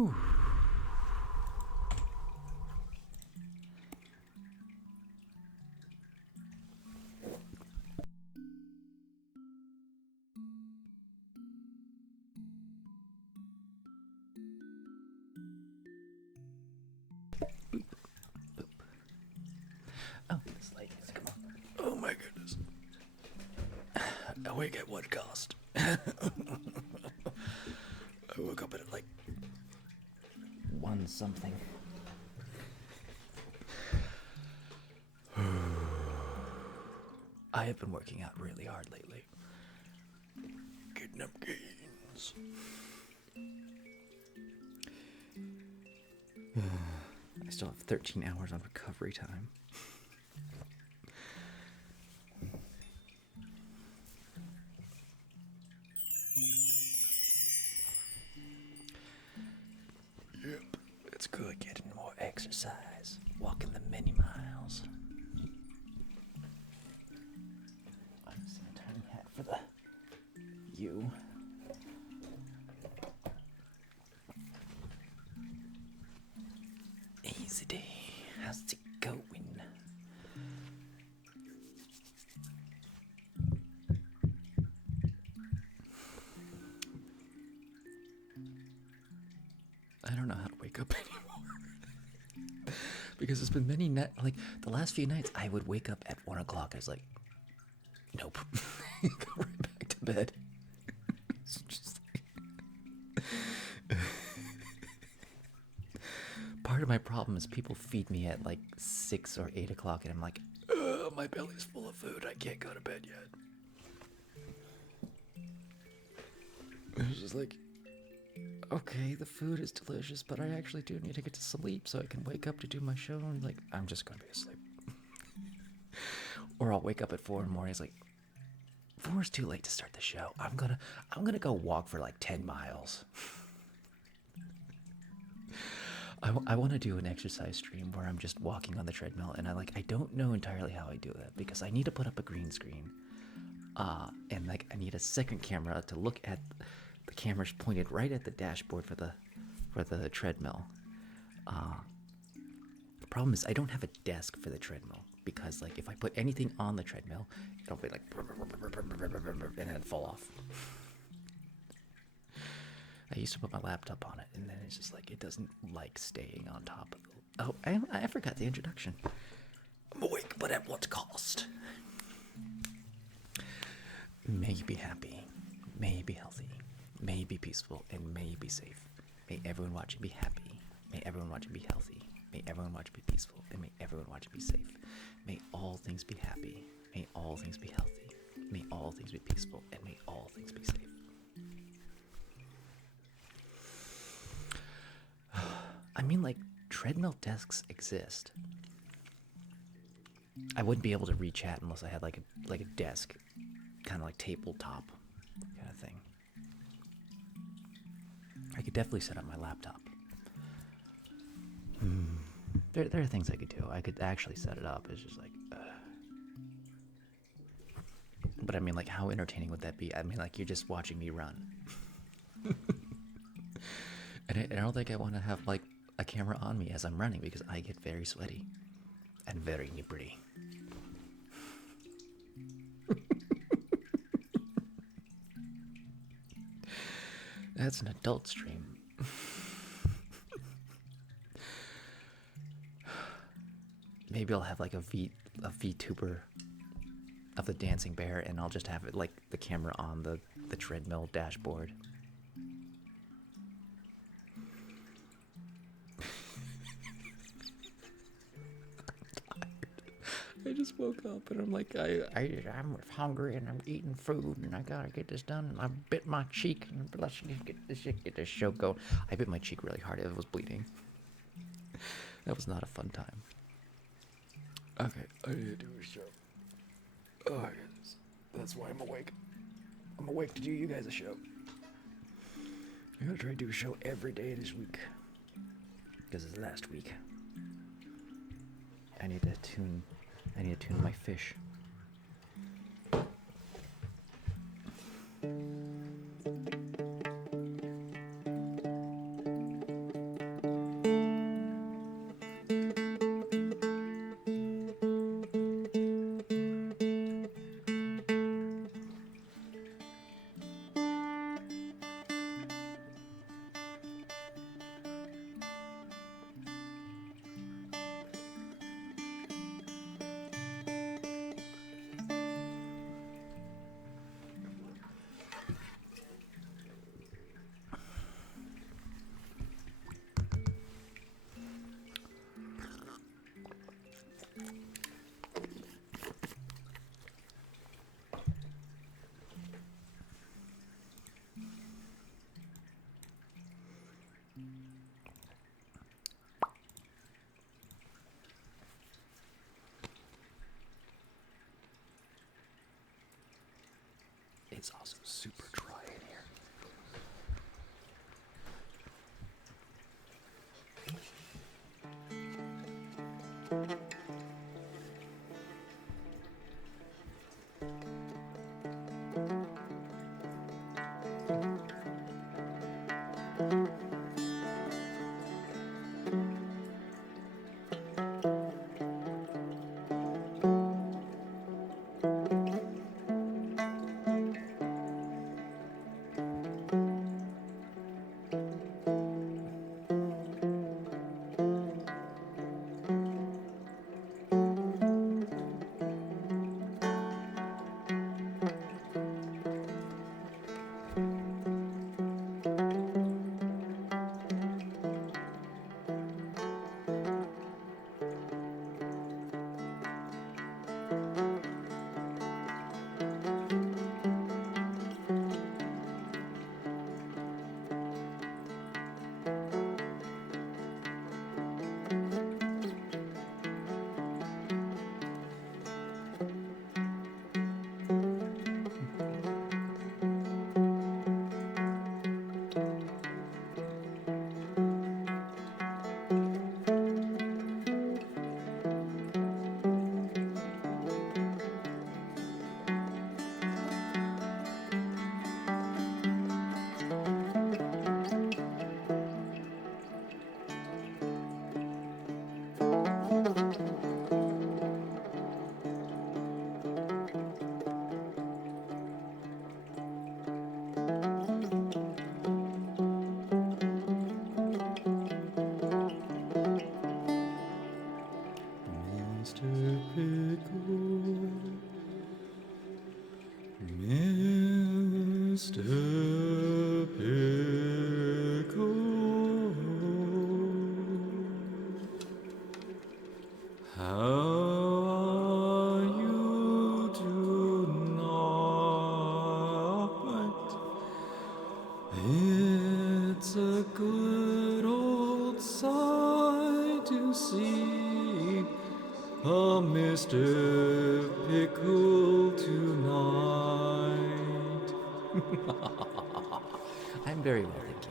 Whew. Oh, this light is, come on. Oh my goodness. Awake at what cost? I woke up at like 1 something. I have been working out really hard lately. getting them gains. I still have 13 hours on recovery time. Yep. It's good getting more exercise, walking the many miles. I'm just a tiny hat for the you. Easy day. How's it going? I don't know how to wake up anymore. Because it's been many like the last few nights I would wake up at 1 o'clock. I was like, nope. Go right back to bed. It's just like... Part of my problem is people feed me at like 6 or 8 o'clock and I'm like, my belly's full of food. I can't go to bed yet. it was just like, okay, the food is delicious, but I actually do need to get to sleep so I can wake up to do my show. And like, I'm just gonna be asleep. Or I'll wake up at 4 in the morning. It's like, 4 is too late to start the show. I'm gonna go walk for like 10 miles. I want to do an exercise stream where I'm just walking on the treadmill, and I don't know entirely how I do that because I need to put up a green screen, and like I need a second camera to look at. The camera's pointed right at the dashboard for the treadmill. The problem is I don't have a desk for the treadmill because like if I put anything on the treadmill, it'll be like and it'll fall off. I used to put my laptop on it, and then it's just like it doesn't like staying on top of the... Oh, I forgot the introduction. I'm awake, but at what cost? May you be happy. May you be healthy. May you be peaceful, and may you be safe. May everyone watching be happy. May everyone watching be healthy. May everyone watching be peaceful, and may everyone watching be safe. May all things be happy. May all things be healthy. May all things be peaceful, and may all things be safe. I mean, like, treadmill desks exist. I wouldn't be able to reach chat unless I had like a desk, kind of like tabletop kind of thing. I could definitely set up my laptop. There are things I could do. I could actually set it up. It's just like, but I mean, like, how entertaining would that be? I mean, like, you're just watching me run. And I don't think I want to have like a camera on me as I'm running because I get very sweaty and very nippity. That's an adult stream. Maybe I'll have like a VTuber of the dancing bear, and I'll just have it like the camera on the treadmill dashboard. I just woke up and I'm like, I'm hungry and I'm eating food and I gotta get this done. And I bit my cheek and let's get this show going. I bit my cheek really hard. It was bleeding. That was not a fun time. Okay, I need to do a show. Oh my goodness. That's why I'm awake. I'm awake to do you guys a show. I'm gonna try to do a show every day this week. Because it's last week. I need to tune my fish. It's also super dry in here. Mr. Pickle, Mr. Pickle, how are you tonight? It's a good old sight to see a Mr. Pickle tonight. I'm very well, thank you.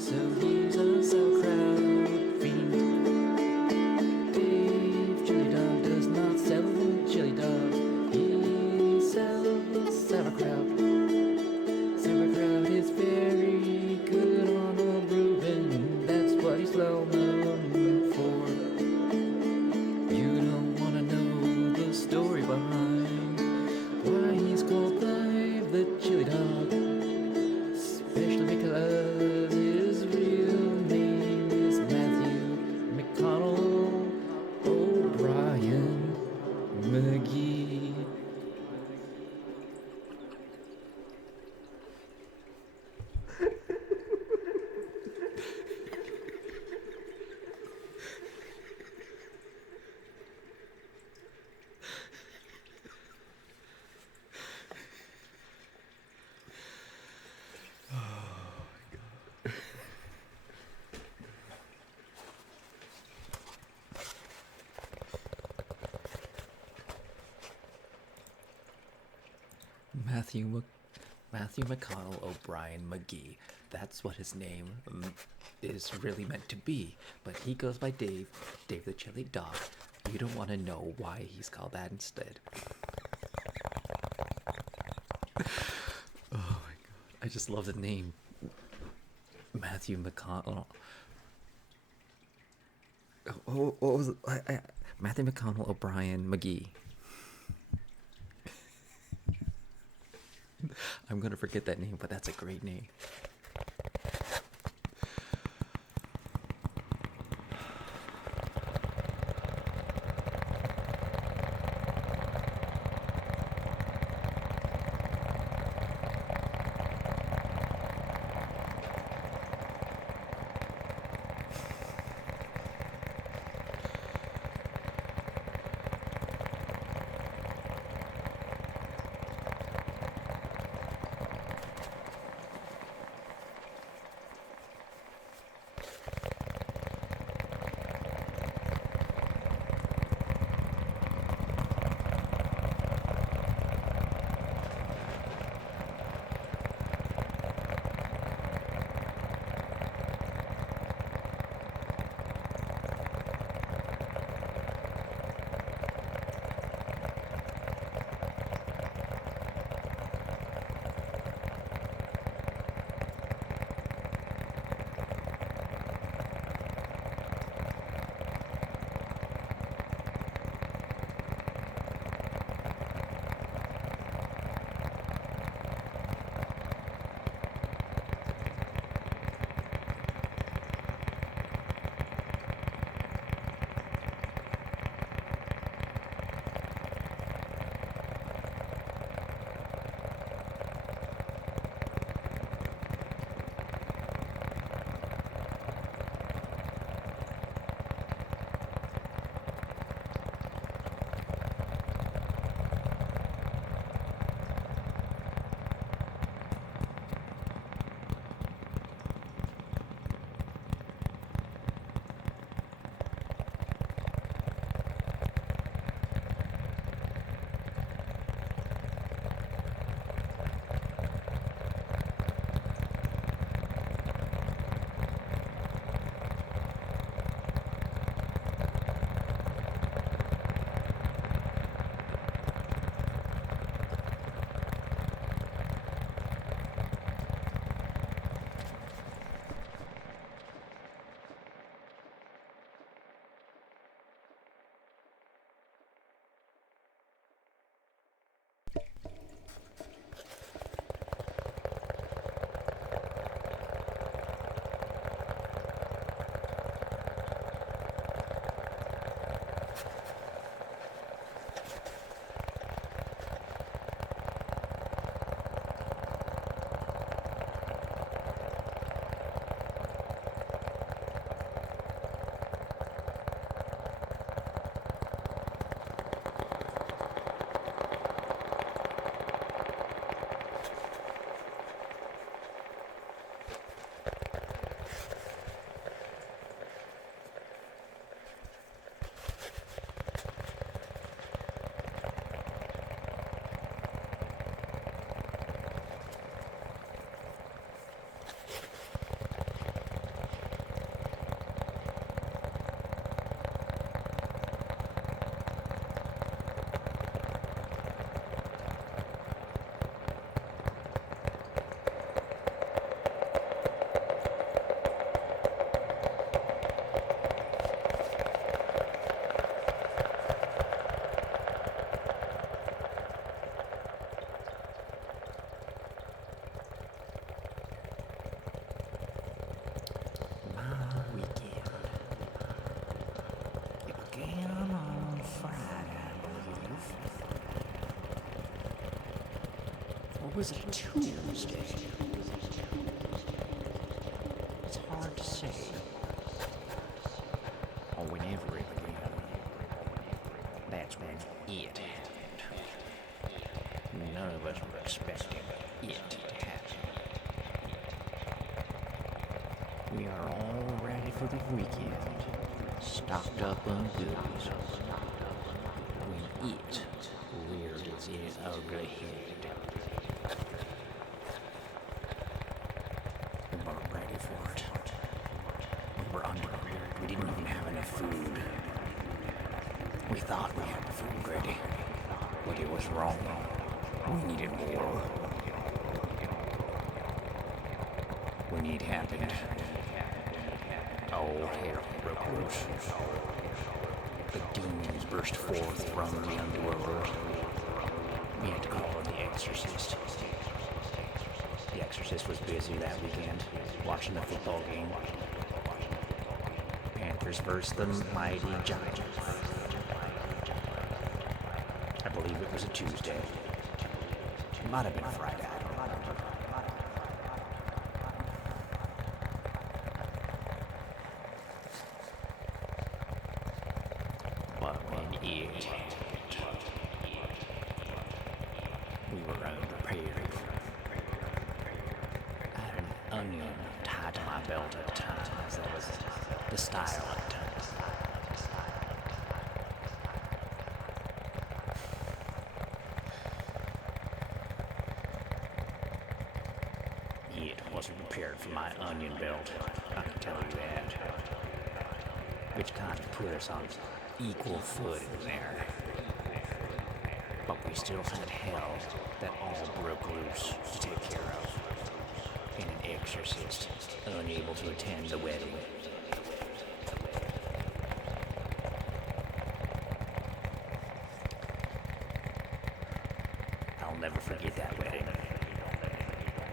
so he's a sauerkraut fiend. Dave Chili Dog does not sell the chili dog. He sells sauerkraut. Sauerkraut is very good on a Reuben. That's what he's well known for. You don't want to know the story behind why he's called Clive the Chili Dog. Especially because his real name is Matthew McConnell O'Brien McGee. Matthew McConnell O'Brien McGee. That's what his name is really meant to be. But he goes by Dave the Chili Dog. You don't want to know why he's called that instead. Oh my god. I just love the name. Matthew McConnell. Oh, what was it? Matthew McConnell O'Brien McGee. I'm gonna forget that name, but that's a great name. was it a Tuesday? It's hard to say. Or whenever it began. That's when it happened. None of us were expecting it to happen. We are all ready for the weekend, stocked up on goodies, when it reared its ugly head. We weren't ready for it. We were unprepared. We didn't even have enough food. We thought we had the food ready, but it was wrong. We needed more. When it happened, all hell broke loose. The demons burst forth from the underworld. We had to call in the exorcist. The exorcist was busy that weekend, watching the football game. Panthers versus the mighty Giants. I believe it was a Tuesday. It might have been Friday. But when it happened, we were unprepared. I had an onion tied to my belt at times. That was the style at times. It wasn't prepared for my onion belt, I can tell you that. Which kind of put us on equal footing there. But we still had hell that all broke loose to take care of. And an exorcist unable to attend the wedding. I'll never forget that wedding.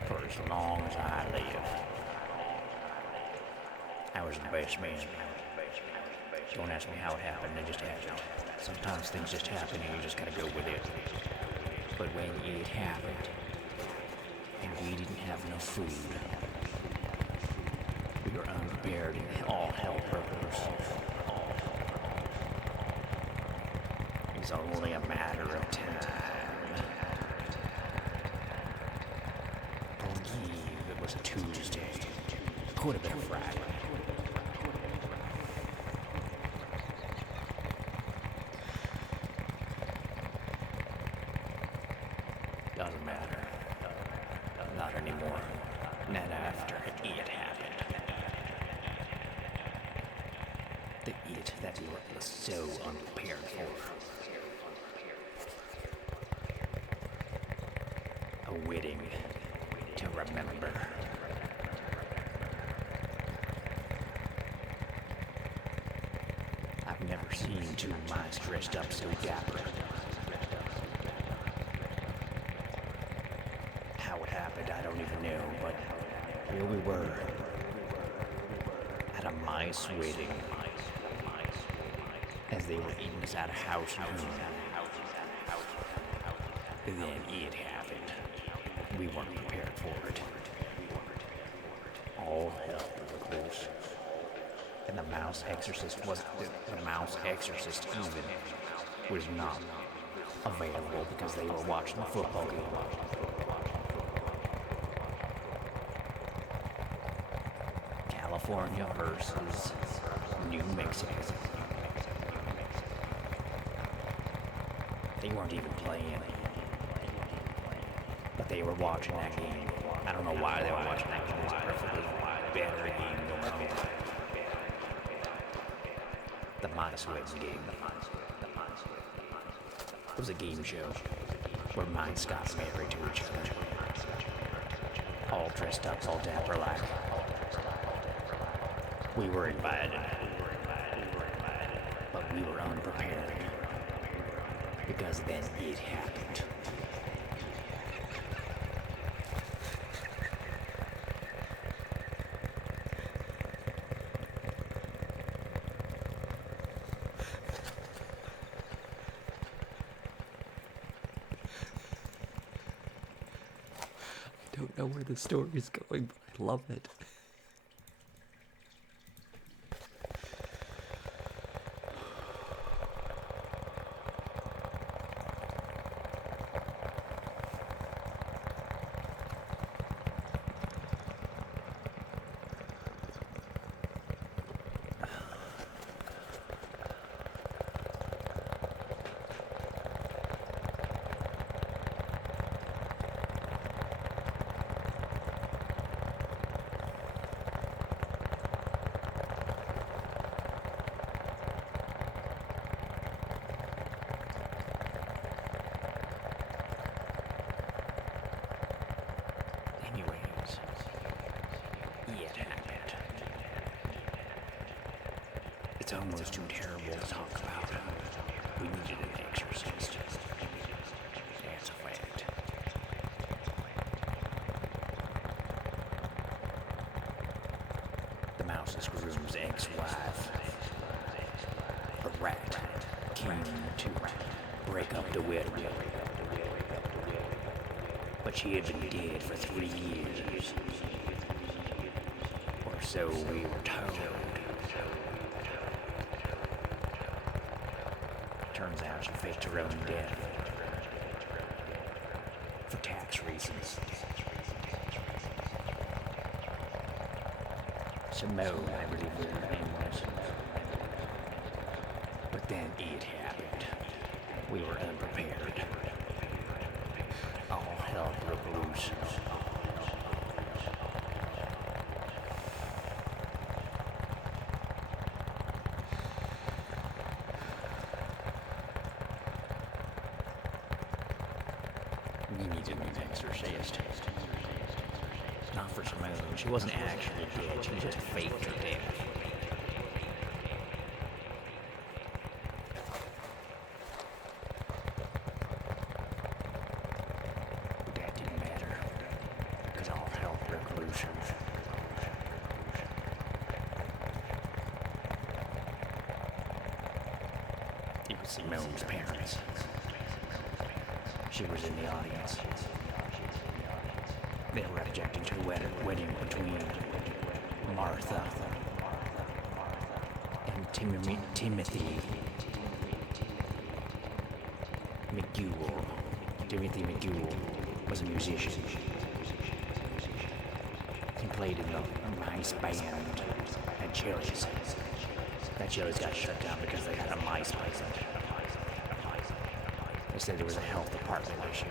For as long as I live. I was the best man. Don't ask me how it happened, it just happened. Sometimes things just happen and you just gotta go with it. But when it happened, and we didn't have enough food, we were unprepared and all hell broke loose. It was only a matter of time. Believe it was a Tuesday. Could have been a Friday. Doesn't matter. Not anymore. Not after it happened. The it that we were so unprepared for. A wedding to remember. I've never seen two mice dressed up so dapper. How it happened, I don't even know, but here we were at a mice wedding as they were eating us out of house room. And then it happened. We weren't prepared for it. All hell broke loose. And the mouse exorcist even was not available because they were watching the football game. California versus New Mexico. They weren't even playing, but they were watching that game. I don't know why they were watching that game. It was a perfectly better game going on. The Mice Wedding game. It was a game show where mice got married to each other. All dressed up, all dapper like. We were invited, but we were unprepared, because then it happened. don't know where the story's going, but I love it. Anyways, it happened. It's almost too terrible to talk about. We needed an exorcist. That's a fact. The Mouse's groom's ex-wife, a rat, came to break up the wedding. But she had been dead for 3 years. Or so we were told. Turns out she faked her own death. For tax reasons. Simone, I believe her name was. But then it happened. We were unprepared. All hell broke loose. We needed an exorcist. Not for Simone. She wasn't actually dead. She just faked her death. But that didn't matter. Because all hell broke loose. It was Simone's parents. She was in the audience. They were objecting to a wedding between Martha and Timothy McGuell. Timothy McGuell was a musician. He played in a mice band at Chili's. That Chili's got shut down because they had a mice band. They said there was a health department issue.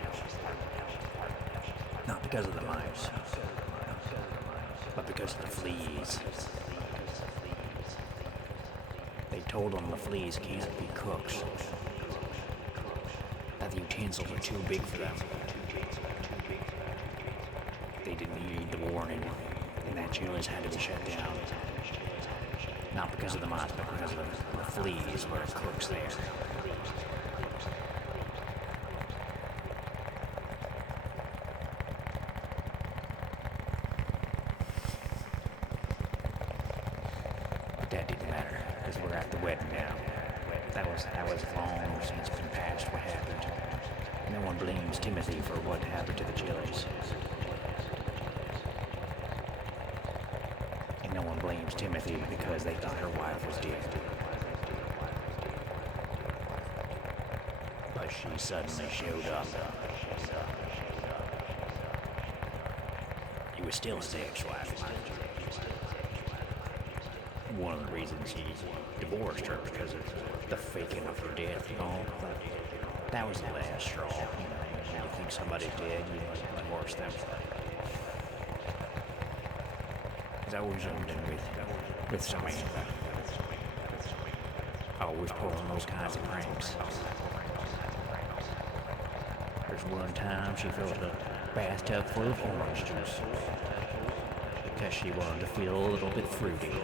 Not because of the mice, but because of the fleas. They told them the fleas can't be cooked. That the utensils are too big for them. They didn't heed the warning, and that Chili's had to be shut down. Not because of the mice, but because of the fleas where it cooks there. That didn't matter, because we're at the wedding now. That was long since been past what happened. No one blames Timothy for what happened to the Chili's. And no one blames Timothy because they thought her wife was dead. But she suddenly showed up. He was still his ex-wife, mind you. One of the reasons he divorced her because of the faking of her death, you know. That was the last straw. You know, when you think somebody's dead, you divorce them. He's always ending with Samantha. Always pulling those kinds of pranks. There's one time she filled a bathtub full of orange juice because she wanted to feel a little bit fruity.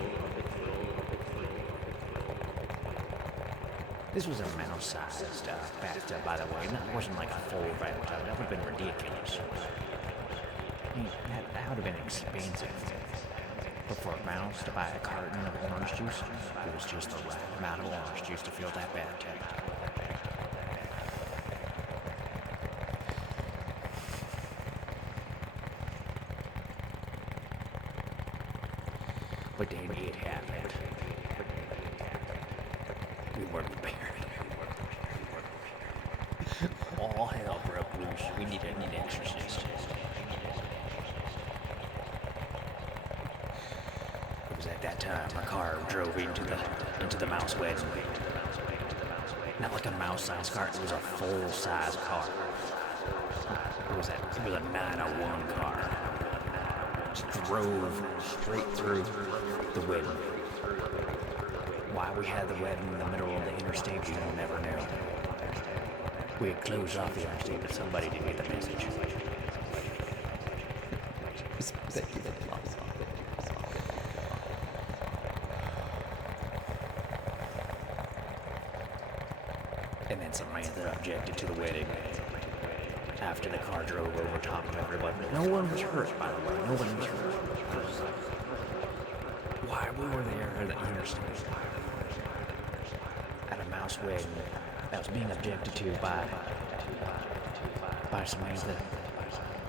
This was a mouse-sized bathtub, by the way. It wasn't like a full bathtub. That would have been ridiculous. That would have been expensive. But for a mouse to buy a carton of orange juice, it was just the right amount of orange juice to fill that bathtub. But then it happened. We weren't prepared. All hell broke loose. We needed an exorcist. It was at that time our car drove into the mouse wedding. Not like a mouse-sized car, it was a full-size car. It was a 901 car. Just drove straight through the wedding. Why we had the wedding in the middle of the interstate, we will never know. We had closed off the interstate, but somebody didn't get the message. And then Samantha objected to the wedding after the car drove over top of everyone. No one was hurt, by the way. No one was hurt. Why we were there at the interstate at a mouse wedding that was being objected to by Samantha,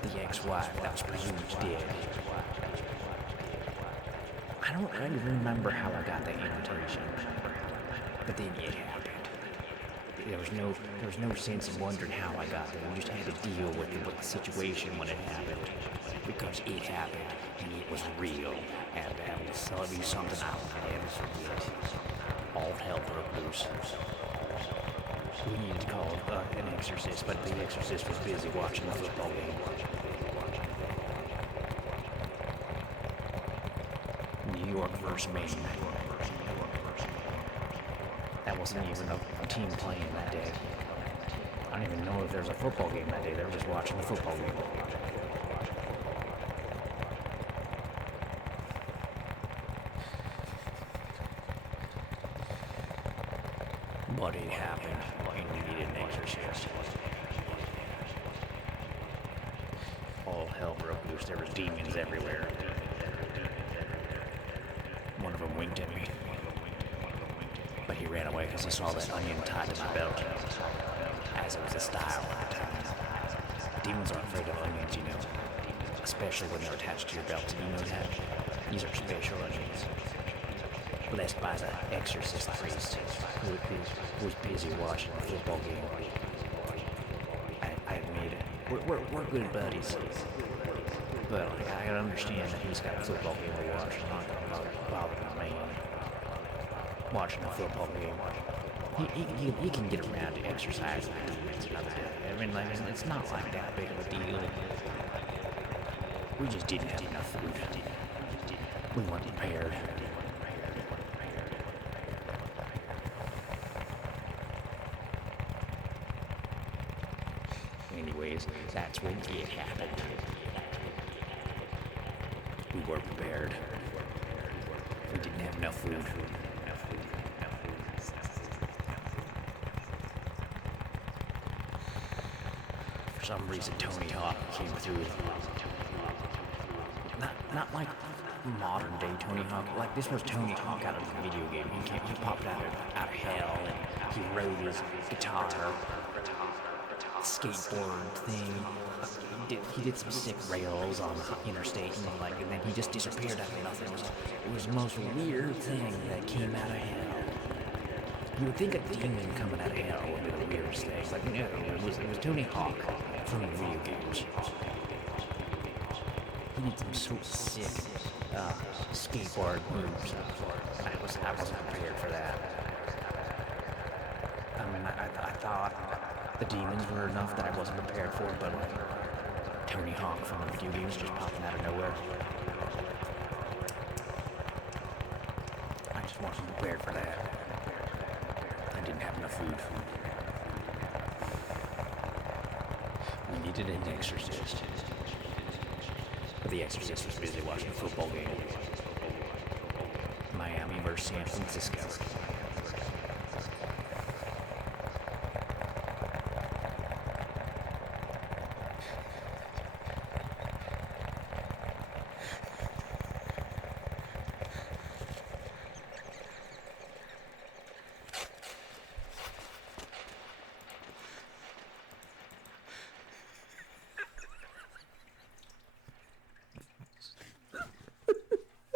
the ex-wife that was presumed dead. I don't really remember how I got that invitation, but then it happened. There was no sense in wondering how I got there. We just had to deal with the situation when it happened, because it happened and it was real, and that will be something I will never forget. All hell broke loose. We needed to call an exorcist, but the exorcist was busy watching the football game. New York versus Maine. That wasn't even a team playing that day. I don't even know if there was a football game that day. They were just watching the football game. But it happened. And we needed an exorcist. All hell broke loose. There was demons everywhere. One of them winked at me. But he ran away because he saw that onion tied to my belt, as it was a style at the time. Demons aren't afraid of onions, you know, especially when they're attached to your belt. You know that? These are special onions. Blessed by the exorcist priest who was busy watching the football game. I admit it. We're good buddies. But I understand that he's got a football game to watch. I'm not going to bother my man watching a football game. He can get around to exercise the demons another day. I mean, like, it's not like that big of a deal. We just didn't have enough food. We weren't prepared. Anyways, that's when it happened. We weren't prepared. We didn't have enough food. For some reason, Tony Hawk came through. Not like modern day Tony Hawk. Like, this was Tony Hawk out of the video game. He popped out of hell, and he rode his guitar, skateboard thing. He did some sick rails on the interstate, and then he just disappeared out of nothing. It was the most weird thing that came out of hell. You would think a demon coming out of hell would be the weirdest thing, but no, it was Tony Hawk from the video games. He did some so sick skateboard moves. I wasn't prepared for that. I mean, I thought the demons were enough that I wasn't prepared for, but like Tony Hawk from the video games just popping out of nowhere. I just wasn't prepared for that. I didn't have enough food. We needed an exorcist. But the exorcist was busy watching a football game. Miami versus San Francisco.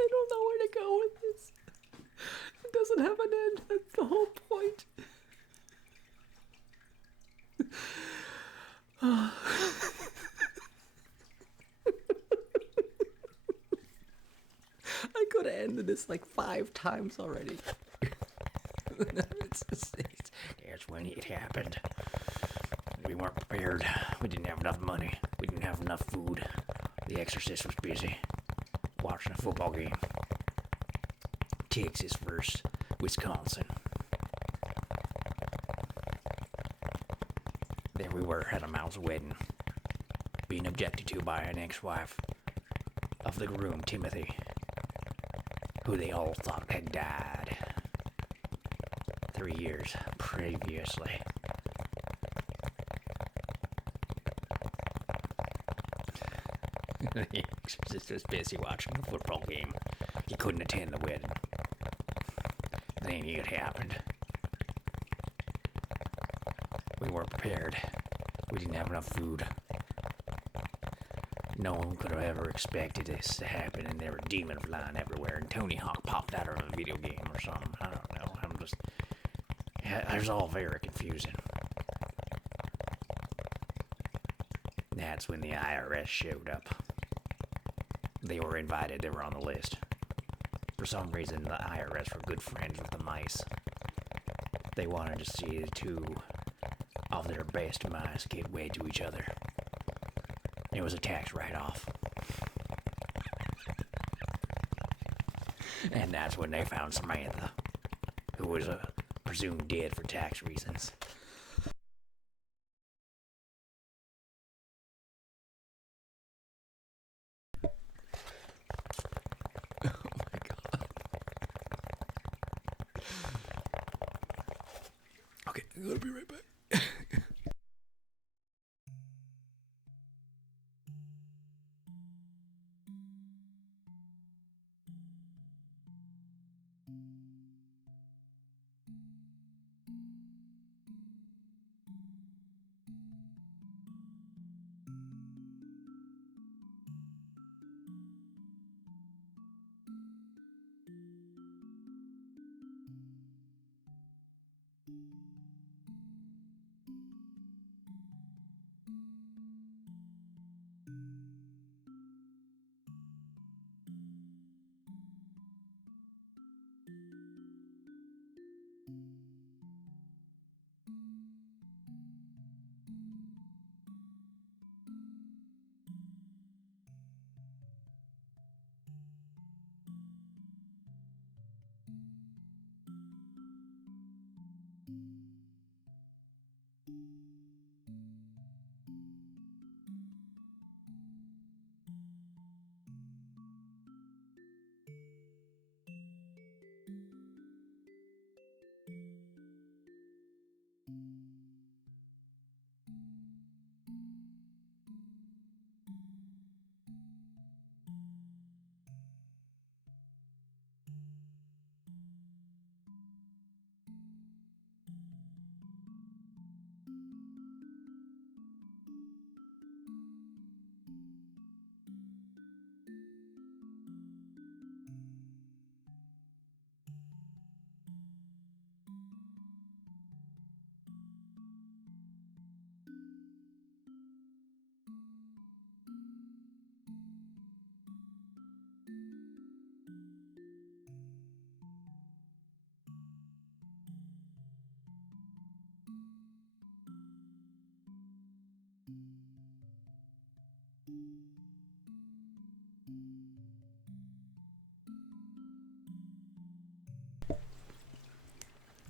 I don't know where to go with could have ended this like 5 times already. That's when it happened. We weren't prepared. We didn't have enough money. We didn't have enough food. The exorcist was busy watching a football game. Texas versus Wisconsin. There we were at a mouse wedding, being objected to by an ex-wife of the groom, Timothy, who they all thought had died 3 years previously. The exorcist was busy watching the football game. He couldn't attend the wedding. Then it happened. We weren't prepared. We didn't have enough food. No one could have ever expected this to happen, and there were demons flying everywhere, and Tony Hawk popped out of a video game or something. I don't know. It was all very confusing. That's when the IRS showed up. They were invited. They were on the list. For some reason, the IRS were good friends with the mice. They wanted to see the two of their best mice get wed to each other. It was a tax write-off. And that's when they found Samantha, who was presumed dead for tax reasons. Okay, I'm gonna be right back.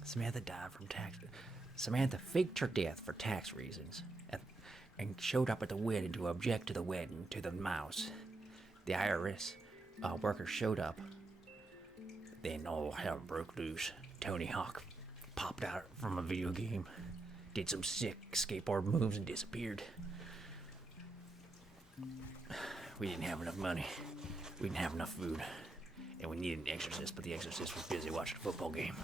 Samantha died from tax. Samantha faked her death for tax reasons, and showed up at the wedding to object to the wedding to the mouse. The IRS worker showed up. Then all hell broke loose. Tony Hawk popped out from a video game, did some sick skateboard moves, and disappeared. We didn't have enough money. We didn't have enough food. And we needed an exorcist, but the exorcist was busy watching a football game.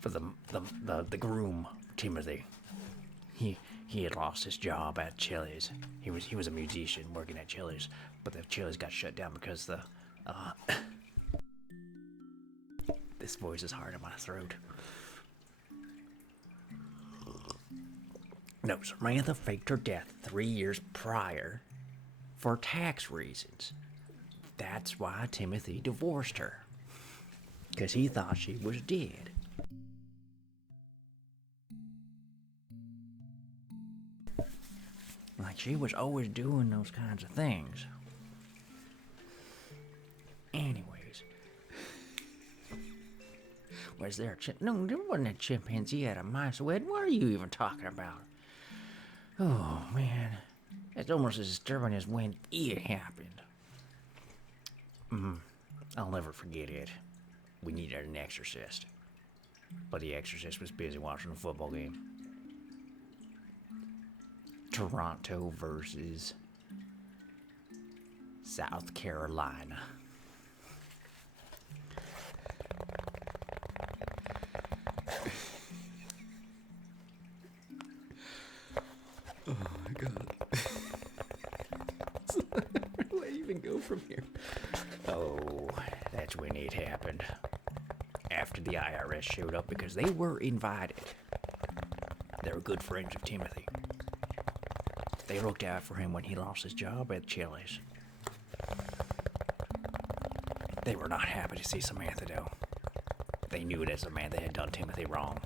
For the groom, Timothy, he had lost his job at Chili's. He was a musician working at Chili's, but the Chili's got shut down because the this voice is hard in my throat. No, Samantha faked her death 3 years prior for tax reasons. That's why Timothy divorced her. Because he thought she was dead. Like, she was always doing those kinds of things. Anyways. Was there a No, there wasn't a chimpanzee at a mice wedding. What are you even talking about? Oh, man. It's almost as disturbing as when it happened. I'll never forget it. We needed an exorcist. But the exorcist was busy watching a football game. Toronto versus South Carolina. Oh my god. Where do I even go from here? Oh, that's when it happened. After the IRS showed up because they were invited. They were good friends of Timothy. They looked out for him when he lost his job at Chili's. They were not happy to see Samantha, though. They knew that Samantha had done Timothy wrong.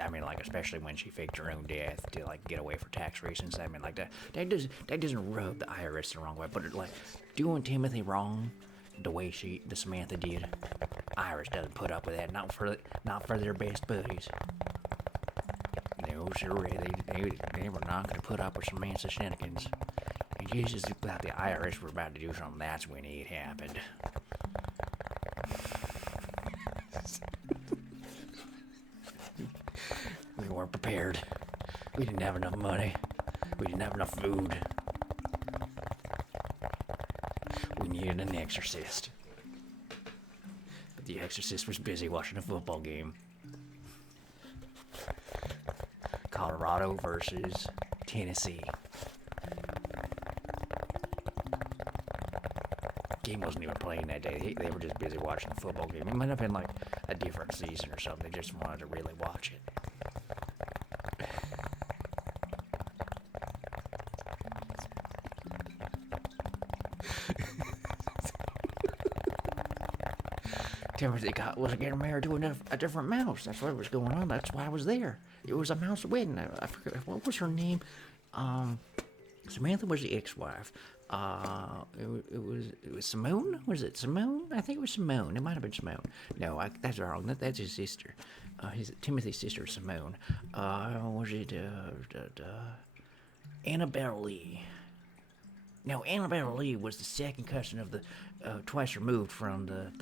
I mean, like, especially when she faked her own death to, like, get away for tax reasons. I mean, like, that doesn't rub the IRS the wrong way, but, like, doing Timothy wrong the way the Samantha did, IRS doesn't put up with that, not for their best buddies. No, sir, they were not going to put up with Samantha shenanigans. And just as about the IRS were about to do something, that's when it happened. We weren't prepared. We didn't have enough money. We didn't have enough food. We needed an exorcist. But the exorcist was busy watching a football game. Colorado versus Tennessee. Game wasn't even playing that day. They were just busy watching the football game. It might have been like a different season or something. They just wanted to really watch it. Timothy was getting married to a different mouse. That's what was going on. That's why I was there. It was a mouse wedding. I forget what was her name. Samantha was the ex-wife. It was Simone. Was it Simone? I think it was Simone. It might have been Simone. No, that's wrong. That's his sister. Timothy's sister, Simone. Was it Annabelle Lee? No, Annabelle Lee was the second cousin of the twice removed from the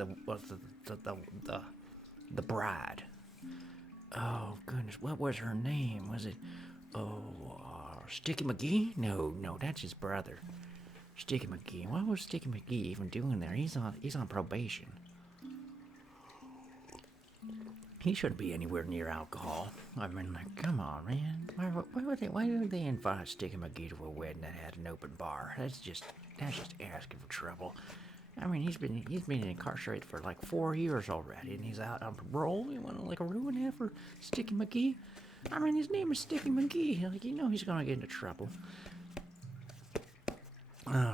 bride. Oh goodness, what was her name? Was it Sticky McGee? No, that's his brother. Sticky McGee. What was Sticky McGee even doing there? He's on probation. He shouldn't be anywhere near alcohol. I mean, like, come on, man. Why would they invite Sticky McGee to a wedding that had an open bar? That's just asking for trouble. I mean, he's been incarcerated for like 4 years already, and he's out on parole. You want to like ruin that for Sticky McGee? I mean, his name is Sticky McGee. Like, he's gonna get into trouble.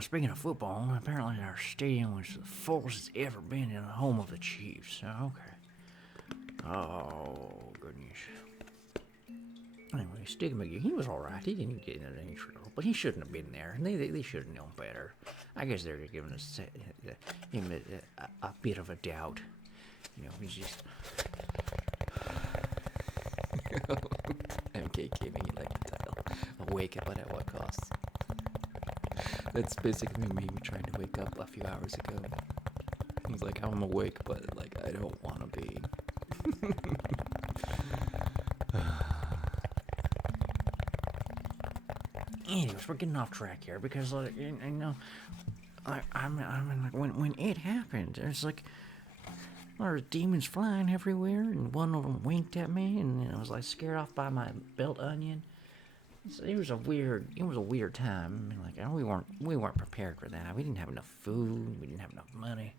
Speaking of football, apparently our stadium was the fullest it's ever been in the home of the Chiefs. Okay. Oh, goodness. Anyway, Sticky McGee, he was alright. He didn't get into any trouble, but he shouldn't have been there. They should have known better. I guess they're giving us him a bit of a doubt. He's just... MK Gaming, you like the title. Awake, but at what cost? That's basically me trying to wake up a few hours ago. He's like, I'm awake, but like I don't want to be. Anyways, we're getting off track here because, like, I mean, like when it happened, it's like there were demons flying everywhere, and one of them winked at me, and I was like scared off by my belt onion. So it was a weird time. I mean, like, we weren't prepared for that. We didn't have enough food. We didn't have enough money.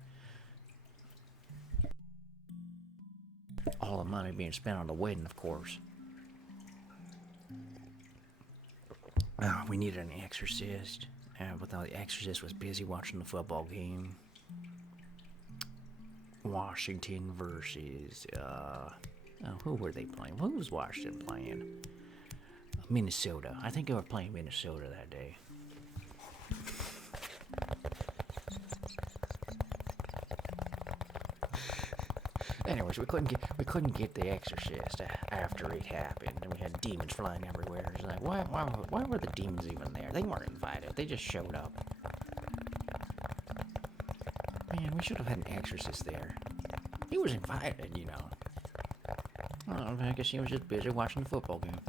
All the money being spent on the wedding, of course. We needed an exorcist, but the exorcist was busy watching the football game. Washington versus, who were they playing? Who was Washington playing? Minnesota. I think they were playing Minnesota that day. Anyways, we couldn't get the exorcist after it happened, and we had demons flying everywhere. It's like, why were the demons even there? They weren't invited. They just showed up. Man, we should have had an exorcist there. He was invited, you know. Well, I guess he was just busy watching the football game.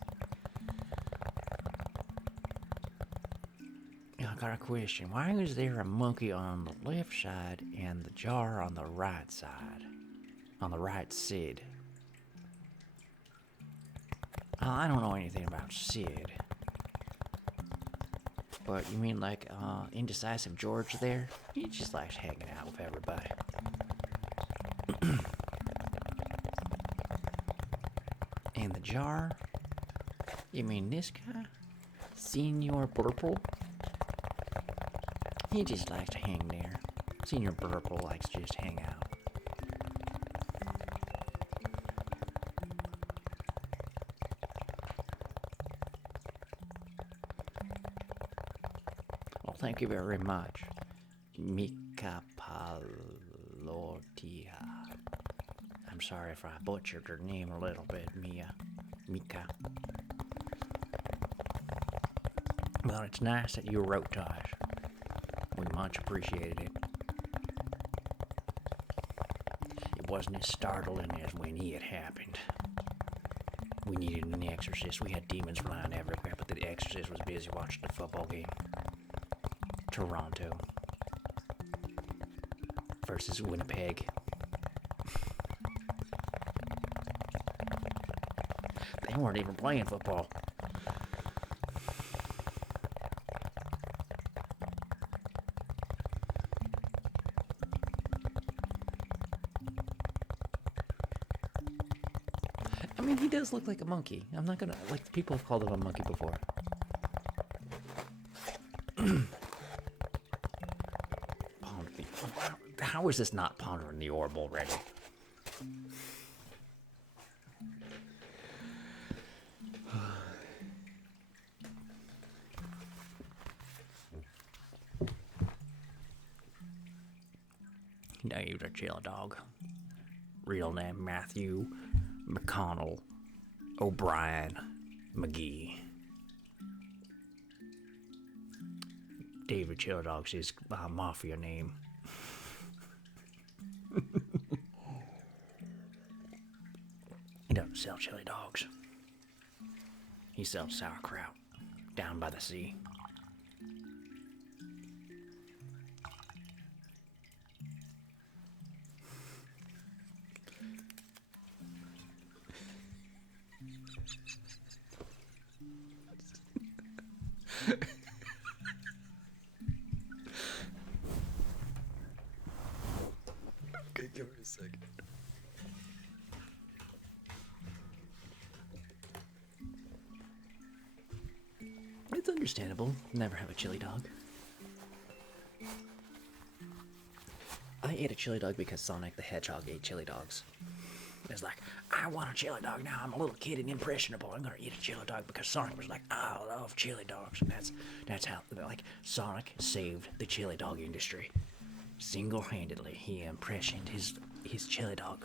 I got a question. Why is there a monkey on the left side and the jar on the right side? On the right Sid. I don't know anything about Sid. But you mean like Indecisive George there? He just likes hanging out with everybody. And the jar? You mean this guy? Senior Purple? He just likes to hang there. Senior Purple likes to just hang out. Well, thank you very much. Mika Palotia. I'm sorry if I butchered her name a little bit, Mika. Well, it's nice that you wrote to us. We much appreciated it. It wasn't as startling as when it happened. We needed an exorcist. We had demons flying everywhere, but the exorcist was busy watching the football game. Toronto versus Winnipeg. They weren't even playing football. I mean, he does look like a monkey. I'm not gonna, like, people have called him a monkey before. How is this not Pondering the Orb already? Named a chill dog. Real name Matthew McConnell O'Brien McGee. David Chill Dog's his mafia name. He doesn't sell chili dogs. He sells sauerkraut down by the sea. Okay, give me a second. It's understandable. Never have a chili dog. I ate a chili dog because Sonic the Hedgehog ate chili dogs. It's like, I want a chili dog now. I'm a little kid and impressionable. I'm gonna eat a chili dog because Sonic was like, I love chili dogs, and that's how, like, Sonic saved the chili dog industry. Single-handedly, he impressioned his chili dog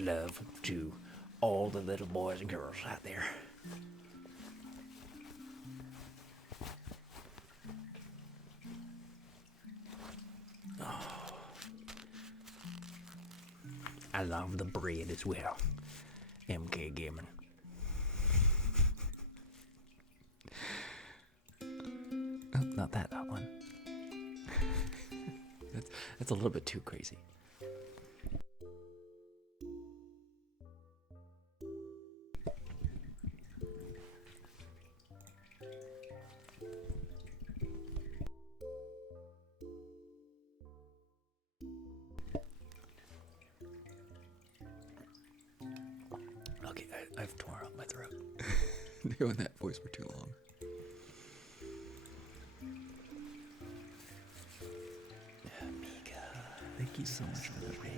love to all the little boys and girls out there. I love the bread as well. MK Gaming. Oh, not that one. That's a little bit too crazy. Okay, I've torn up my throat. Doing that voice for too long. Thank you so much for the raid.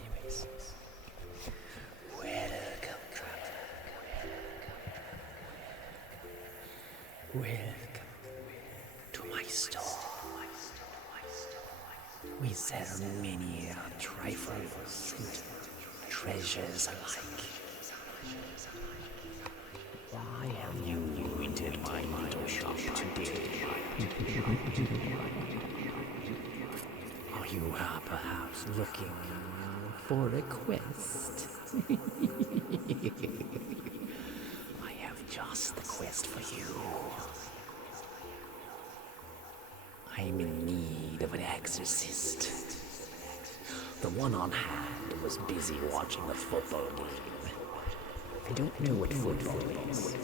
Anyways, welcome, welcome to my store. We sell many trifles and treasures alike. Why have you entered my little shop today? Are you perhaps looking for a quest? I have just the quest for you. I'm in need of an exorcist. The one on hand was busy watching the football game. I don't know what football is,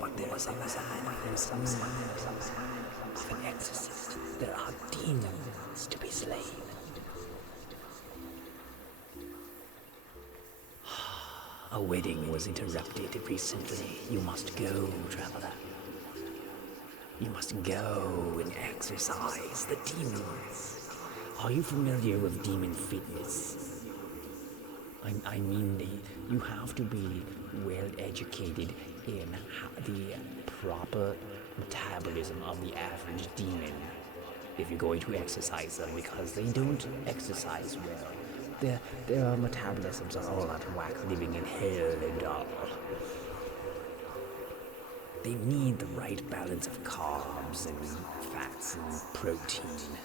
but there is a sign of an exorcist. There are demons to be slain. A wedding was interrupted recently. You must go, traveler. You must go and exorcise the demons. Are you familiar with demon fitness? I mean, you have to be well educated in the proper metabolism of the average demon if you're going to exercise them, because they don't exercise well. Their metabolisms are all out of whack, living in hell and all. They need the right balance of carbs and fats and protein.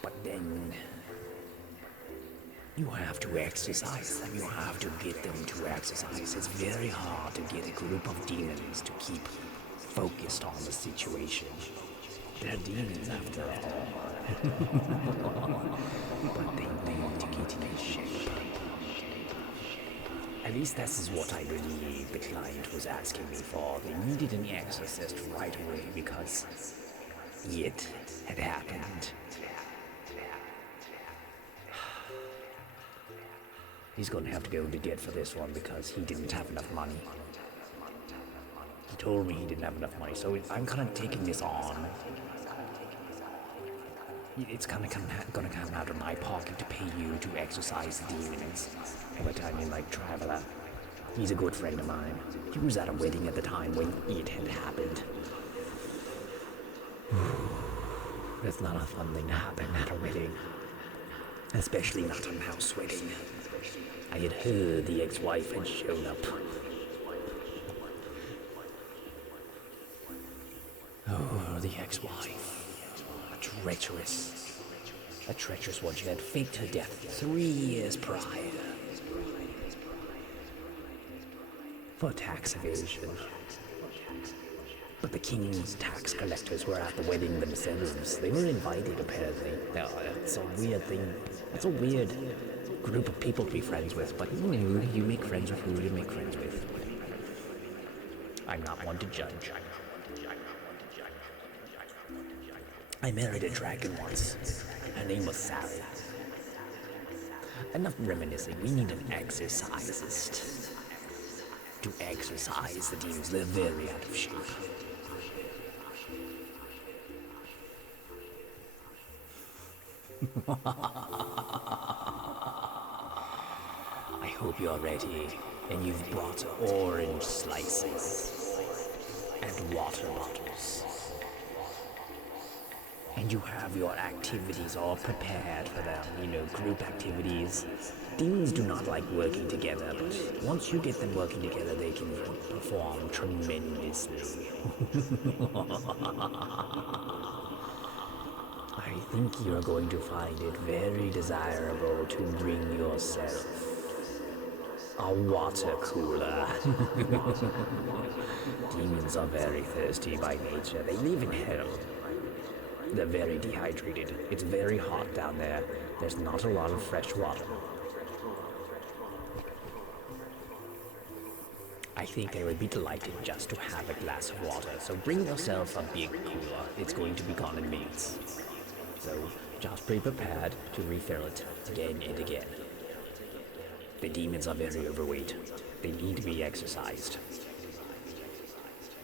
But then you have to exercise them. You have to get them to exercise. It's very hard to get a group of demons to keep focused on the situation. They're demons after all. But they need to get in shape. At least this is what I believe the client was asking me for. They needed an exorcist right away because it had happened. He's gonna have to go into debt for this one because he didn't have enough money. He told me he didn't have enough money, so I'm kind of taking this on. It's gonna come out of my pocket to pay you to exorcise the demons. But I mean, like, traveler. He's a good friend of mine. He was at a wedding at the time when it had happened. That's not a fun thing to happen at a wedding. Especially not a mouse wedding. I had heard the ex-wife had shown up. Oh, the ex-wife. A treacherous one. She had faked her death 3 years prior. For tax evasion. But the king's tax collectors were at the wedding themselves. They were invited, apparently. No, that's a weird thing. That's a weird group of people to be friends with, but you know, you make friends with who you make friends with. I'm not one to judge. I married a dragon once. Her name was Sally. Enough reminiscing. We need an exorcisist to exorcise the demons. They're very out of shape. I hope you're ready, and you've brought orange slices. and water bottles. And you have your activities all prepared for them, group activities. Demons do not like working together, but once you get them working together, they can perform tremendously. I think you're going to find it very desirable to bring yourself a water cooler. Demons are very thirsty by nature. They live in hell. They're very dehydrated. It's very hot down there. There's not a lot of fresh water. I think they would be delighted just to have a glass of water. So bring yourself a big cooler. It's going to be gone in minutes. So just be prepared to refill it again and again. The demons are very overweight. They need to be exercised.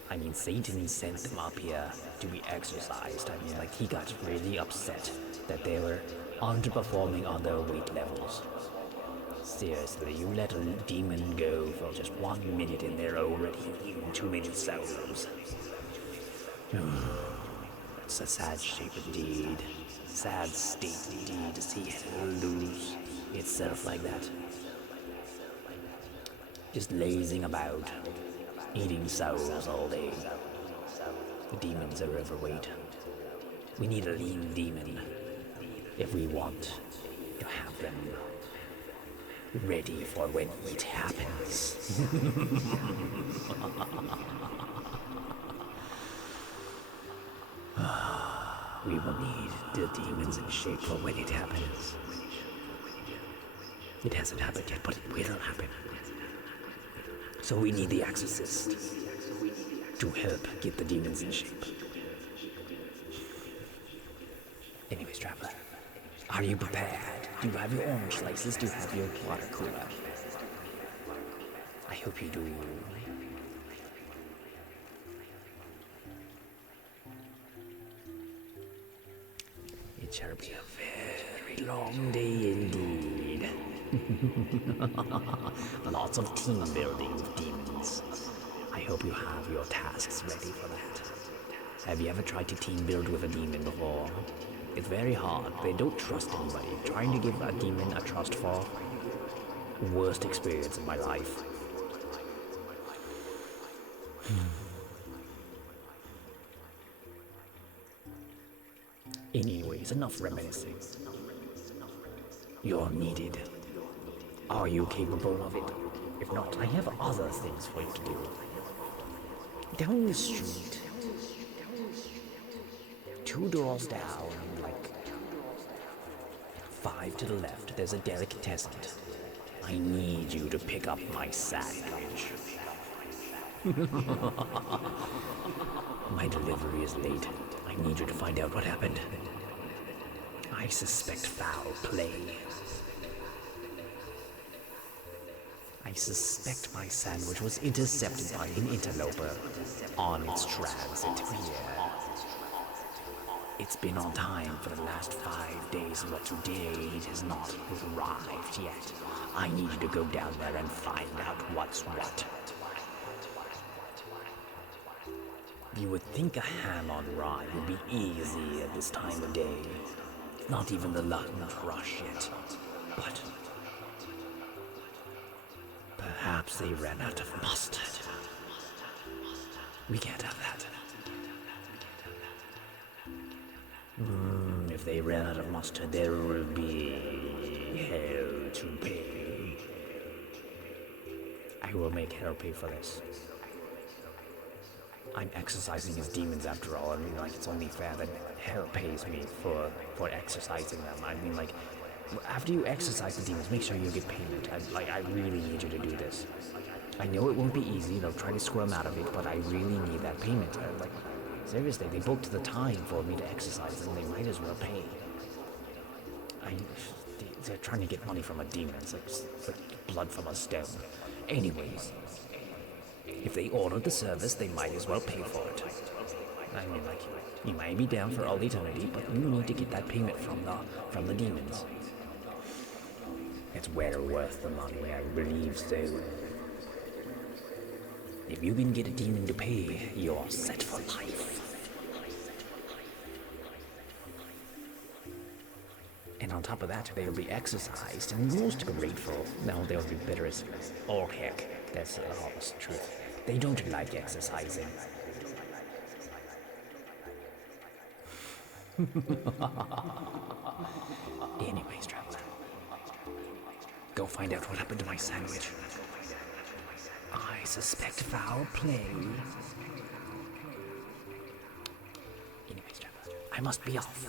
I mean, Satan sent them up here to be exercised. I mean, he got really upset that they were underperforming on their weight levels. Seriously, you let a demon go for just 1 minute and they're already eating too many souls. It's a sad shape indeed. Sad state indeed to see hell lose itself like that. Just lazing about, eating souls all day. The demons are overweight. We need a lean demon if we want to have them ready for when it happens. We will need the demons in shape for when it happens. It hasn't happened yet, but it will happen. So we need the exorcist to help get the demons in shape. Anyways, Traveler, are you prepared? Do you have your orange slices? Do you have your water cooler? I hope you do. It shall be a very long day indeed. Lots of team building with demons. I hope you have your tasks ready for that. Have you ever tried to team build with a demon before? It's very hard. They don't trust anybody. Trying to give a demon a trust fall, worst experience of my life. Anyways, enough reminiscing. You're needed. Are you capable of it? If not, I have other things for you to do. Down the street, 2 doors down, 5 to the left, there's a delicatessen. I need you to pick up my sandwich. My delivery is late. I need you to find out what happened. I suspect foul play. I suspect my sandwich was intercepted by an interloper on its transit here. It's been on time for the last 5 days, but today it has not arrived yet. I need you to go down there and find out what's what. You would think a ham on rye would be easy at this time of day. Not even the nut rush yet. But perhaps they ran out of mustard. We can't have that. If they ran out of mustard, there will be hell to pay. I will make hell pay for this. I'm exercising his demons after all. I mean, it's only fair that hell pays me for exercising them. I mean, after you exercise the demons, make sure you get payment. I really need you to do this. I know it won't be easy. They'll try to squirm out of it, but I really need that payment. Seriously, they booked the time for me to exercise, and they might as well pay. They're trying to get money from a demon. It's like blood from a stone. Anyways, if they ordered the service, they might as well pay for it. I mean, you might be down for all eternity, but you need to get that payment from the demons. It's well worth the money, I believe so. If you can get a demon to pay, you're set for life. And on top of that, they'll be exercised and most grateful. Now they'll be bitter as all heck. That's the honest truth. They don't like exercising. Anyways, traveler, go find out what happened to my sandwich. I suspect foul play. Anyways, traveler, I must be off.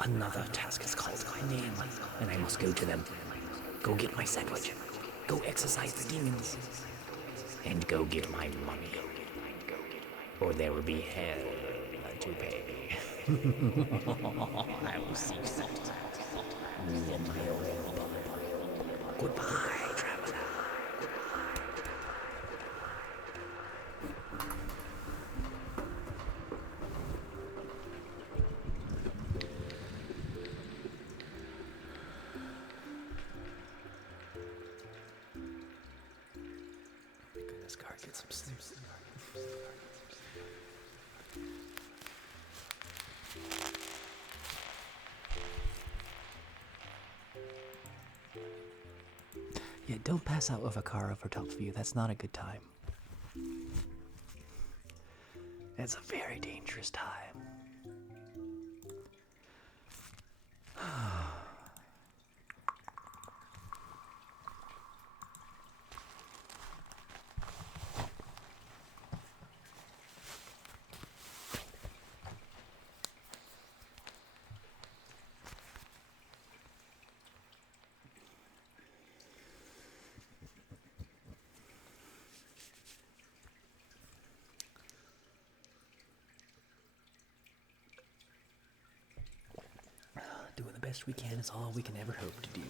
Another task is called my name, and I must go to them. Go get my sandwich. Go exercise the demons. And go get my money. Or there will be hell to pay. I will see you in my own blood. Goodbye, traveler. Goodness, car, get some sleep. Yeah, don't pass out with a car over top of you. That's not a good time. It's a very dangerous time. Doing the best we can is all we can ever hope to do.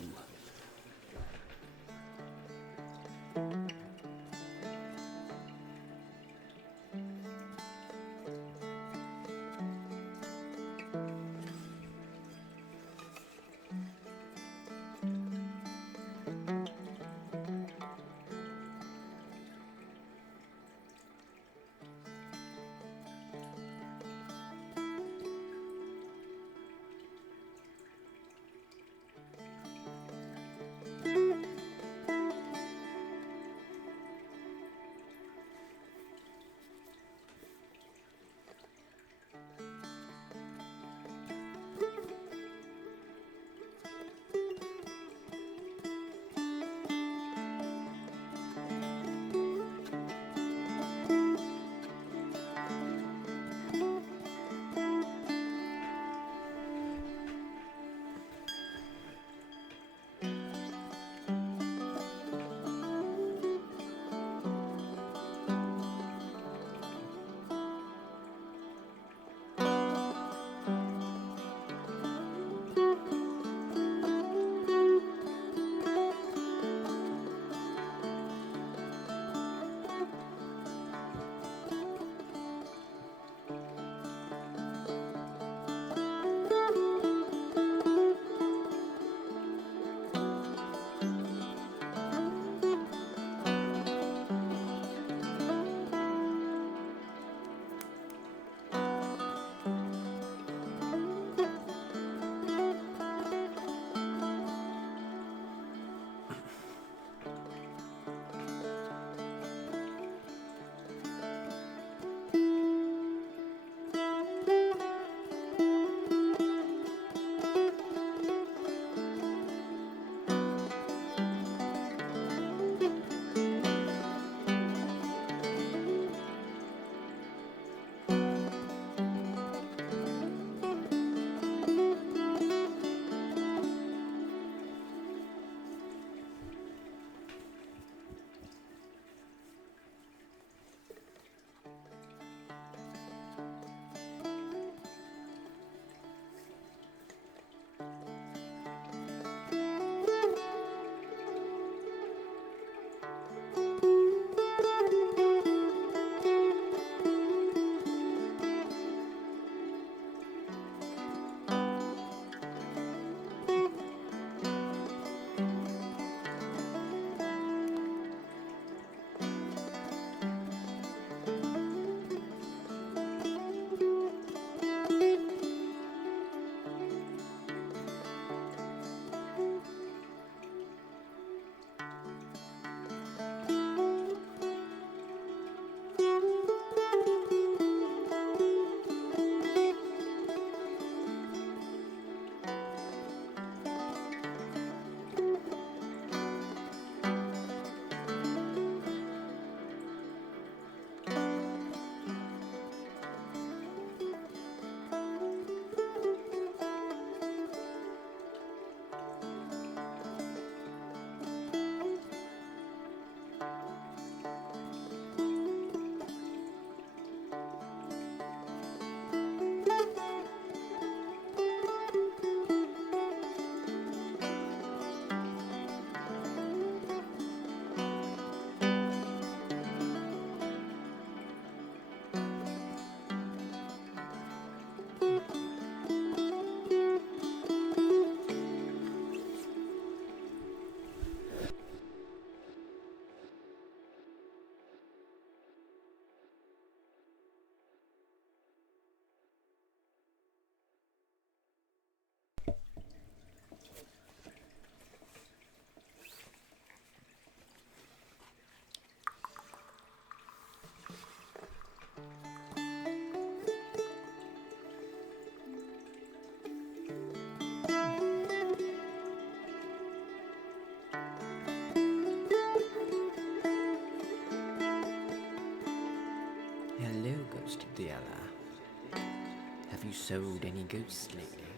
you sold any ghosts lately?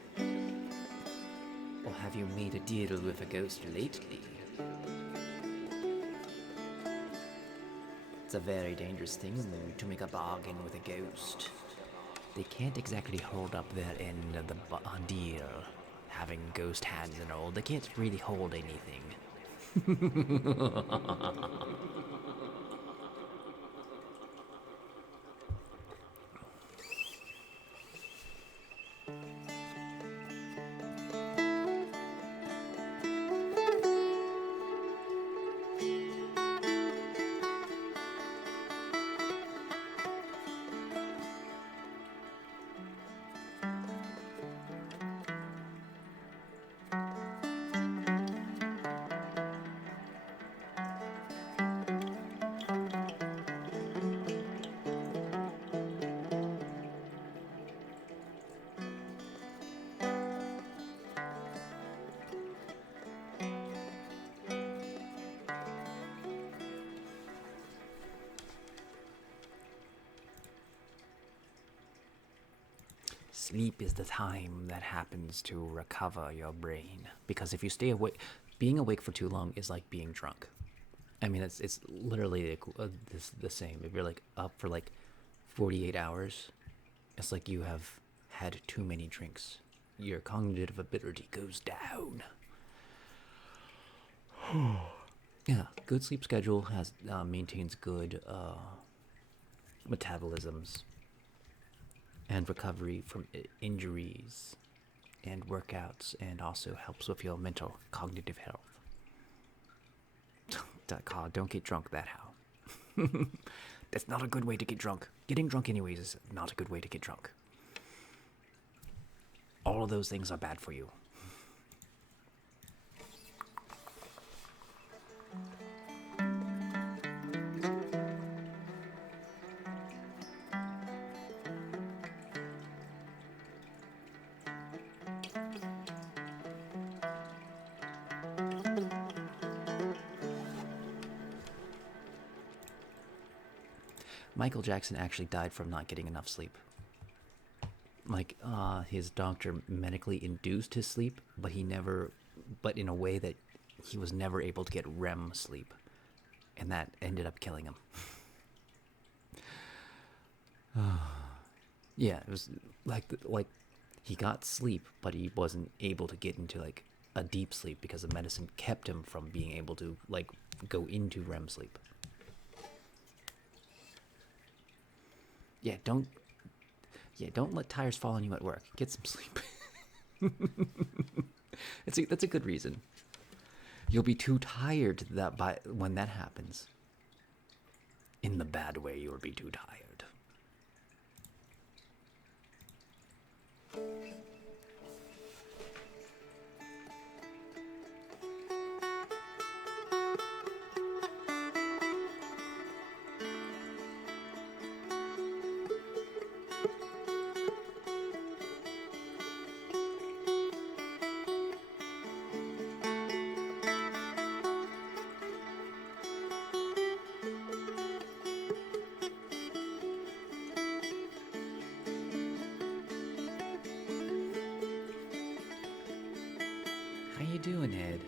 Or have you made a deal with a ghost lately? It's a very dangerous thing to make a bargain with a ghost. They can't exactly hold up their end of the deal. Having ghost hands and all, they can't really hold anything. Sleep is the time that happens to recover your brain. Because if you stay awake, being awake for too long is like being drunk. I mean, it's literally the same. If you're like up for like 48 hours, it's like you have had too many drinks. Your cognitive ability goes down. Yeah, good sleep schedule has maintains good metabolisms and recovery from injuries and workouts, and also helps with your mental cognitive health. God, don't get drunk that how. That's not a good way to get drunk. Getting drunk anyways is not a good way to get drunk. All of those things are bad for you. Michael Jackson actually died from not getting enough sleep. Like, his doctor medically induced his sleep, but but in a way that he was never able to get REM sleep. And that ended up killing him. Yeah, it was like he got sleep, but he wasn't able to get into like a deep sleep because the medicine kept him from being able to like go into REM sleep. Yeah, don't let tires fall on you at work. Get some sleep. That's a good reason. You'll be too tired when that happens. In the bad way, you'll be too tired. How you doing, Ed?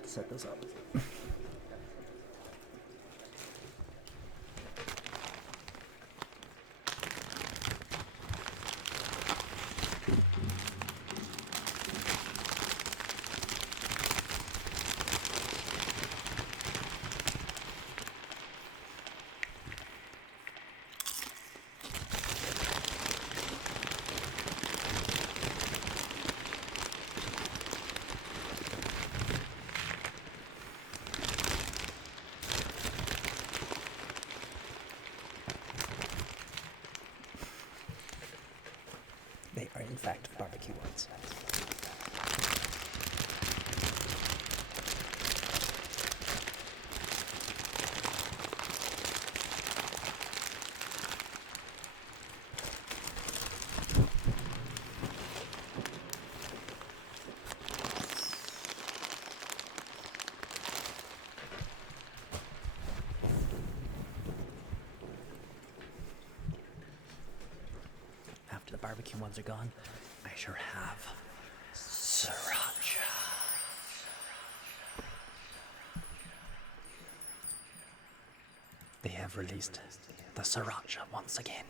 forgot to set those up. They are in fact barbecue ones. After the barbecue ones are gone, I sure have sriracha. They have released the sriracha once again.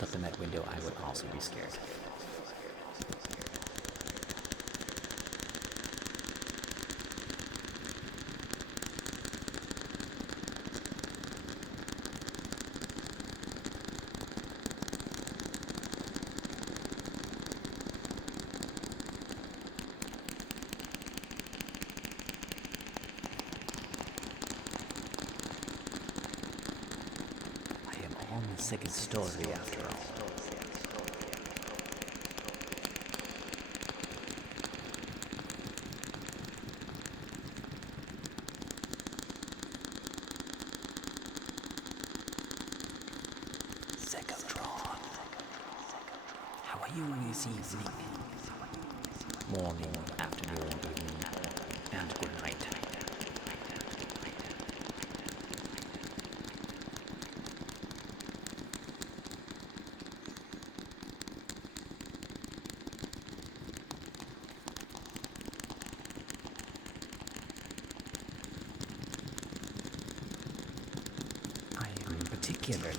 Up in that window, I would also be scared. I am on the second story after all. Secotron. How are you this evening? Morning, afternoon, evening, and good night. Kimberly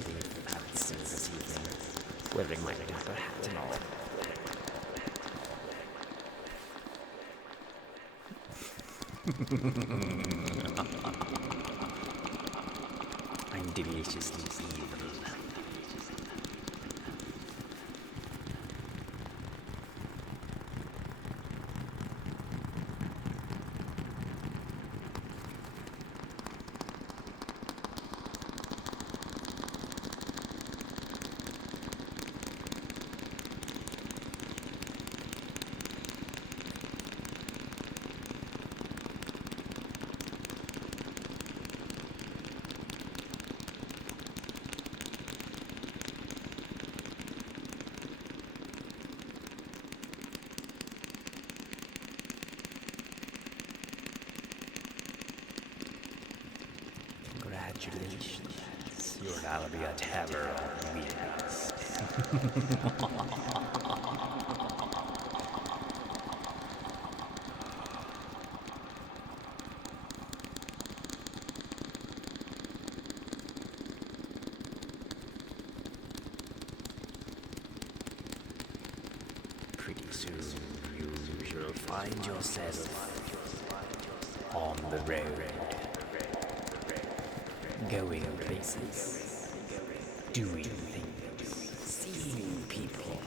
fancy this evening, wearing my dapper hat and all. I'm deliciously evil. Congratulations, you'll now be a terror of wheels. Pretty soon you'll find yourself on the road, going places, doing things, seeing people,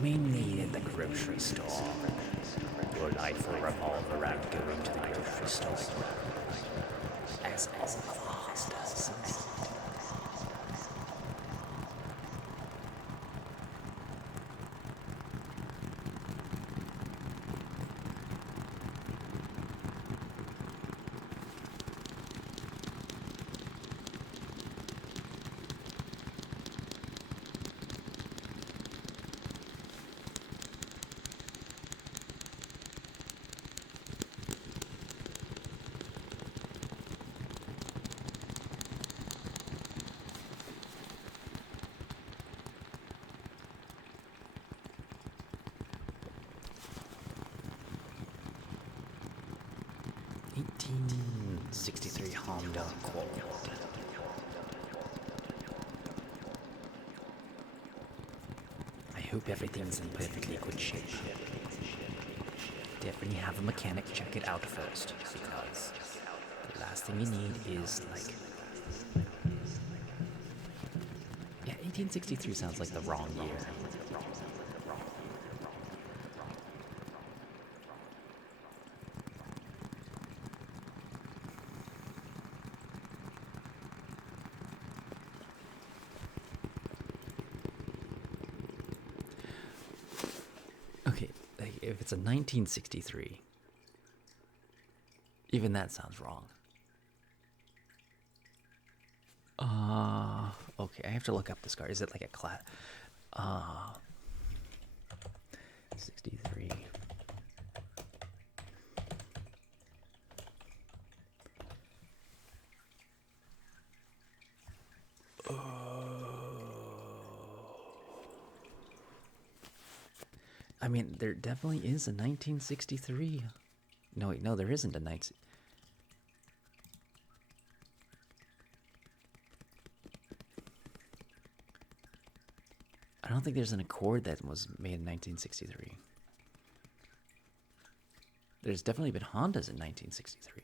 mainly at the grocery store. Your life will revolve around going to the grocery store, as all of ours does. 1863 Honda Accord. I hope everything's in perfectly good shape. Definitely have a mechanic check it out first, because the last thing you need is like... Yeah, 1863 sounds like the wrong year. Okay, if it's a 1963, even that sounds wrong. Okay, I have to look up this car. Is it like a class? 63. I mean, there definitely is a 1963. No, wait, no, there isn't a 19... I don't think there's an Accord that was made in 1963. There's definitely been Hondas in 1963.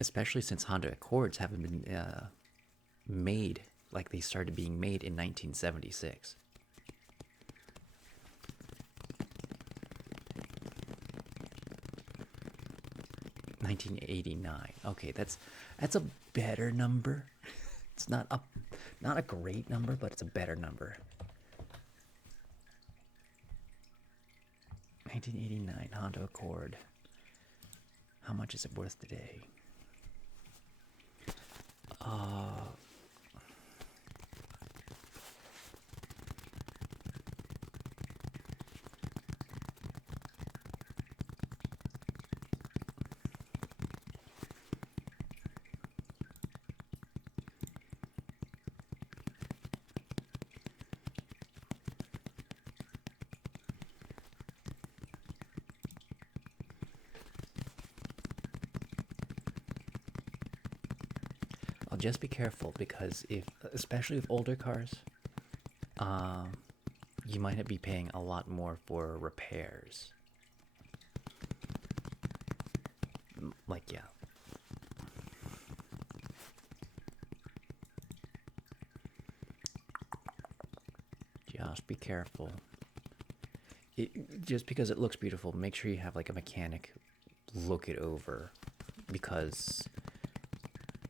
Especially since Honda Accords haven't been made like they started being made in 1976. $1989. Okay, that's a better number. It's not a great number, but it's a better number. 1989 Honda Accord. How much is it worth today? just be careful because if, especially with older cars, you might be paying a lot more for repairs. Like, yeah. Just be careful. Just because it looks beautiful, make sure you have like a mechanic look it over, because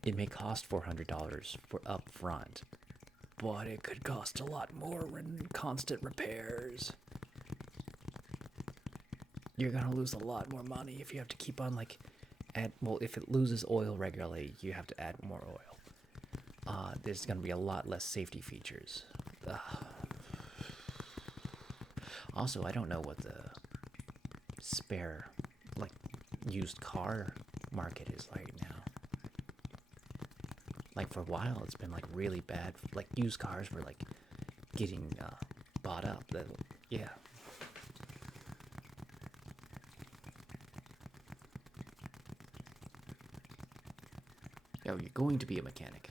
it may cost $400 for upfront, but it could cost a lot more in constant repairs. You're gonna lose a lot more money if you have to keep on like if it loses oil regularly, you have to add more oil. There's gonna be a lot less safety features. Also, I don't know what the spare like used car market is like now. Like for a while, it's been like really bad. Like used cars were like getting bought up. Yeah. Oh, you're going to be a mechanic.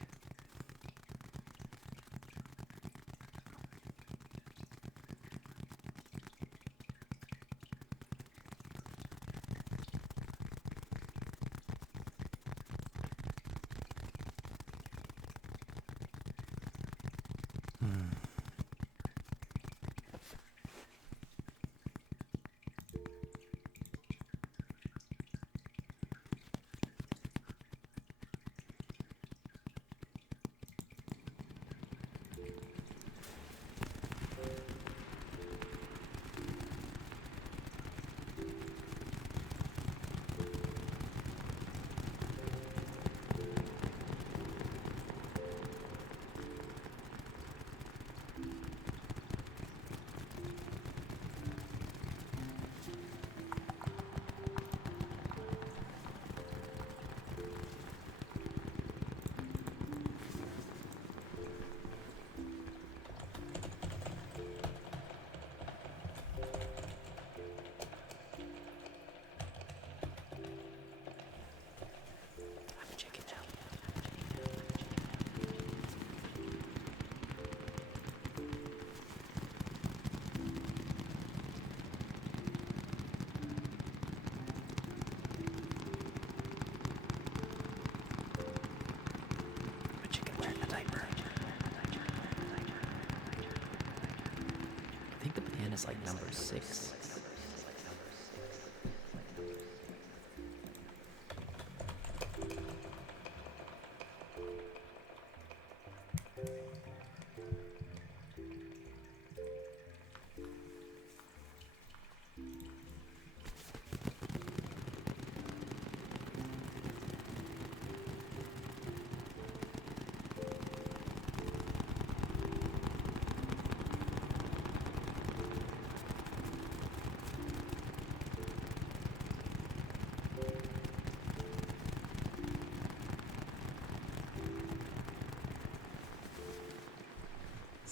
Is like number 6.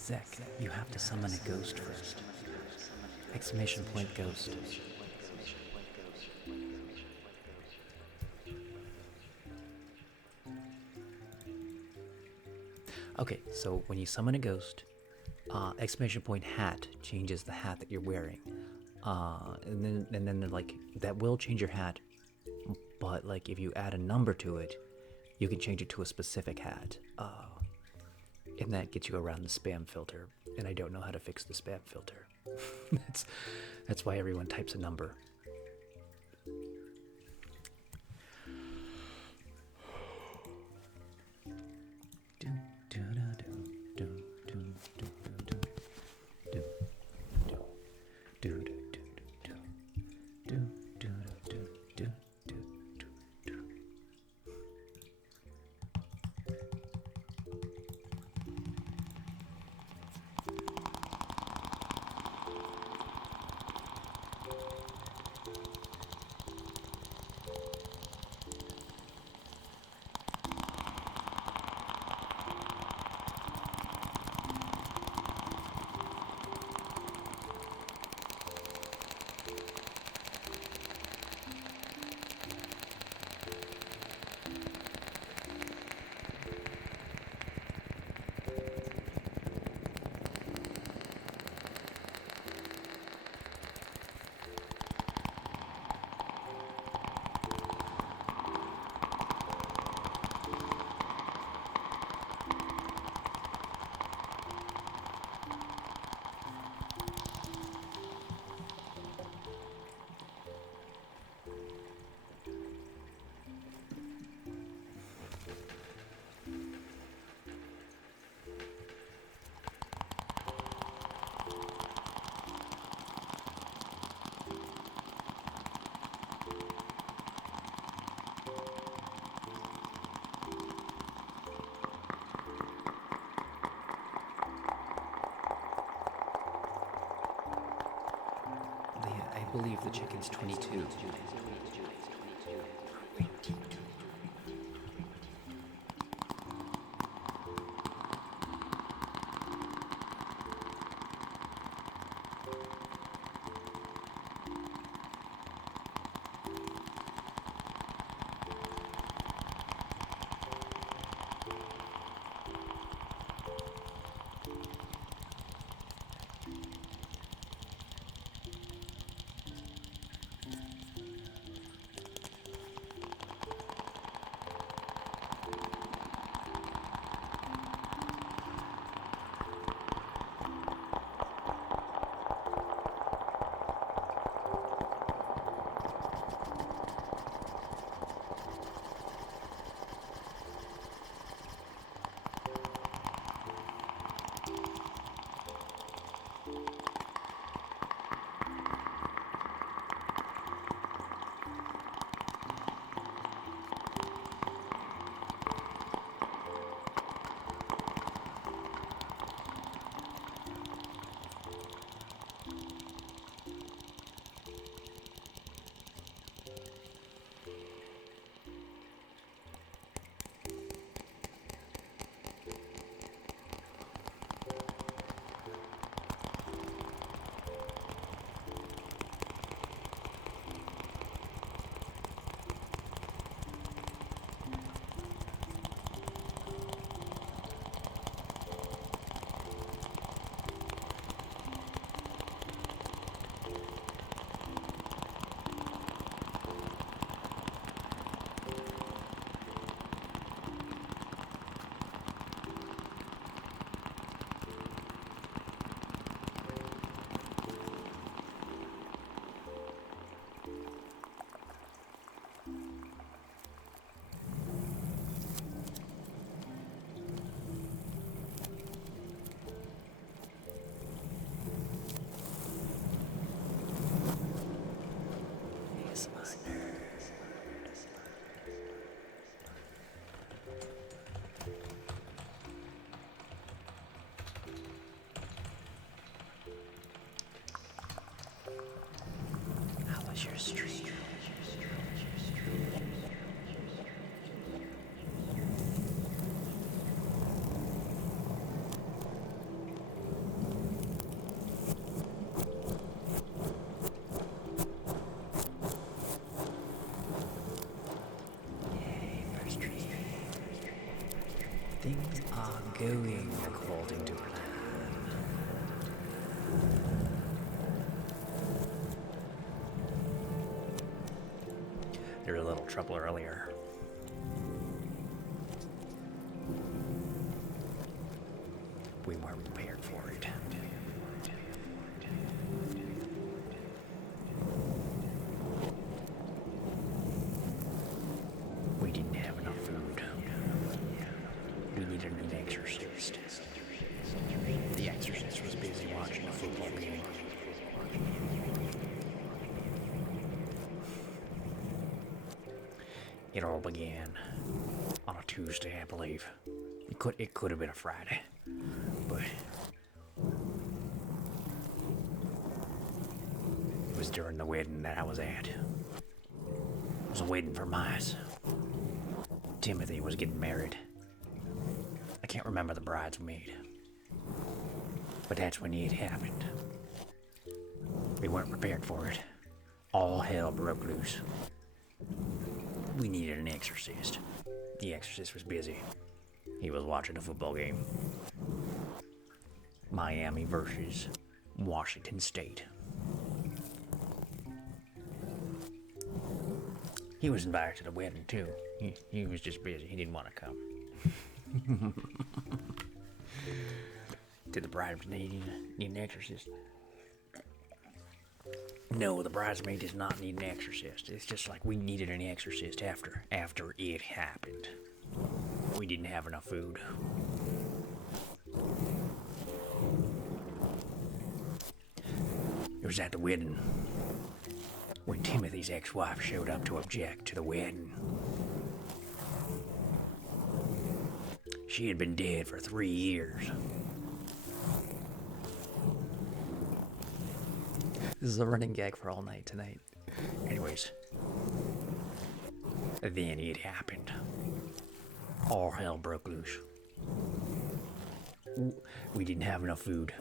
Zek, you have to summon a ghost first. Exclamation point ghost. Okay, so when you summon a ghost, exclamation point hat changes the hat that you're wearing. And then like that will change your hat, but like if you add a number to it, you can change it to a specific hat. And that gets you around the spam filter, and I don't know how to fix the spam filter. That's why everyone types a number. believe the chicken's 22. How was your stream? Yay, first stream. Things are going according to plan. There was a little trouble earlier. We weren't prepared for it. We didn't have enough food. We needed an exorcist. The exorcist was busy watching a football game. It all began on a Tuesday, I believe. It could have been a Friday, but it was during the wedding that I was at. I was waiting for Mice. Timothy was getting married. I can't remember the bridesmaid, but that's when it happened. We weren't prepared for it. All hell broke loose. We needed an exorcist. The exorcist was busy. He was watching a football game. Miami versus Washington State. He was invited to the wedding too. He was just busy. He didn't want to come. Did the bridesmaid need an exorcist? No, the bridesmaid does not need an exorcist. It's just like we needed an exorcist after it happened. We didn't have enough food. It was at the wedding when Timothy's ex-wife showed up to object to the wedding. She had been dead for 3 years. This is a running gag for all night tonight. Anyways, then it happened. All hell broke loose. We didn't have enough food.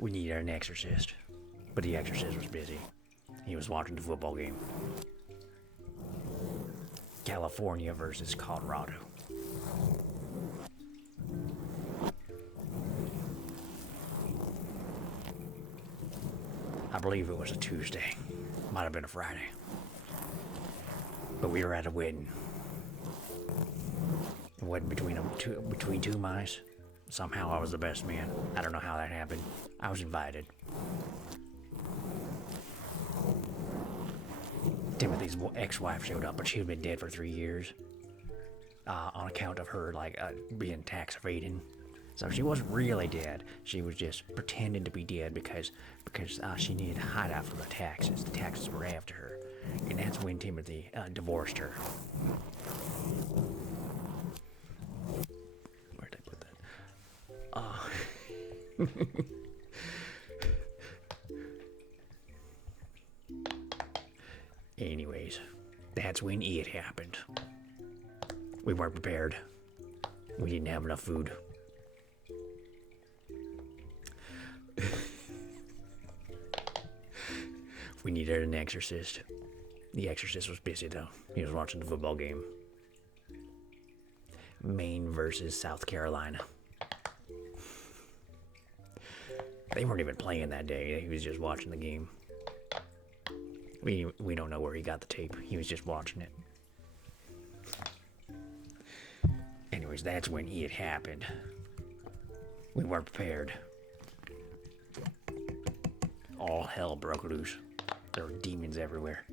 We needed an exorcist, but the exorcist was busy. He was watching the football game. California versus Colorado. I believe it was a Tuesday. Might have been a Friday. But we were at a wedding. A wedding between two mice. Somehow I was the best man. I don't know how that happened. I was invited. Timothy's ex-wife showed up, but she had been dead for 3 years. On account of her, being tax evading. So she wasn't really dead. She was just pretending to be dead because she needed a hideout for the taxes. The taxes were after her. And that's when Timothy divorced her. Where'd I put that? Anyways, that's when it happened. We weren't prepared. We didn't have enough food. We needed an exorcist. The exorcist was busy though. He was watching the football game. Maine versus South Carolina. They weren't even playing that day. He was just watching the game. We don't know where he got the tape. He was just watching it. Anyways, that's when it happened. We weren't prepared. All hell broke loose. There were demons everywhere.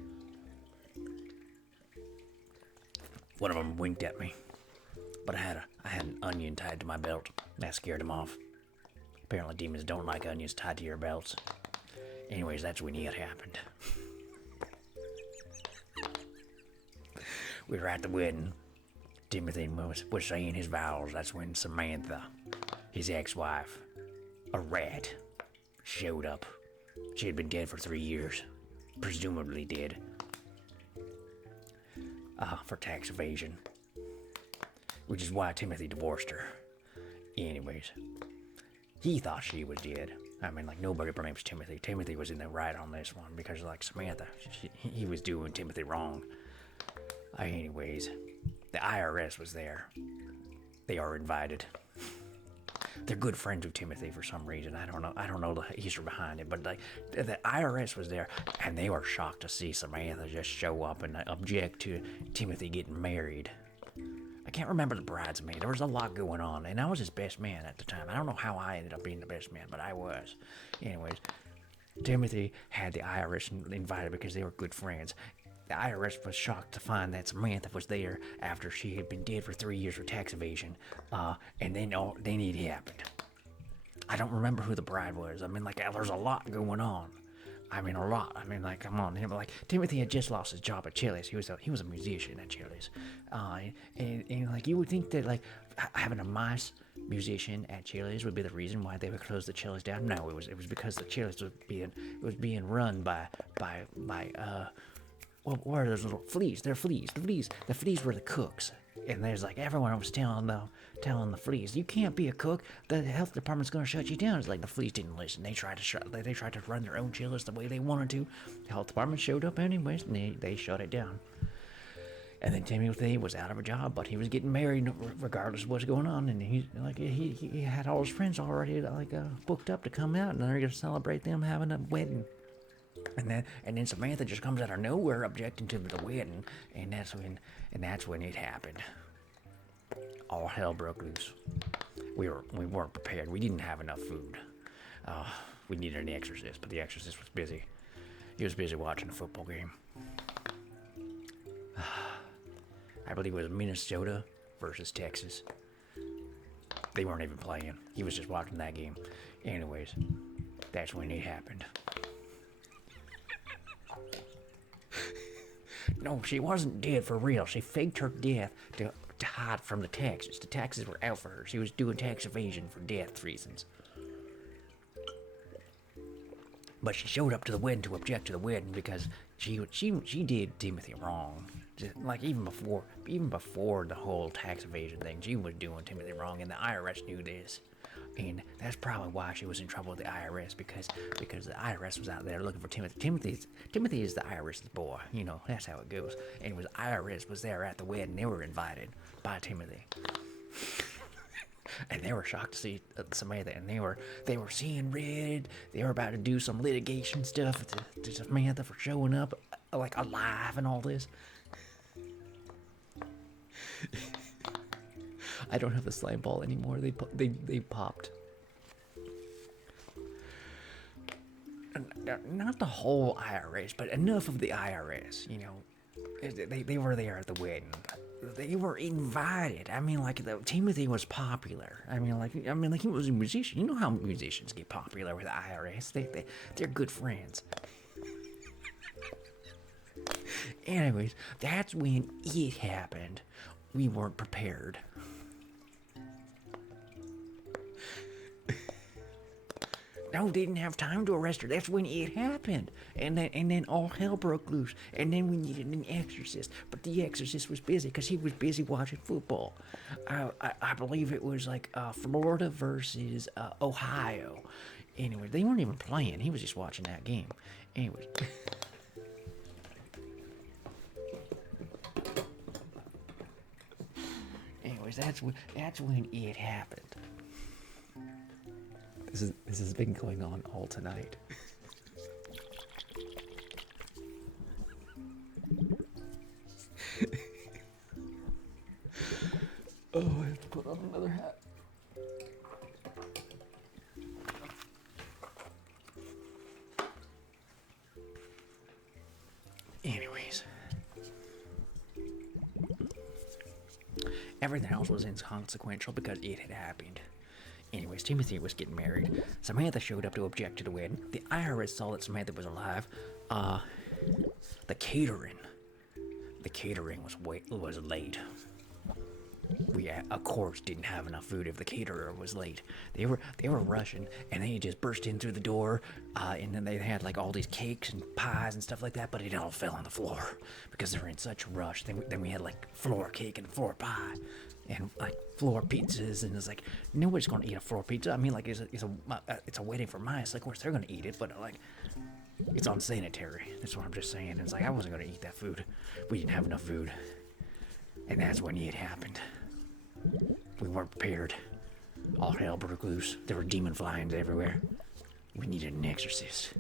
One of them winked at me, but I had an onion tied to my belt. That scared him off. Apparently demons don't like onions tied to your belts. Anyways, that's when it happened. We were at the wedding. Timothy was saying his vows. That's when Samantha, his ex-wife, a rat, showed up. She had been dead for 3 years. Presumably dead. For tax evasion. Which is why Timothy divorced her. Anyways, he thought she was dead. I mean, nobody blames Timothy. Timothy was in the right on this one because, Samantha, he was doing Timothy wrong. Anyways, the IRS was there. They are invited. They're good friends with Timothy for some reason. I don't know the history behind it, but the IRS was there, and they were shocked to see Samantha just show up and object to Timothy getting married. I can't remember the bridesmaid. There was a lot going on, and I was his best man at the time. I don't know how I ended up being the best man, but I was. Anyways, Timothy had the IRS invited because they were good friends. The IRS was shocked to find that Samantha was there after she had been dead for 3 years for tax evasion, and they knew it happened. I don't remember who the bride was. I mean, there's a lot going on. I mean, a lot. I mean, come on. Timothy had just lost his job at Chili's. He was a musician at Chili's, and you would think that having a mice musician at Chili's would be the reason why they would close the Chili's down. No, it was because the Chili's was being run by what are those little fleas? They're fleas. The fleas were the cooks. And there's everyone was telling the fleas, you can't be a cook. The health department's gonna shut you down. It's the fleas didn't listen. They tried to run their own Chili's the way they wanted to. The health department showed up anyways, and they shut it down. And then Timothy was out of a job, but he was getting married regardless of what's going on. And he had all his friends already booked up to come out, and they're gonna celebrate them having a wedding. And then Samantha just comes out of nowhere objecting to the wedding, and that's when it happened. All hell broke loose. We weren't prepared. We didn't have enough food. We needed an exorcist, but the exorcist was busy. He was busy watching the football game. I believe it was Minnesota versus Texas. They weren't even playing. He was just watching that game. Anyways, that's when it happened. No, she wasn't dead for real. She faked her death to hide from the taxes. The taxes were out for her. She was doing tax evasion for death reasons. But she showed up to the wedding to object to the wedding because she did Timothy wrong. Just, like even before the whole tax evasion thing, she was doing Timothy wrong, and the IRS knew this. And that's probably why she was in trouble with the IRS, because the IRS was out there looking for Timothy. Timothy is the IRS's boy, you know, that's how it goes. And it was IRS was there at the wedding. They were invited by Timothy. And they were shocked to see Samantha, and they were seeing red. They were about to do some litigation stuff to Samantha for showing up like alive and all this. I don't have the slime ball anymore. They popped. Not the whole IRS, but enough of the IRS. You know, they were there at the wedding. They were invited. I mean, like Timothy was popular. I mean, like he was a musician. You know how musicians get popular with the IRS? They're good friends. Anyways, that's when it happened. We weren't prepared. No, didn't have time to arrest her. That's when it happened. And then all hell broke loose. And then we needed an exorcist. But the exorcist was busy because he was busy watching football. I believe it was like Florida versus Ohio. Anyway, they weren't even playing. He was just watching that game. Anyway. Anyways, that's when it happened. This has been going on all tonight. Oh, I have to put on another hat. Anyways. Everything else was inconsequential because it had happened. Anyways, Timothy was getting married. Samantha showed up to object to the wedding. The IRS saw that Samantha was alive. The catering was late. We, of course, didn't have enough food if the caterer was late. They were rushing, and they just burst in through the door, and then they had like all these cakes and pies and stuff like that, but it all fell on the floor because they were in such a rush. Then we had like floor cake and floor pie. And like floor pizzas, and it's like nobody's gonna eat a floor pizza. I mean, like it's a wedding for mice. Like, of course they're gonna eat it, but like it's unsanitary. That's what I'm just saying. It's like I wasn't gonna eat that food. We didn't have enough food, and that's when it happened. We weren't prepared. All hell broke loose. There were demon flyings everywhere. We needed an exorcist.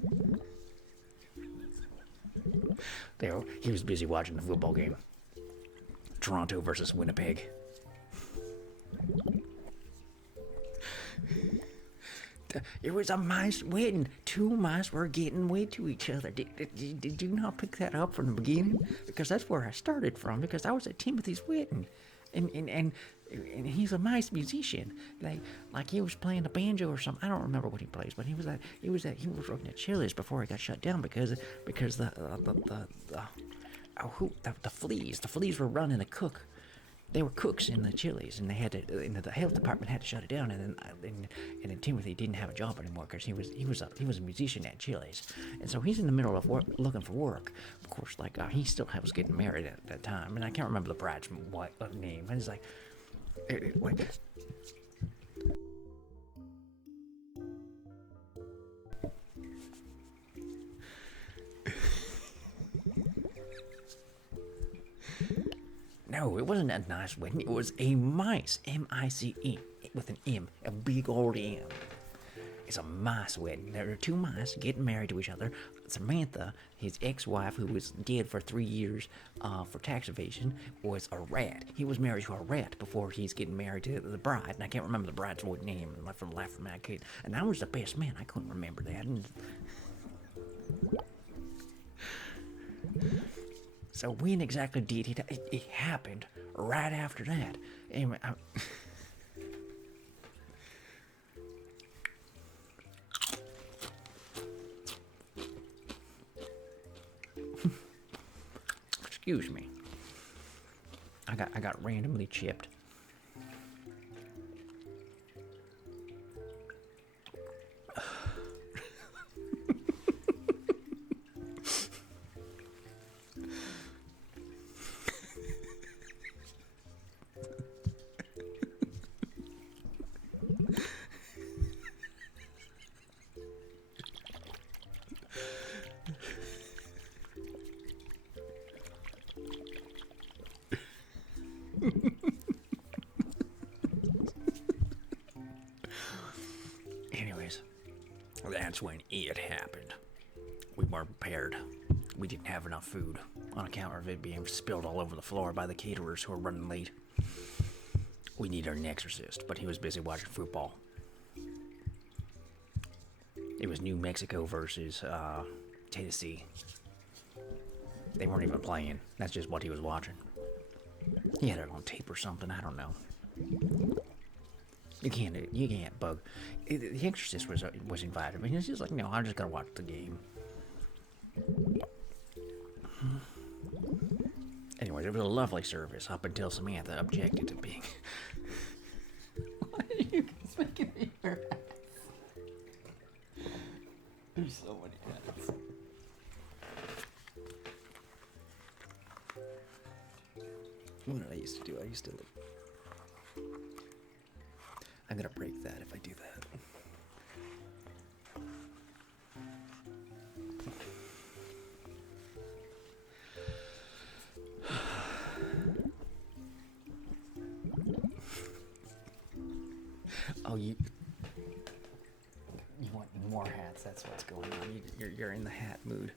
He was busy watching the football game. Toronto versus Winnipeg. It was a mice wedding. Two mice were getting wed to each other. Did you not pick that up from the beginning? Because that's where I started from. Because I was at Timothy's wedding, and he's a mice musician. Like he was playing the banjo or something. I don't remember what he plays, but he was working at Chili's before he got shut down because the fleas were running the cook. They were cooks in the Chili's, and the health department had to shut it down. And then Timothy didn't have a job anymore because he was a musician at Chili's, and so he's in the middle of work, looking for work. Of course, like he still was getting married at that time, and I can't remember the bride's name. And it's like, no, it wasn't a nice wedding. It was a mice, M-I-C-E, with an M, a big old M. It's a mice wedding. There are two mice getting married to each other. Samantha, his ex-wife, who was dead for 3 years for tax evasion, was a rat. He was married to a rat before he's getting married to the bride, and I can't remember the bride's name. From the life of my kid, and I was the best man. I couldn't remember that. So when exactly did it happened right after that. Anyway, excuse me. I got randomly chipped. Anyways, that's when it happened. We weren't prepared. We didn't have enough food on account of it being spilled all over the floor by the caterers who were running late. We needed an exorcist, but he was busy watching football. It was New Mexico versus Tennessee. They weren't even playing. That's just what he was watching. He had it on tape or something. I don't know. You can't bug. The Exorcist was invited. I mean, it's just like, no, I'm just gonna watch the game. Anyways, it was a lovely service up until Samantha objected to being. Why are you guys making me your hats? There's so many hats. What did I used to do? I used to like. I'm gonna break that if I do that. Oh, you want more hats? That's what's going on. You're in the hat mood.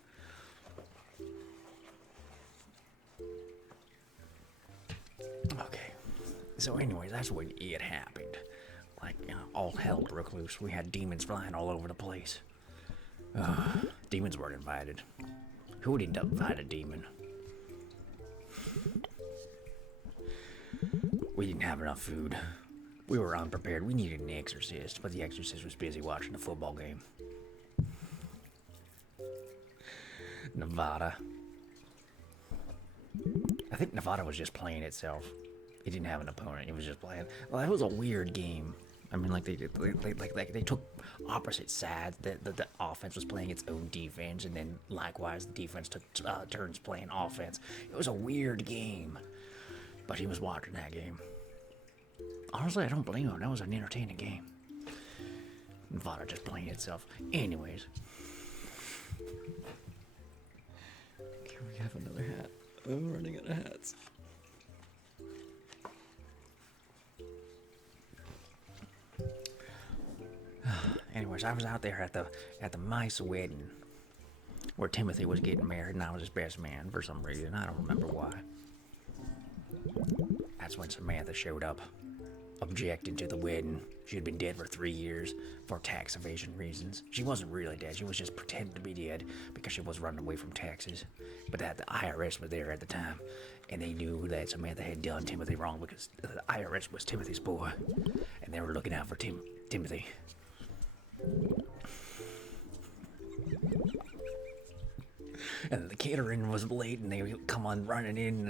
Okay. So, anyways, that's when it happened. Like, all hell broke loose. We had demons flying all over the place. Demons weren't invited. Who would invite a demon? We didn't have enough food. We were unprepared. We needed an exorcist, but the exorcist was busy watching the football game. Nevada. I think Nevada was just playing itself. It didn't have an opponent. It was just playing. Well, that was a weird game. I mean, like they took opposite sides. The offense was playing its own defense, and then likewise the defense took turns playing offense. It was a weird game, but he was watching that game. Honestly, I don't blame him. That was an entertaining game. Nevada just playing itself. Anyways, can we have another hat? I'm running out of hats. Anyways, I was out there at the mice wedding where Timothy was getting married and I was his best man for some reason. I don't remember why. That's when Samantha showed up, objecting to the wedding. She had been dead for 3 years for tax evasion reasons. She wasn't really dead. She was just pretending to be dead because she was running away from taxes. But that the IRS was there at the time, and they knew that Samantha had done Timothy wrong because the IRS was Timothy's boy, and they were looking out for Timothy. And the catering was late, and they come on running in,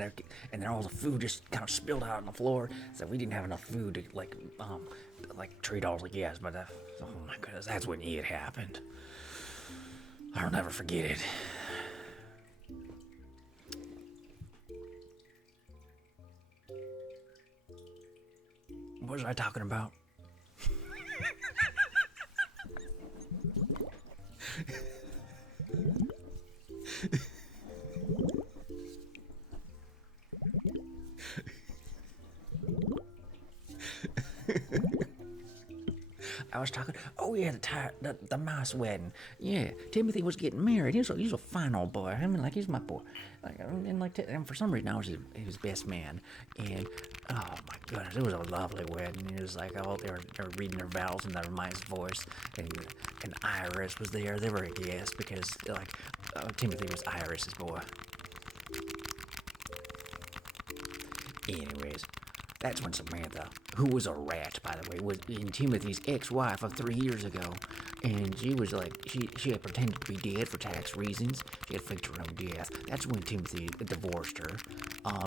and then all the food just kind of spilled out on the floor. So we didn't have enough food to like treat all the guests. But oh my goodness, that's when it happened. I'll never forget it. What was I talking about? I was talking. Oh yeah, the mouse wedding. Yeah, Timothy was getting married. He's a fine old boy. I mean, like he's my boy. And for some reason, I was his best man. And oh my goodness, it was a lovely wedding. It was like they were reading their vows in their mind's voice, and Iris was there. They were a guest because Timothy was Iris's boy. Anyways, That's when Samantha, who was a rat, by the way, was in Timothy's ex-wife of 3 years ago. And she was like, she had pretended to be dead for tax reasons. She had faked her own death. That's when Timothy divorced her,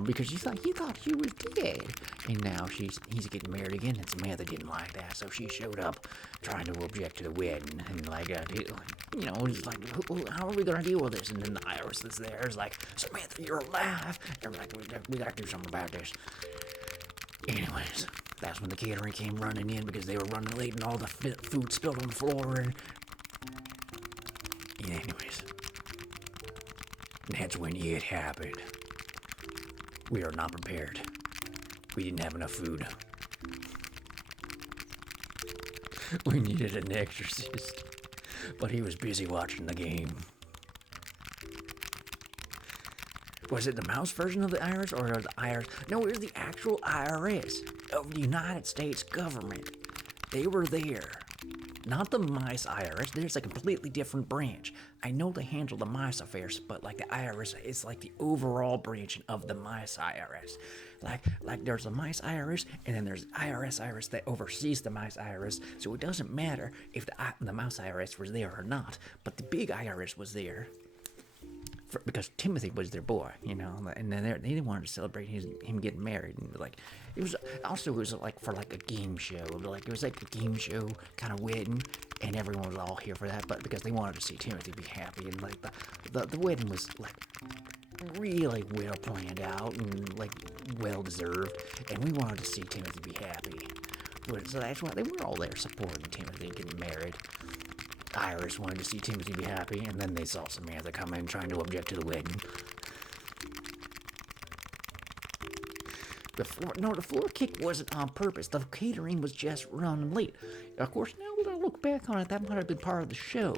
because he thought she was dead. And now he's getting married again, and Samantha didn't like that, so she showed up trying to object to the wedding. And like, it's like, how are we gonna deal with this? And then the Iris that's there is like, Samantha, you're alive. And we're like, we gotta do something about this. Anyways, that's when the catering came running in because they were running late and all the food spilled on the floor. And anyways, that's when it happened. We are not prepared. We didn't have enough food. We needed an exorcist, but he was busy watching the game. Was it the mouse version of the IRS or the IRS? No, it was the actual IRS of the United States government. They were there. Not the mice IRS. There's a completely different branch. I know they handle the mice affairs, but like the IRS is like the overall branch of the mice IRS. Like there's the mice IRS, and then there's IRS that oversees the mice IRS. So it doesn't matter if the mouse IRS was there or not, but the big IRS was there. Because Timothy was their boy, and then they wanted to celebrate him getting married, and like it was like for like a game show, it was like a game show kind of wedding, and everyone was all here for that, but because they wanted to see Timothy be happy, and like the wedding was like really well planned out and like well deserved, and we wanted to see Timothy be happy, so that's why they were all there supporting Timothy getting married. Iris wanted to see Timothy be happy, and then they saw Samantha come in trying to object to the wedding. The floor kick wasn't on purpose. The catering was just running late. Of course, now that I look back on it, that might have been part of the show.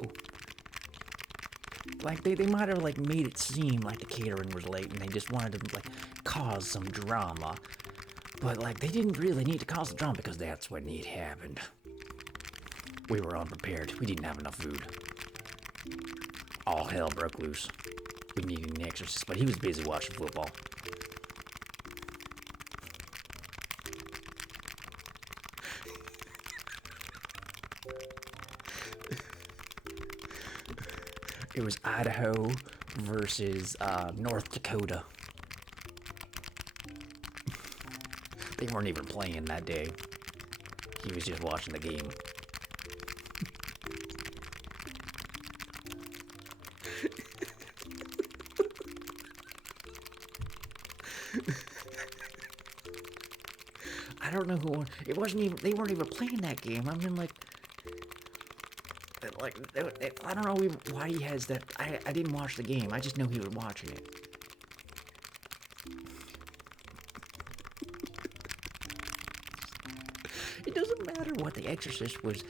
Like, they might have, like, made it seem like the catering was late, and they just wanted to, like, cause some drama. But, like, they didn't really need to cause the drama because that's when it happened. We were unprepared. We didn't have enough food. All hell broke loose. We needed an exorcist, but he was busy watching football. It was Idaho versus North Dakota. They weren't even playing that day. He was just watching the game. I don't know who. It wasn't even. They weren't even playing that game. I mean, like, I don't know why he has that. I didn't watch the game. I just know he was watching it. It doesn't matter what the exorcist was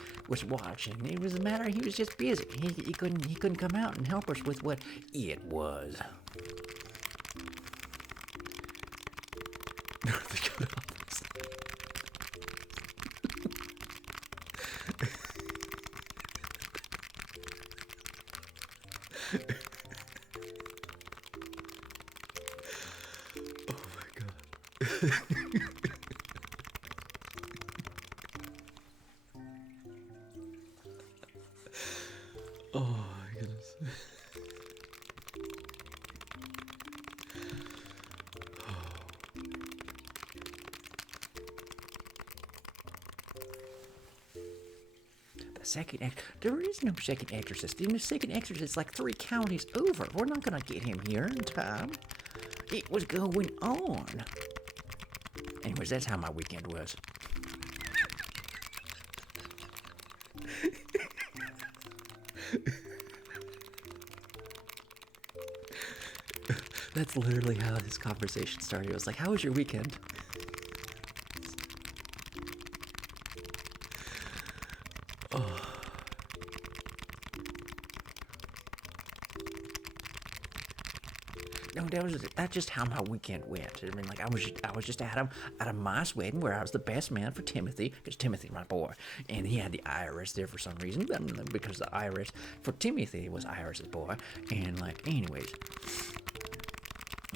watching. It was a matter he was just busy. He couldn't come out and help us with what it was. Oh my god. Oh my goodness. There is no second exorcist. The second exorcist is like 3 counties over. We're not gonna get him here in time. It was going on. Anyways, that's how my weekend was. That's literally how this conversation started. It was like, how was your weekend? No, that's just how my weekend went. I mean, like, I was just at a mice wedding where I was the best man for Timothy, because Timothy's my boy, and he had the IRS there for some reason, because the IRS for Timothy was Iris's boy, and like, anyways,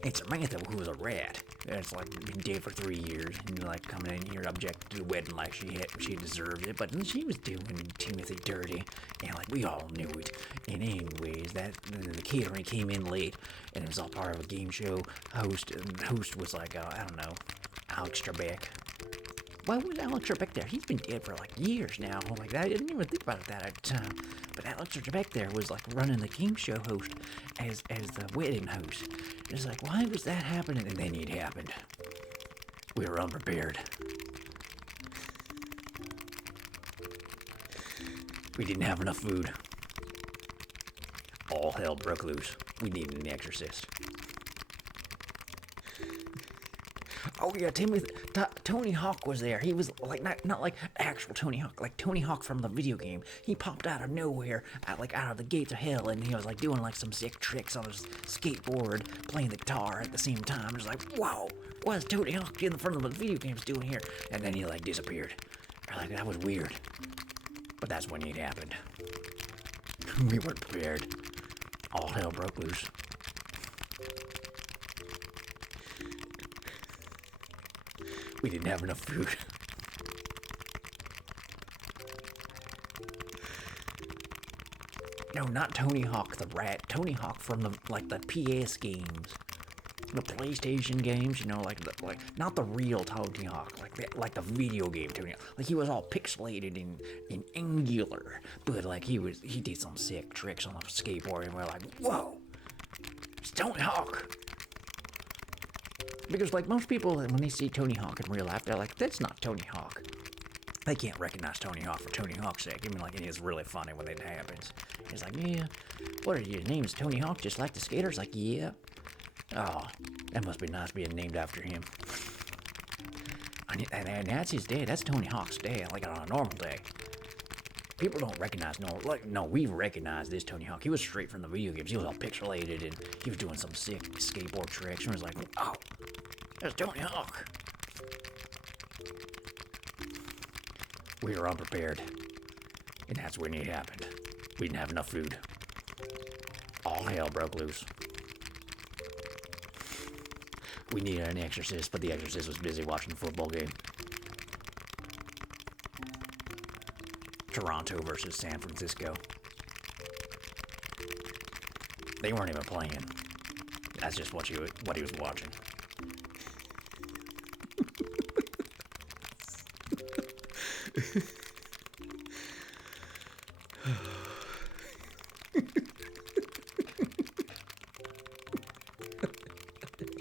And Samantha, who was a rat, that's like been dead for 3 years, and like coming in here object to the wedding like she deserved it, but she was doing Timothy dirty, and like we all knew it. And anyways, that the catering came in late, and it was all part of a game show host, and the host was like I don't know, Alex Trebek. Why was Alex Trebek there? He's been dead for like years now. Like I didn't even think about it that at the time. But Alex Trebek there was like running the game show host as the wedding host. It's like, why was that happening? And then it happened. We were unprepared. We didn't have enough food. All hell broke loose. We needed an exorcist. Oh yeah, Tony Hawk was there. He was like not like actual Tony Hawk, like Tony Hawk from the video game. He popped out of nowhere, out of the gates of hell, and he was like doing like some sick tricks on his skateboard, playing the guitar at the same time. It was like, whoa, what is Tony Hawk in the front of the video games doing here? And then he like disappeared. Like that was weird, but that's when it happened. We weren't prepared. All hell broke loose. We didn't have enough food. No, not Tony Hawk the rat. Tony Hawk from the PS games, the PlayStation games. You know, not the real Tony Hawk, like the video game Tony Hawk. Like he was all pixelated in angular, but like he did some sick tricks on the skateboard, and we're like, whoa, it's Tony Hawk. Because, like, most people, when they see Tony Hawk in real life, they're like, that's not Tony Hawk. They can't recognize Tony Hawk for Tony Hawk's sake. I mean, like, it is really funny when that happens. It's like, yeah, what are your names? Tony Hawk, just like the skaters? Like, yeah. Oh, that must be nice being named after him. And that's his day. That's Tony Hawk's day, like on a normal day. People don't recognize, we recognize this Tony Hawk. He was straight from the video games. He was all pixelated, and he was doing some sick skateboard tricks, and it was like, oh, there's Tony Hawk. We were unprepared, and that's when it happened. We didn't have enough food. All hell broke loose. We needed an exorcist, but the exorcist was busy watching the football game. Toronto versus San Francisco. They weren't even playing. That's just what he was watching.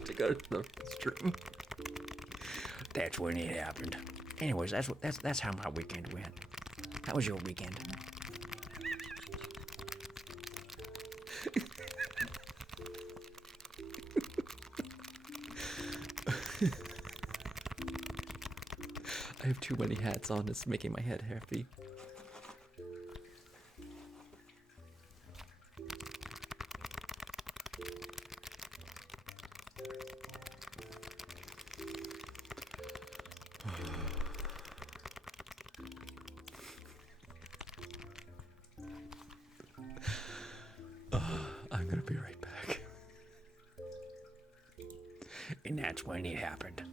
To go to the restroom. That's when it happened. Anyways, that's how my weekend went. How was your weekend? I have too many hats on. It's making my head happy. I'm gonna be right back. And that's when it happened.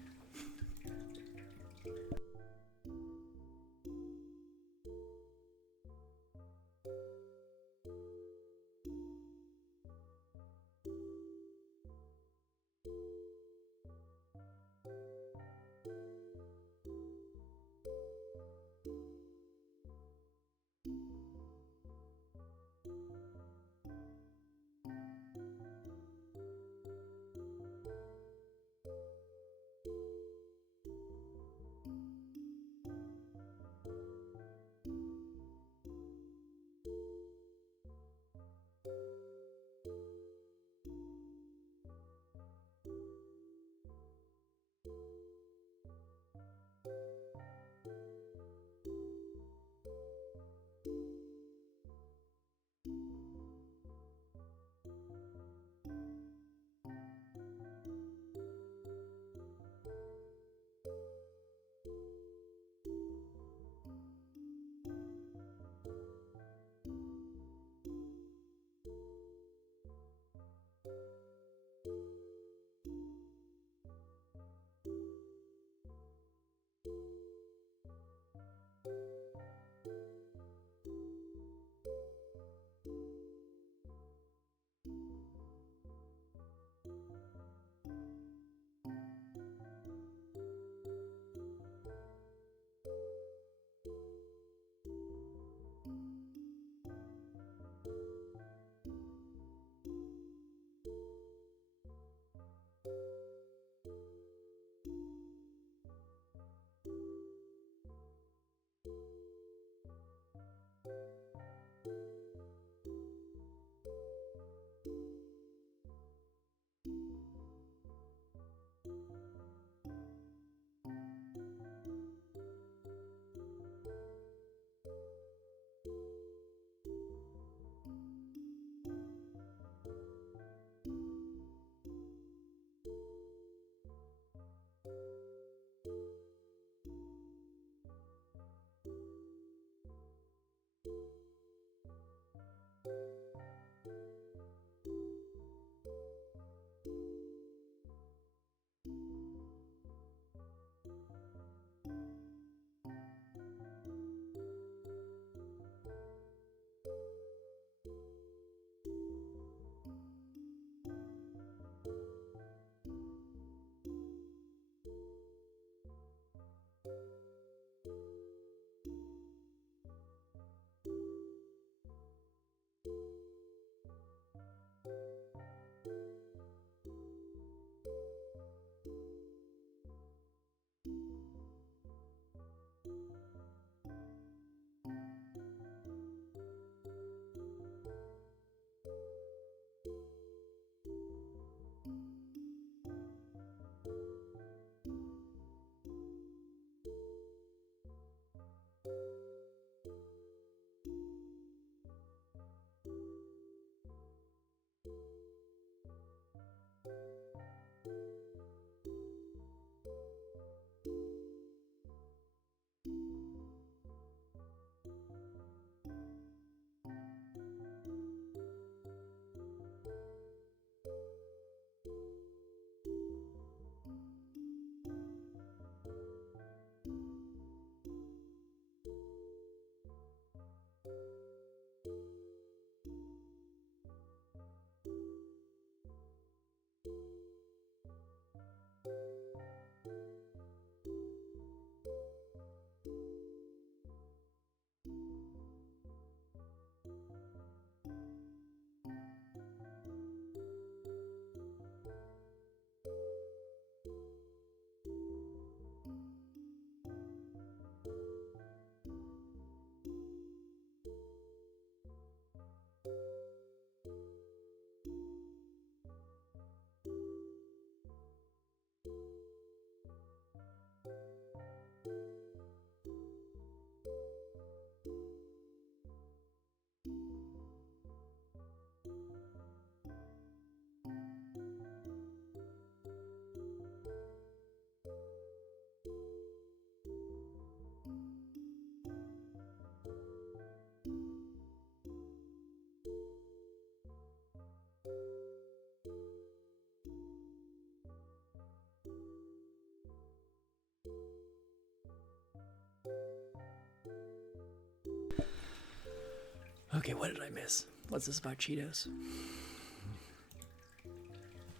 Okay, what did I miss? What's this about Cheetos?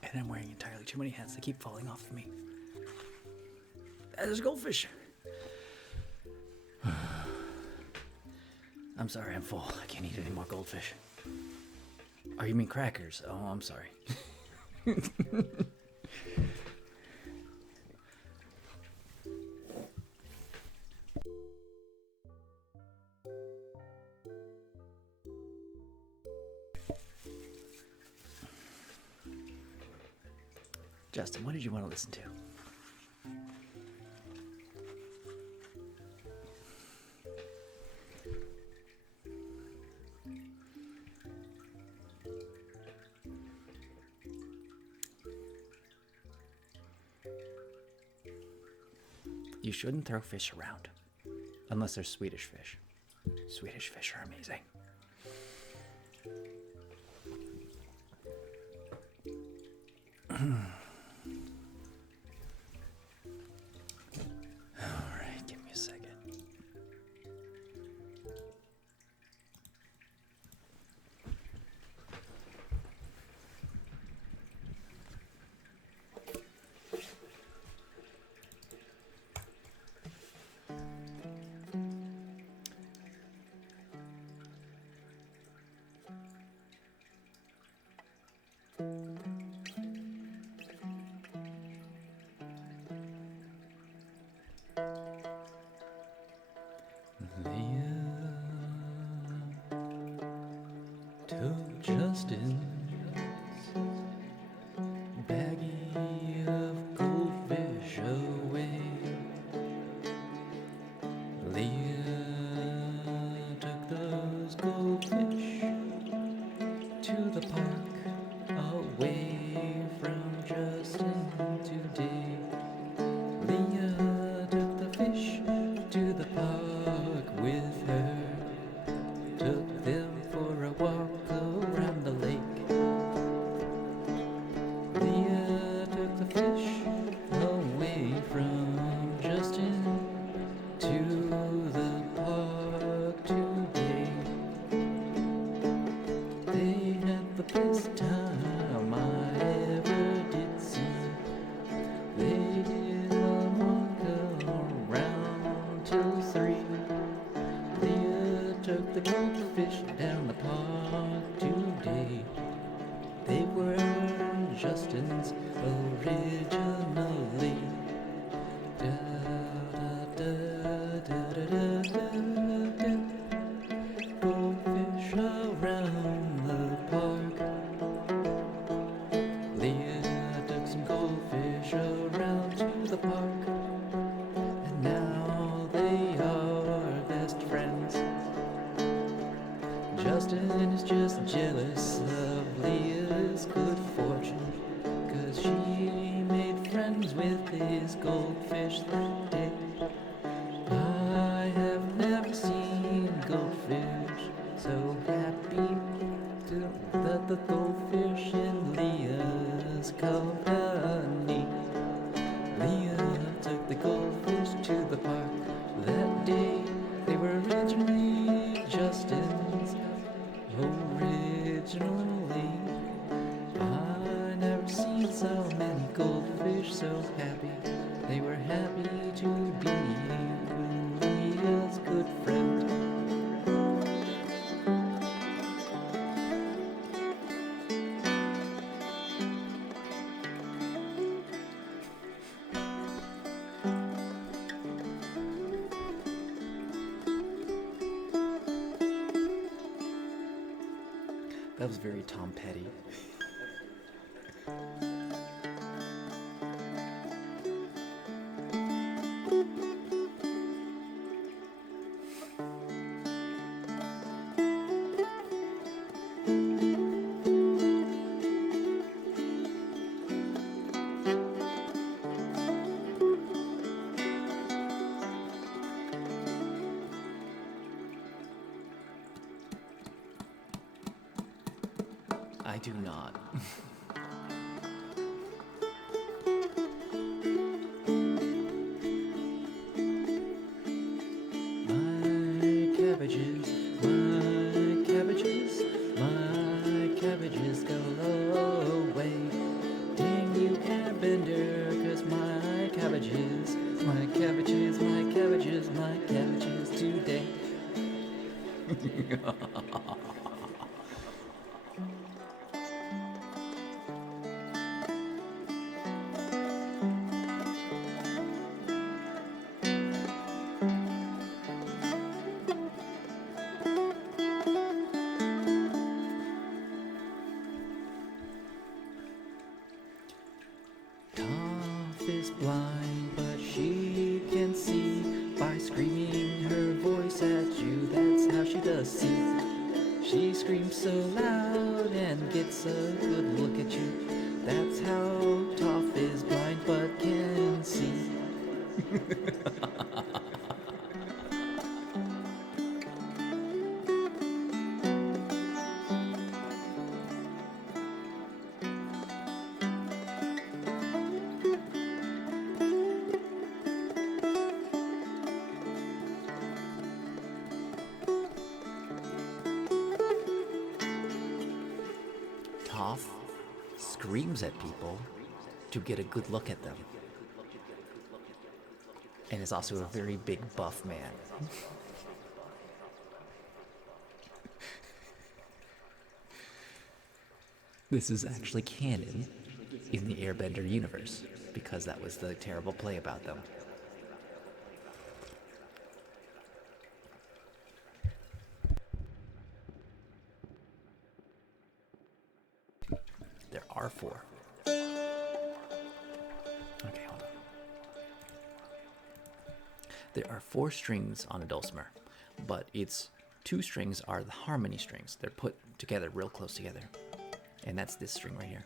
And I'm wearing entirely too many hats. They keep falling off of me. There's goldfish. I'm sorry, I'm full. I can't eat any more goldfish. Oh, you mean crackers? Oh, I'm sorry. Justin, what did you want to listen to? You shouldn't throw fish around. Unless they're Swedish fish. Swedish fish are amazing. Alright, give me a second. Took Justin's baggie of goldfish away. Leah took those goldfish to the park away from Justin today. Leah took the fish to the park with her. Took them for a walk around the lake. Leah took the fish away from Justin to the park today. They had the best time I ever did see. They did a walk around till 3. Leah took the goldfish down the park today. They were Justin's originally. Da, da, da, da, da, da, da, da. Goldfish around the park. Leah took some goldfish around to the park. And now they are best friends. Justin is just jealous of Leah's good fortune, 'cause she made friends with his goldfish that day. I have never seen goldfish so happy that the goldfish in Leah's company. Leah took the goldfish to the park that day. They were originally Justin's. Originally, I never seen so many goldfish so happy. They were happy to be Leah's good friend. That was very Tom Petty. I do not. My cabbages cabbages, my cabbages, my cabbages, my cabbages today. Toph is blind, but she can see by screaming her voice at you. That's how she does see. She screams so loud and gets a good look at you. That's how Toph is blind but can see. Toph screams at people to get a good look at them. And is also a very big buff man. This is actually canon in the Airbender universe, because that was the terrible play about them. There are 4. Okay, hold on. There are 4 strings on a dulcimer, but its 2 strings are the harmony strings. They're put together real close together. And that's this string right here.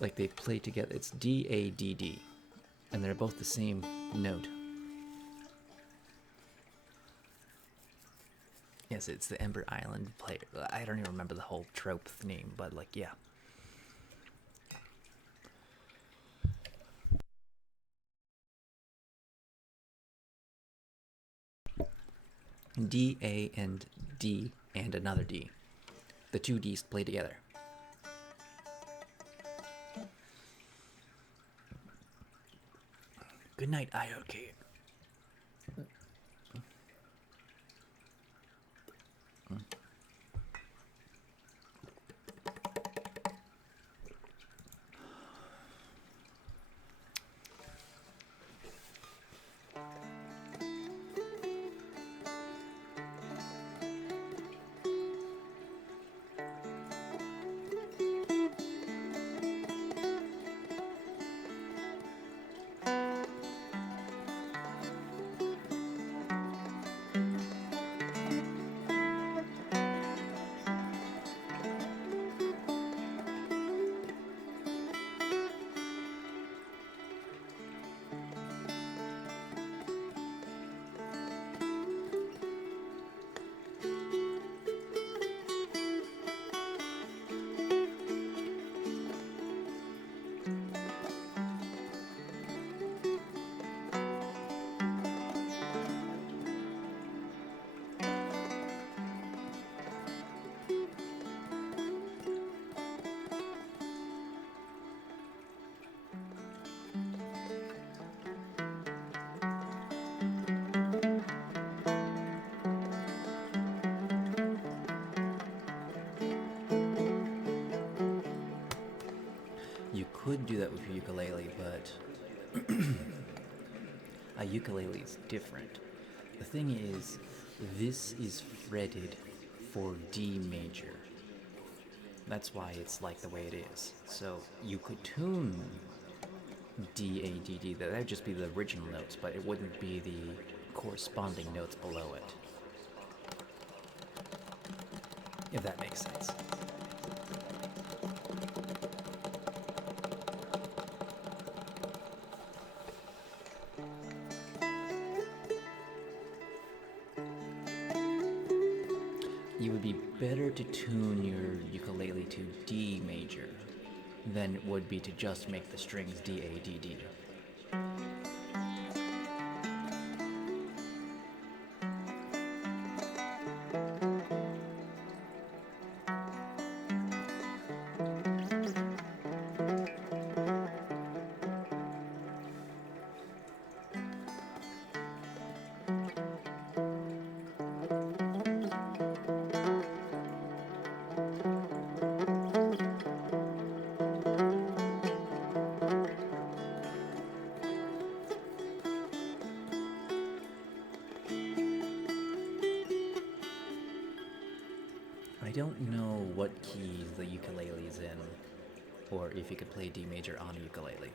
Like they play together. It's D, A, D, D. And they're both the same note. Yes, it's the Ember Island player. I don't even remember the whole trope name, but like, yeah. D, A, and D, and another D. The 2 Ds play together. Good night, IOK. You could do that with your ukulele, but a ukulele is different. The thing is, this is fretted for D major. That's why it's like the way it is. So you could tune D, A, D, D. That would just be the original notes, but it wouldn't be the corresponding notes below it. If that makes sense. You would be better to tune your ukulele to D major than it would be to just make the strings D, A, D, D. don't know what keys the ukulele's in, or if you could play D major on a ukulele.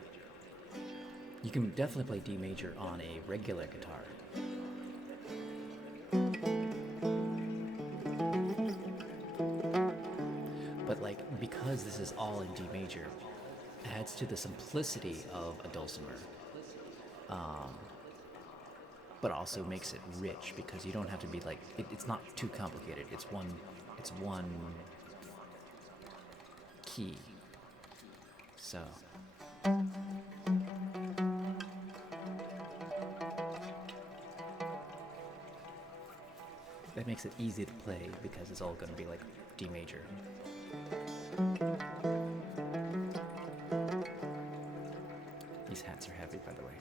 You can definitely play D major on a regular guitar. But like, because this is all in D major, adds to the simplicity of a dulcimer. But also makes it rich because you don't have to be like, it's not too complicated. It's one key. So that makes it easy to play because it's all going to be like D major. These hats are heavy, by the way.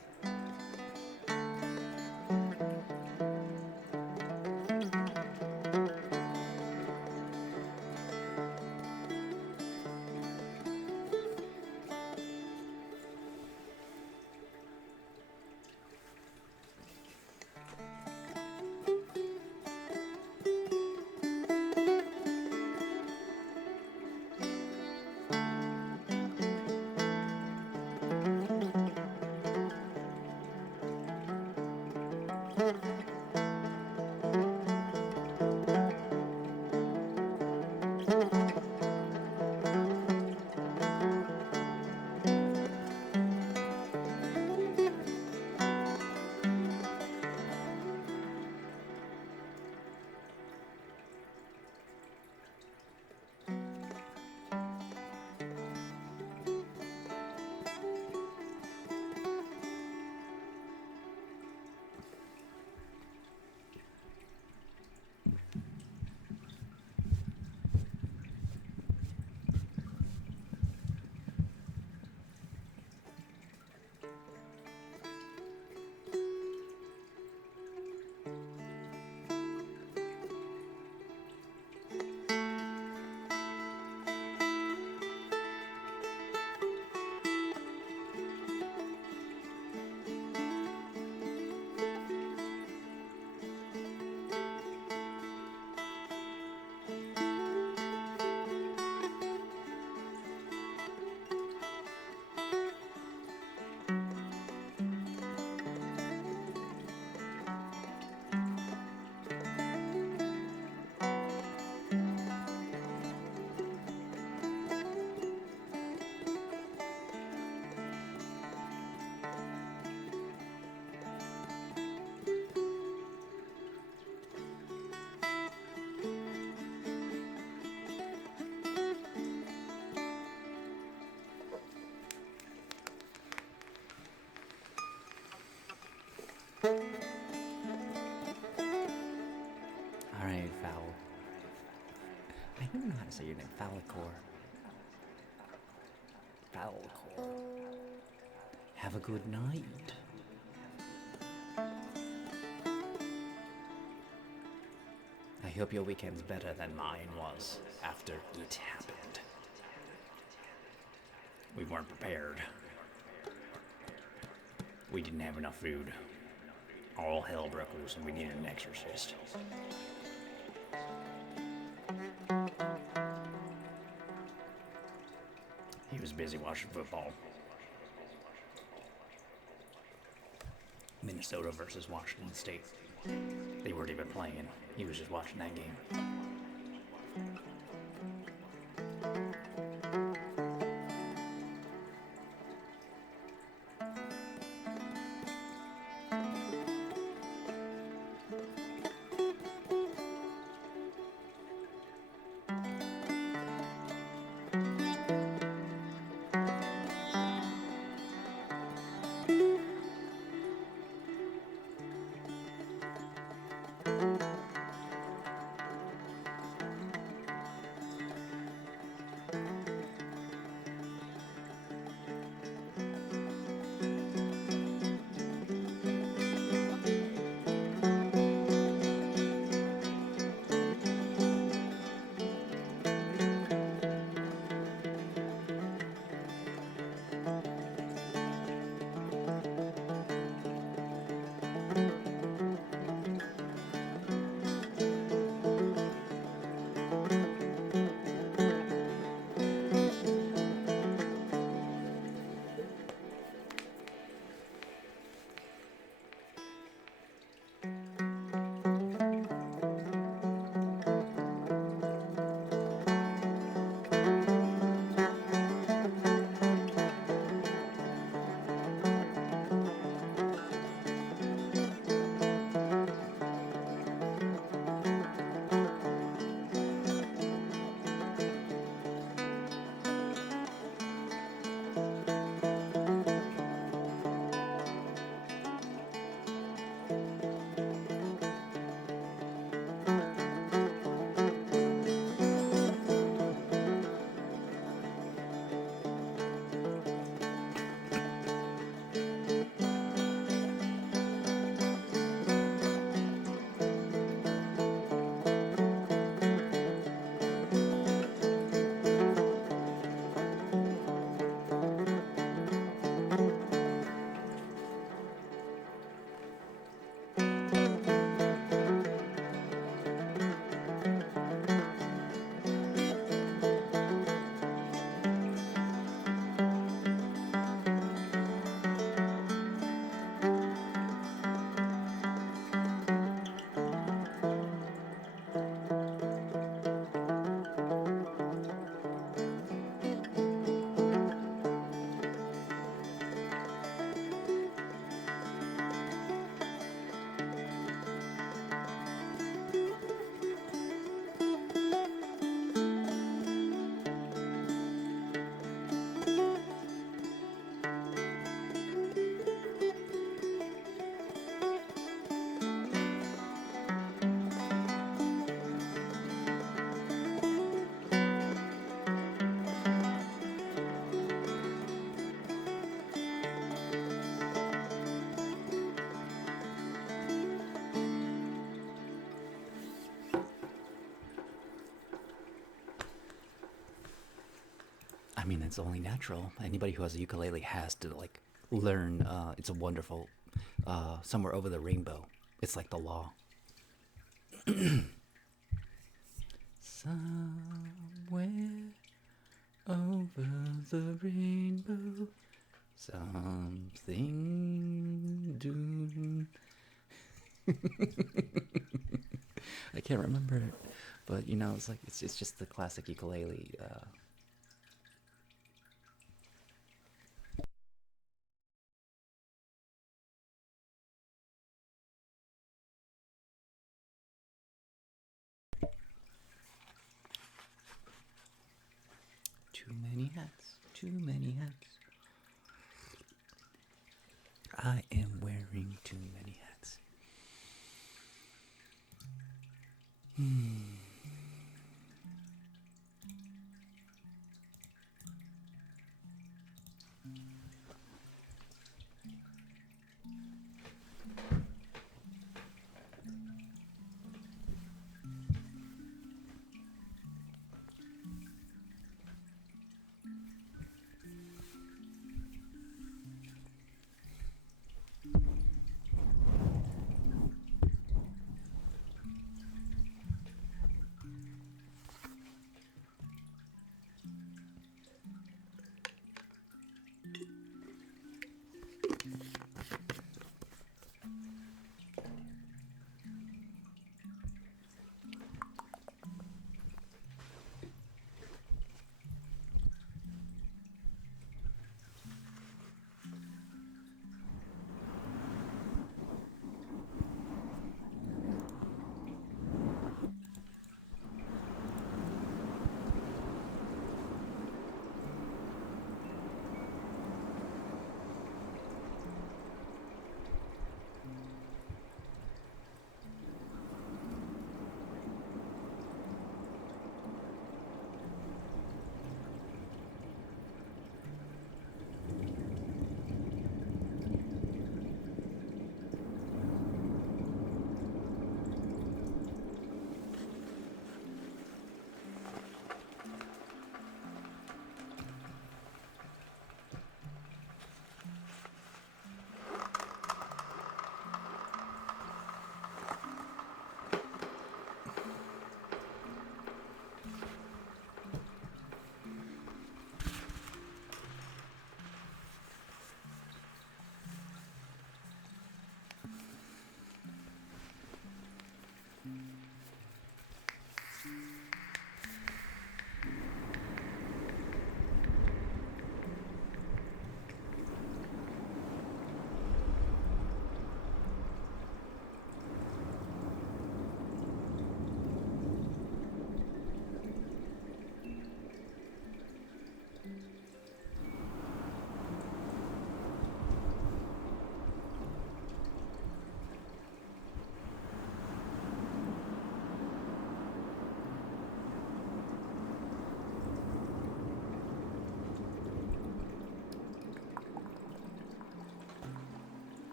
Alright, Foul. I don't know how to say your name. Fowlicore. Fowlicore. Have a good night. I hope your weekend's better than mine was after it happened. We weren't prepared. We didn't have enough food. All hell broke loose and we needed an exorcist. He was busy watching football. Minnesota versus Washington State. They weren't even playing. He was just watching that game. I mean, it's only natural. Anybody who has a ukulele has to like learn. It's a wonderful. Somewhere over the rainbow. It's like the law. Somewhere over the rainbow, something do. I can't remember it, but you know, it's like it's just the classic ukulele. Too many hats, too many hats. I am wearing too many hats.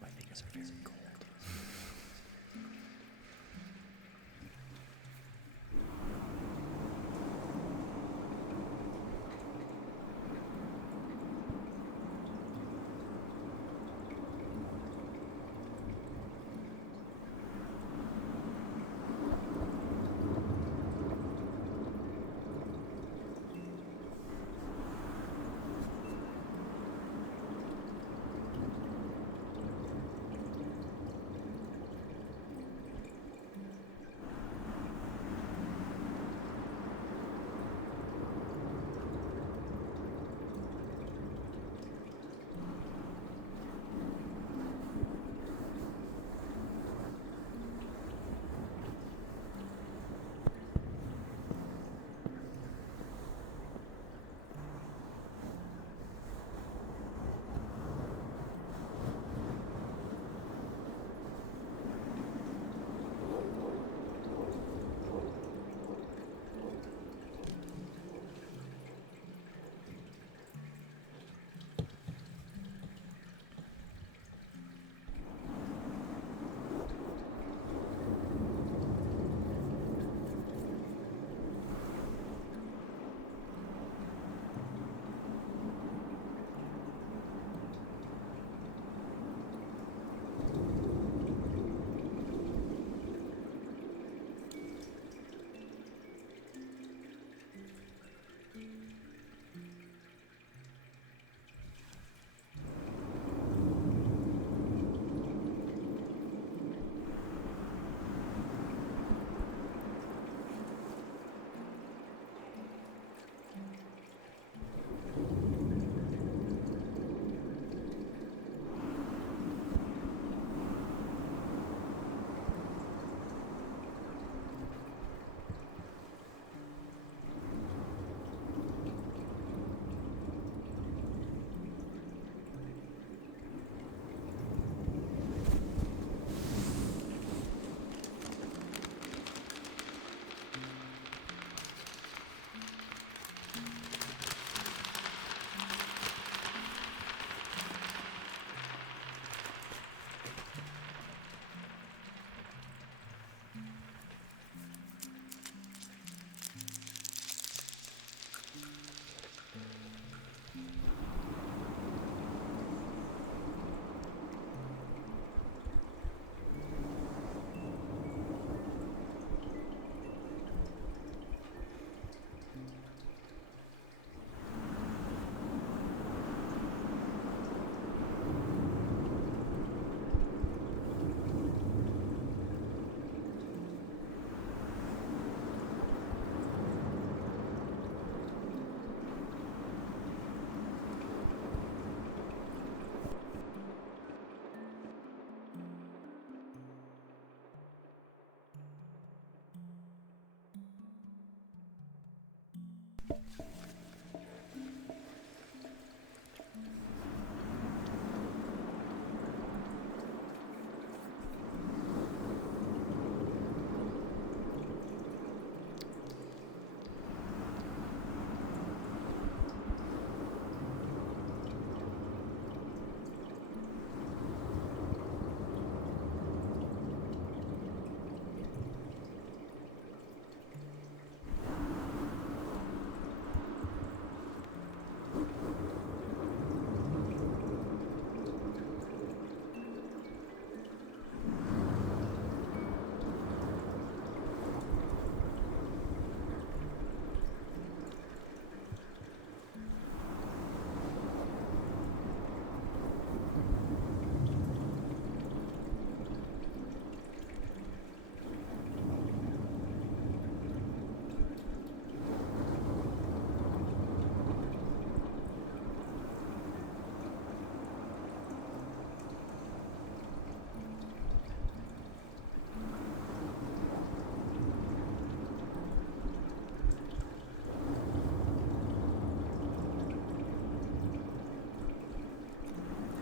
My fingers are very cold.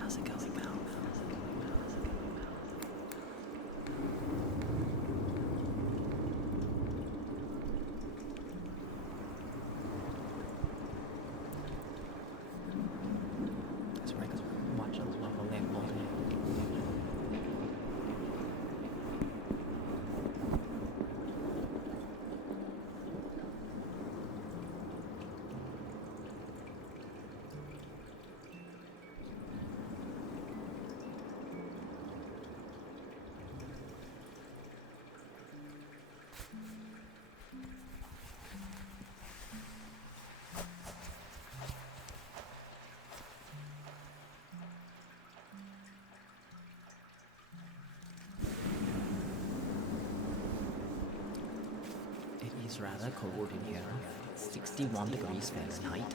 How's it going, Mel? That's right, 'cause we're watching the local lamp all day. It is rather cold in here. 61 degrees Fahrenheit.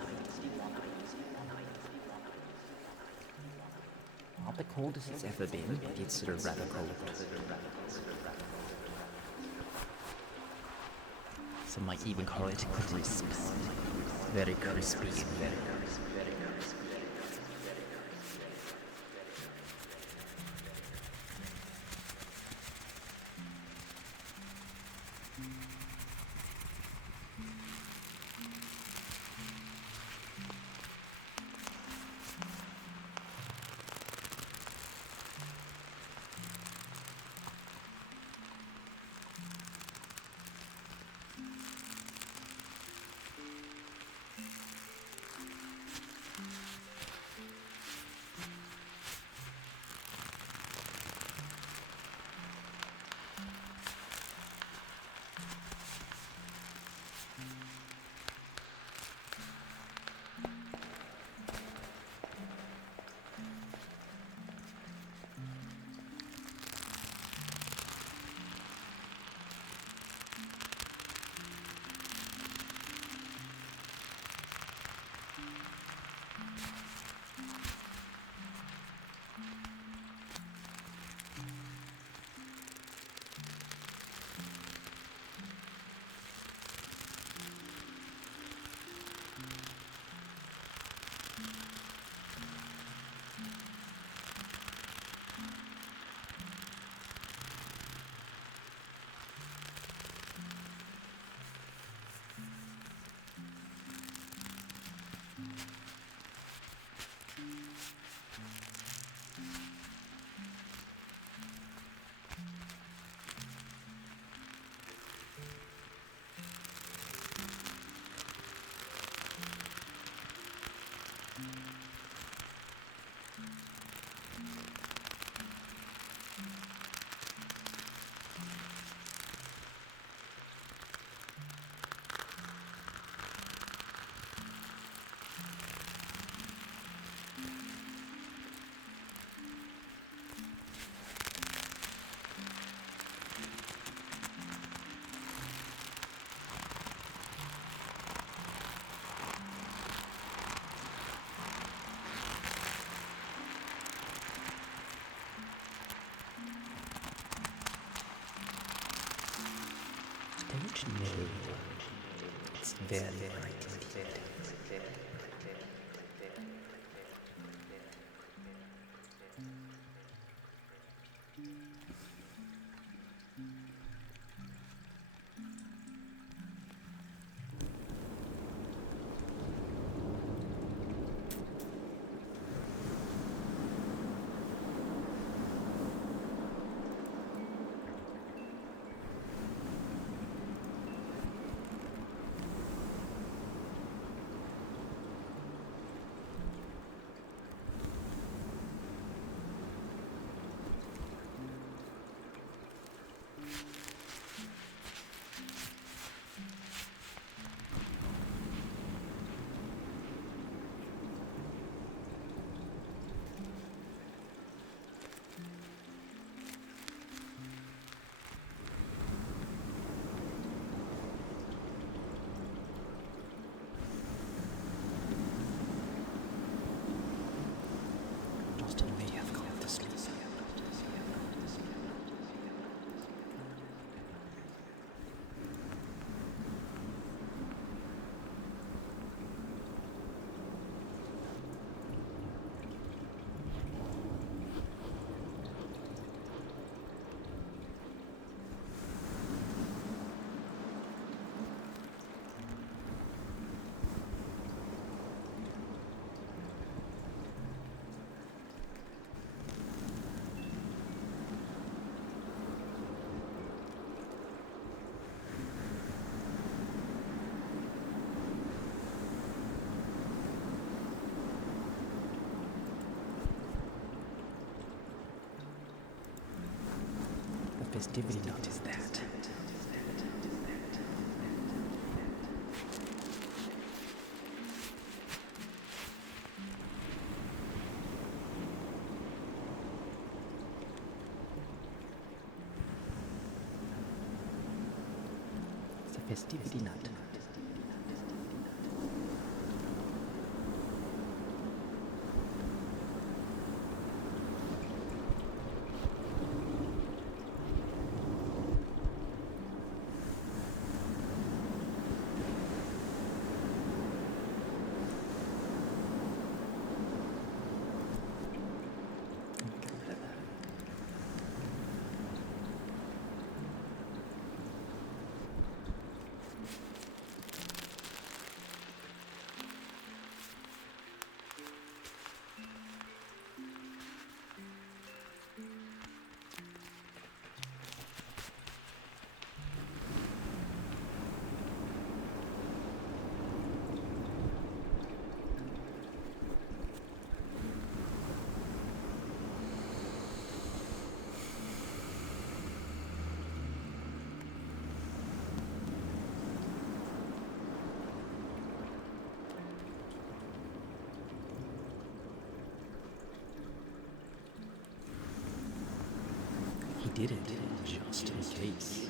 Not the coldest it's ever been, but it's still rather cold. Some might even call it crisp. Very crispy and very crisp. Don't you know it's very bright in here? festivity knot is that? It's a festivity knot. He did it just in case.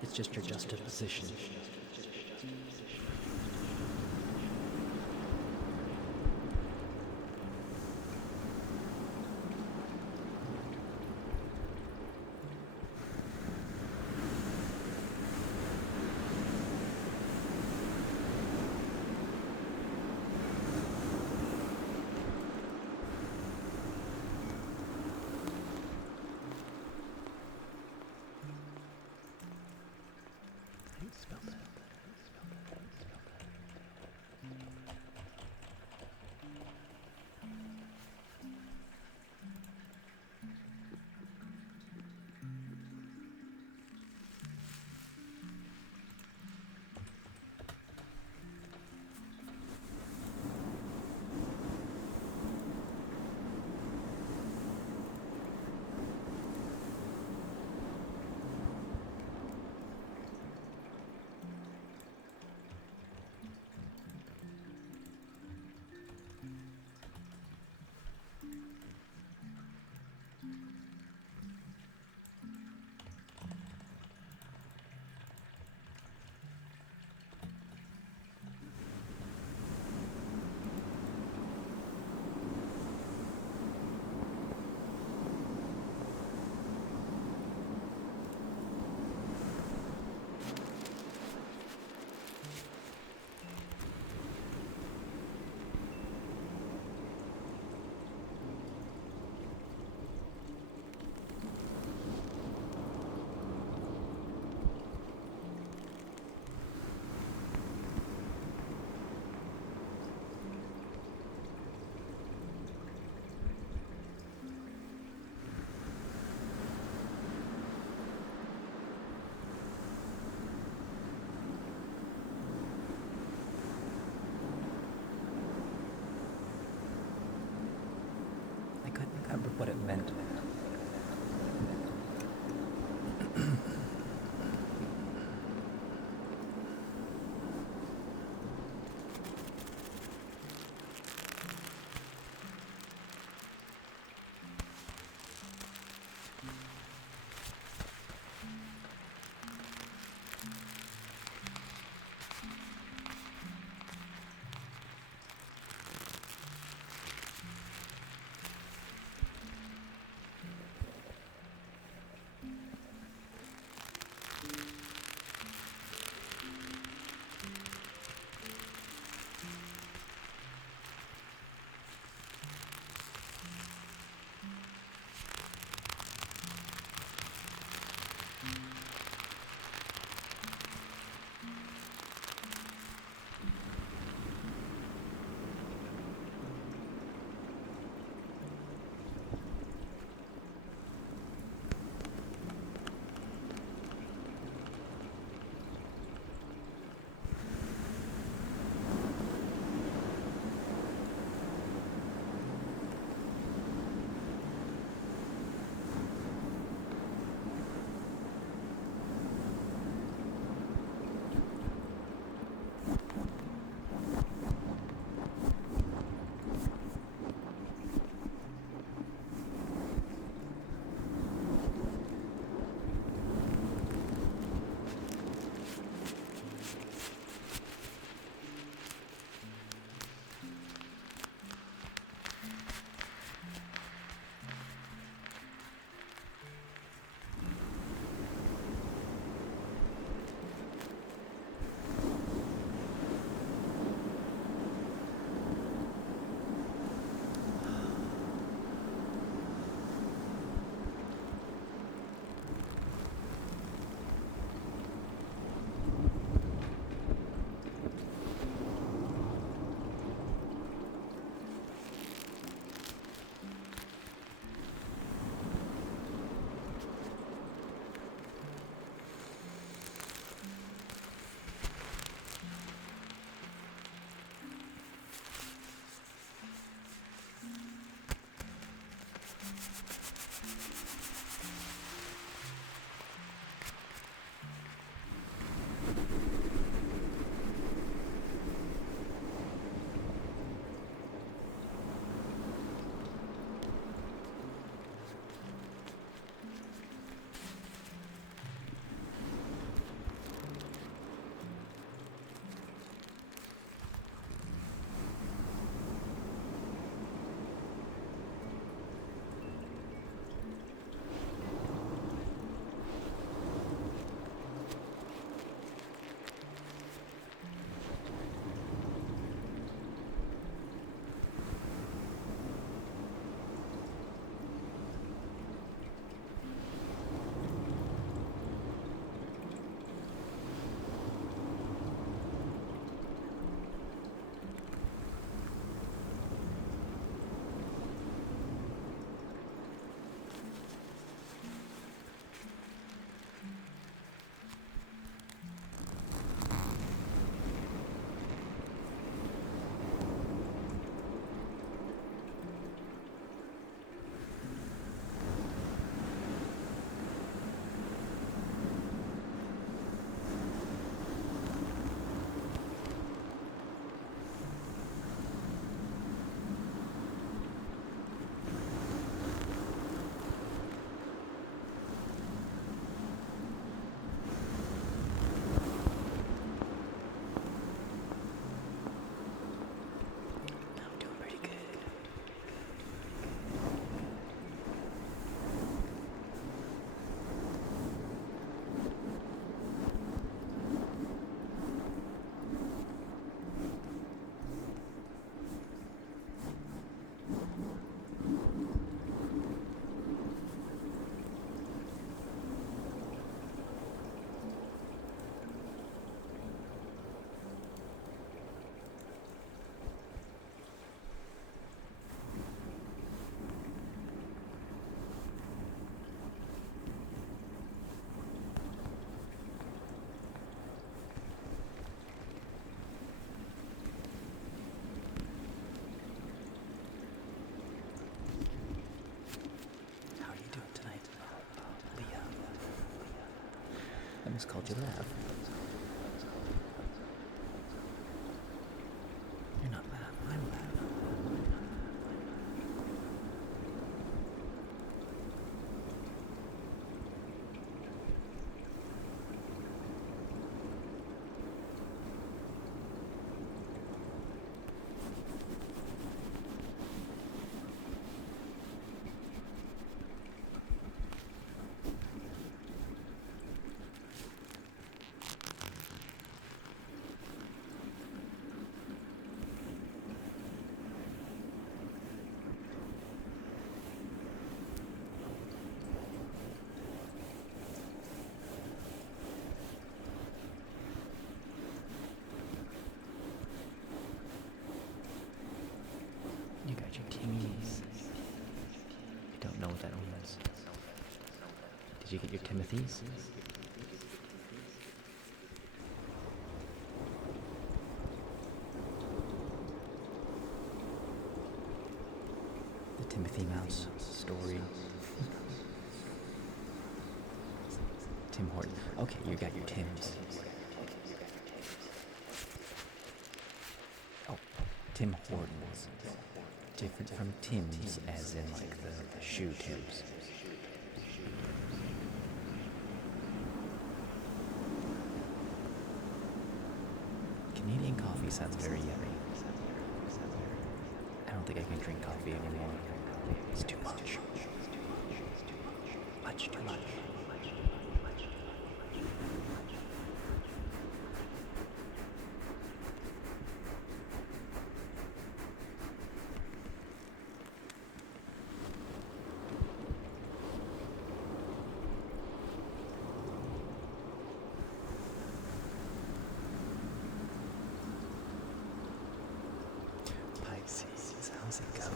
It's just your juxtaposition. How do you spell that? just called you laugh. You're not laugh, I'm laugh. You got your Timmies. I don't know what that means. Did you get your Timothys? The Timothy Mouse story. Tim Horton. Okay, you got your Tims. Oh, Tim Hortons. Different from Tim's, as in like the shoe Tim's. Canadian coffee sounds very yummy. I don't think I can drink coffee anymore. It's too much. Much too much. Pisces, how's it going?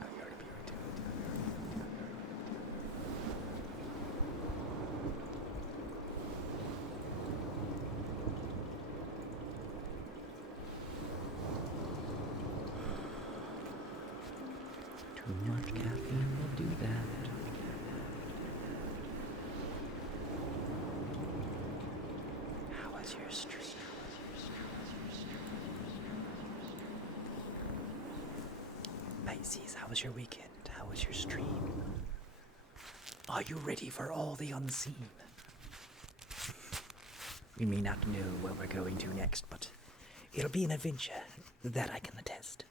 Oh, you already beat me to it. Too much caffeine will do that. How was your stream? Pisces, how was your weekend? How was your stream? Are you ready for all the unseen? We may not know where we're going to next, but it'll be an adventure, that I can attest.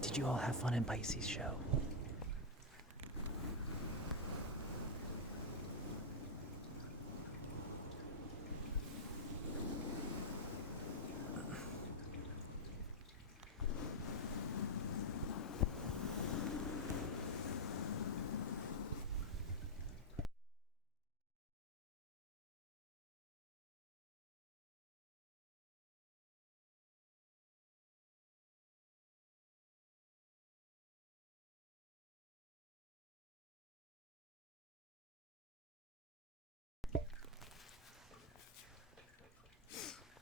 Did you all have fun in Pisces show?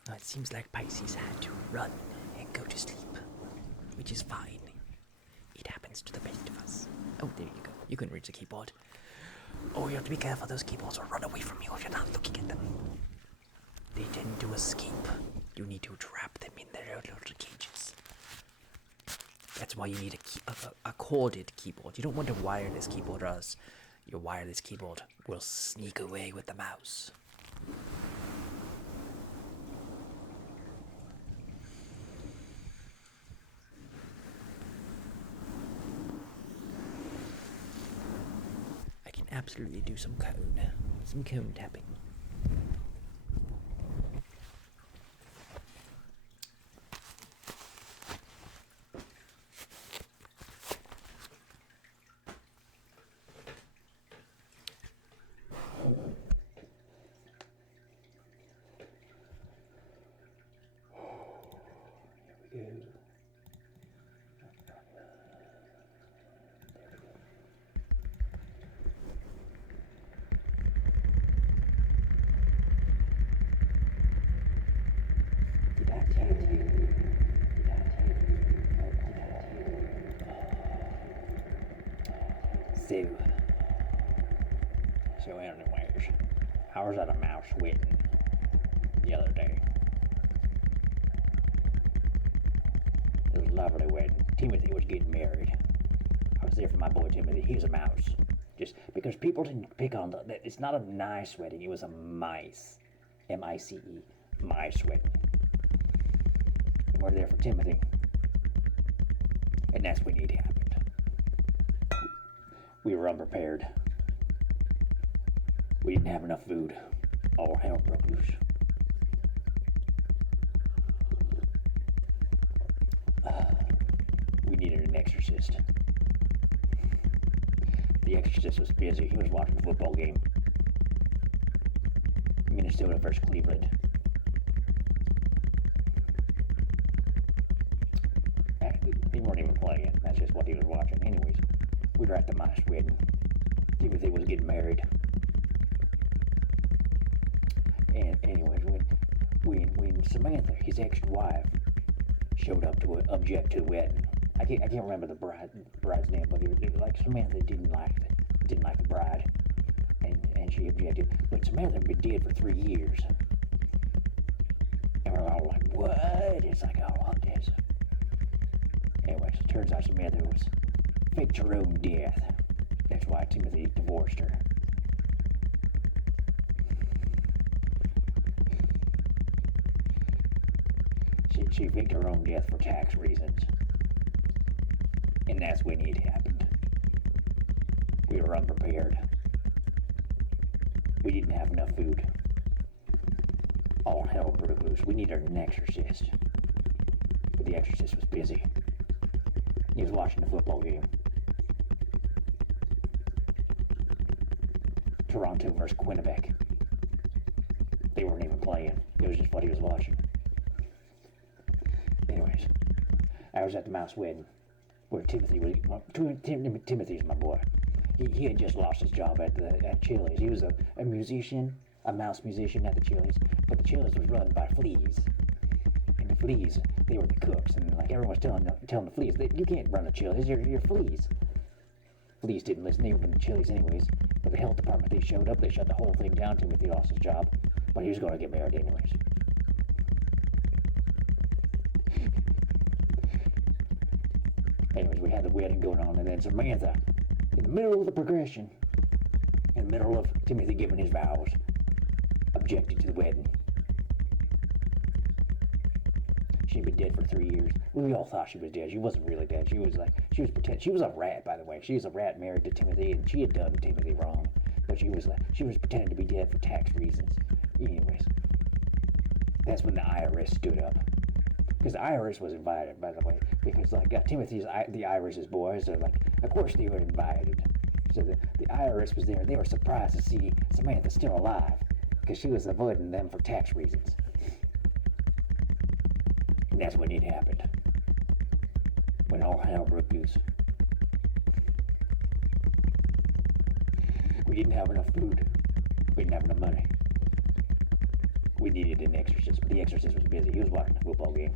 Now, it seems like Pisces had to run and go to sleep, which is fine. It happens to the best of us. Oh, there you go. You can reach the keyboard. Oh, you have to be careful. Those keyboards will run away from you if you're not looking at them. They tend to escape. You need to trap them in their little cages. That's why you need a corded keyboard. You don't want a wireless keyboard, or else your wireless keyboard will sneak away with the mouse. I can absolutely do some cone tapping. So, anyways, I was at a mouse wedding the other day. It was a lovely wedding. Timothy was getting married. I was there for my boy Timothy. He was a mouse. Just because people didn't pick on it's not a nice wedding. It was a mice. M-I-C-E. Mice wedding. And we're there for Timothy. And that's when it happened. We were unprepared. We didn't have enough food. All hell broke loose. We needed an exorcist. The exorcist was busy. He was watching a football game. Minnesota versus Cleveland. They weren't even playing. That's just what he was watching. Anyways, we were at the mice wedding. Timothy was getting married. And anyways, when Samantha, his ex-wife, showed up to object to the wedding, I can't remember the bride's name, but it was like Samantha didn't like the bride, and she objected. But Samantha had been dead for 3 years, and we're all like, "What?" It's like, "Oh, this." Anyways, it turns out Samantha was faked her own death. That's why Timothy divorced her. She faked her own death for tax reasons. And that's when it happened. We were unprepared. We didn't have enough food. All hell broke loose. We needed an exorcist. But the exorcist was busy. He was watching the football game. Toronto versus Quinnipiac. They weren't even playing. It was just what he was watching. Anyways, I was at the mouse wedding where Timothy's my boy. He had just lost his job at Chili's. He was a musician, a mouse musician at the Chili's, but the Chili's was run by fleas. And the fleas, they were the cooks, and like everyone was telling the fleas, you can't run a Chili's, you're fleas. Fleas didn't listen, they were in the Chili's anyways, but the health department, they showed up, they shut the whole thing down. Timothy lost his job, but he was going to get married anyways. Anyways, we had the wedding going on, and then Samantha, in the middle of the progression, in the middle of Timothy giving his vows, objected to the wedding. She'd been dead for 3 years. We all thought she was dead. She wasn't really dead. She was pretending. She was a rat, by the way. She was a rat married to Timothy, and she had done Timothy wrong. But she was pretending to be dead for tax reasons. Anyways, that's when the IRS stood up. Because the IRS was invited, by the way, because Timothy's the Irish's boys, so of course they were invited. So the IRS was there. They were surprised to see Samantha still alive, because she was avoiding them for tax reasons. And that's when it happened. When all hell broke loose. We didn't have enough food. We didn't have enough money. We needed an exorcist, but the exorcist was busy. He was watching the football game.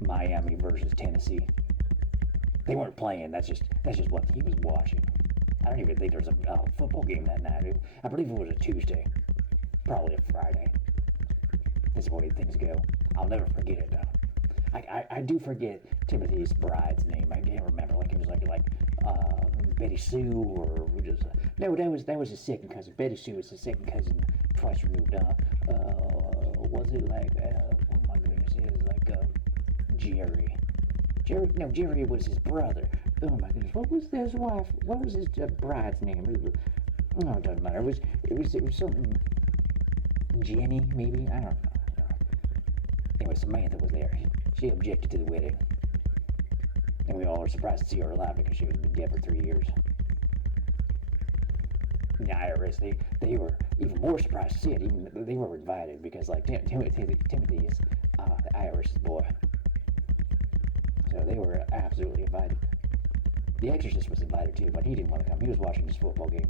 Miami versus Tennessee. They weren't playing. That's just what he was watching. I don't even think there was a football game that night. I believe it was a Tuesday, probably a Friday. This is the way things go. I'll never forget it though. I do forget Timothy's bride's name. I can't remember. It was like Betty Sue or just no. That was his second cousin. Betty Sue was his second cousin, twice removed. Was it oh my goodness, it was Jerry. Jerry was his brother. Oh my goodness, what was his wife? What was his bride's name? No, it doesn't matter. It was something. Jenny, maybe? I don't know. Anyway, Samantha was there. She objected to the wedding. And we all were surprised to see her alive because she was dead for 3 years. The IRS, they were even more surprised to see it. Even they were invited because Timothy is the IRS's boy. So they were absolutely invited. The exorcist was invited too, but he didn't want to come. He was watching this football game.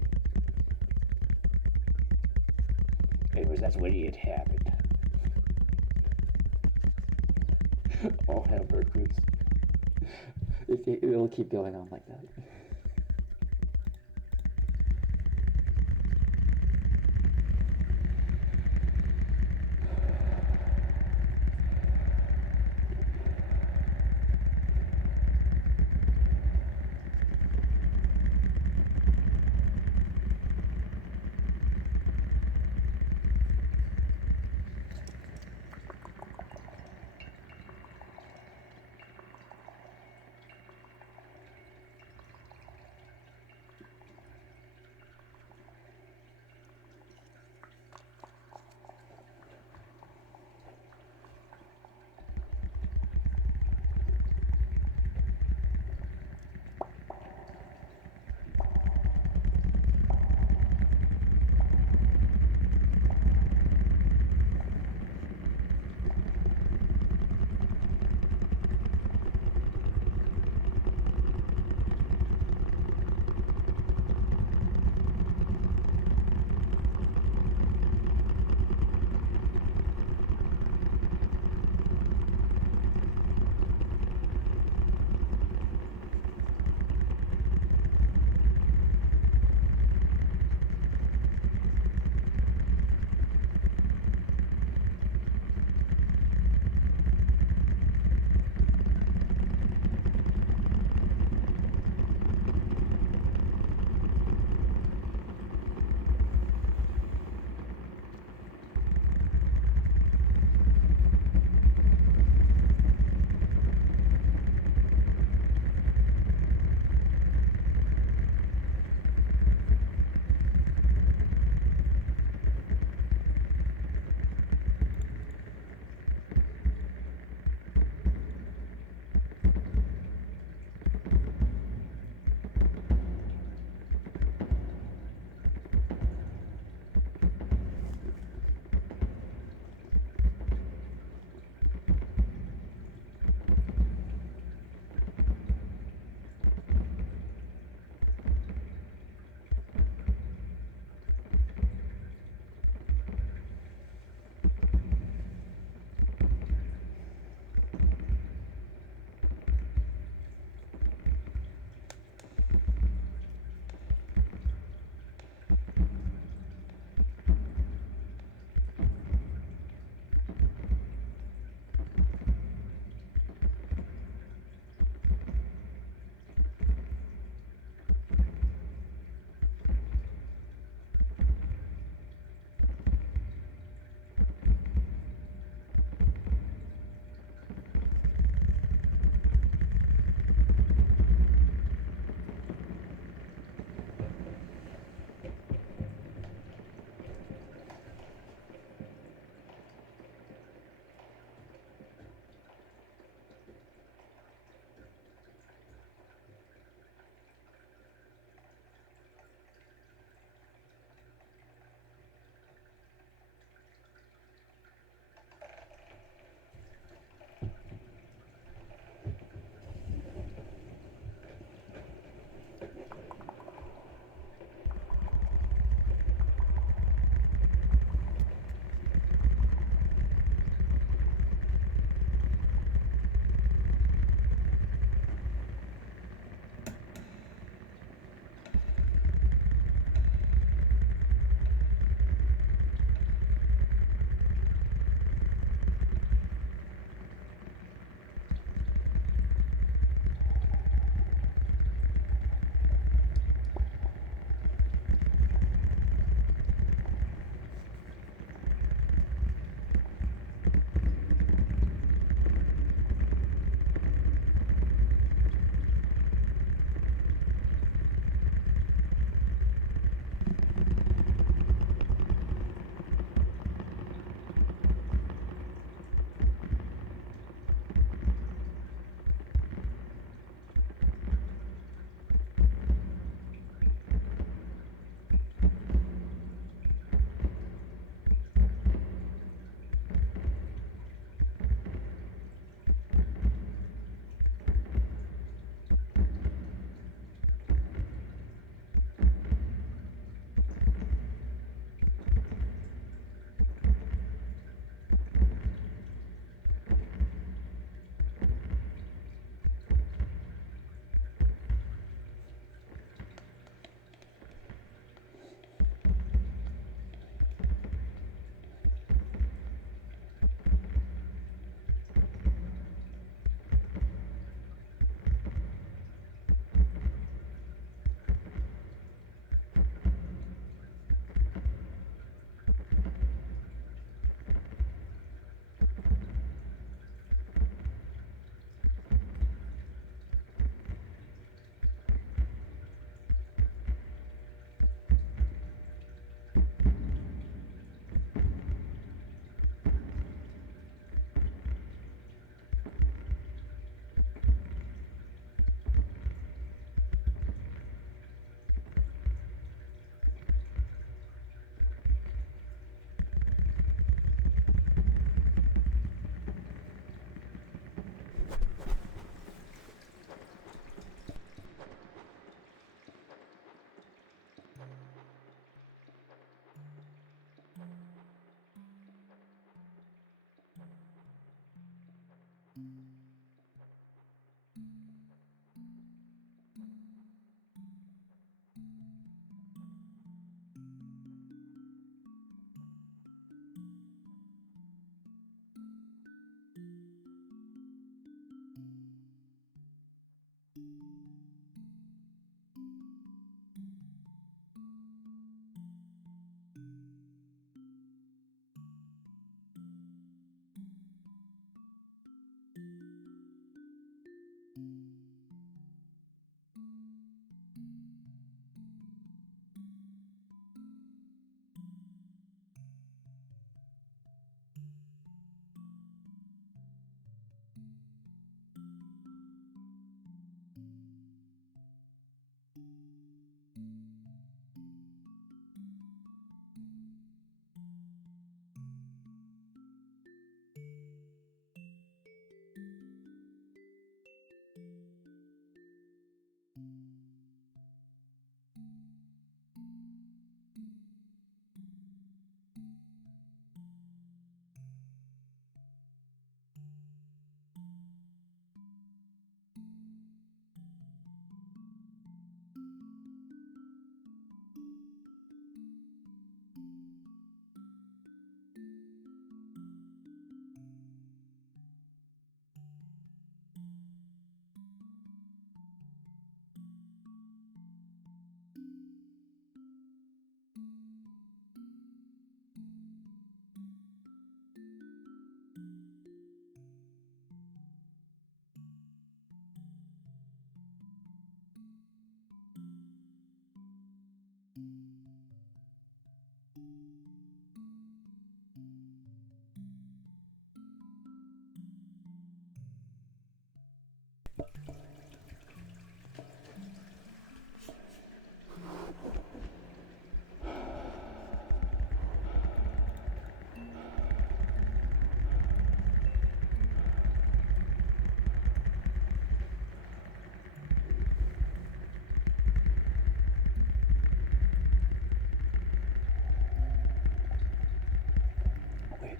Anyways, that's when it happened. All hell broke loose. It'll keep going on like that.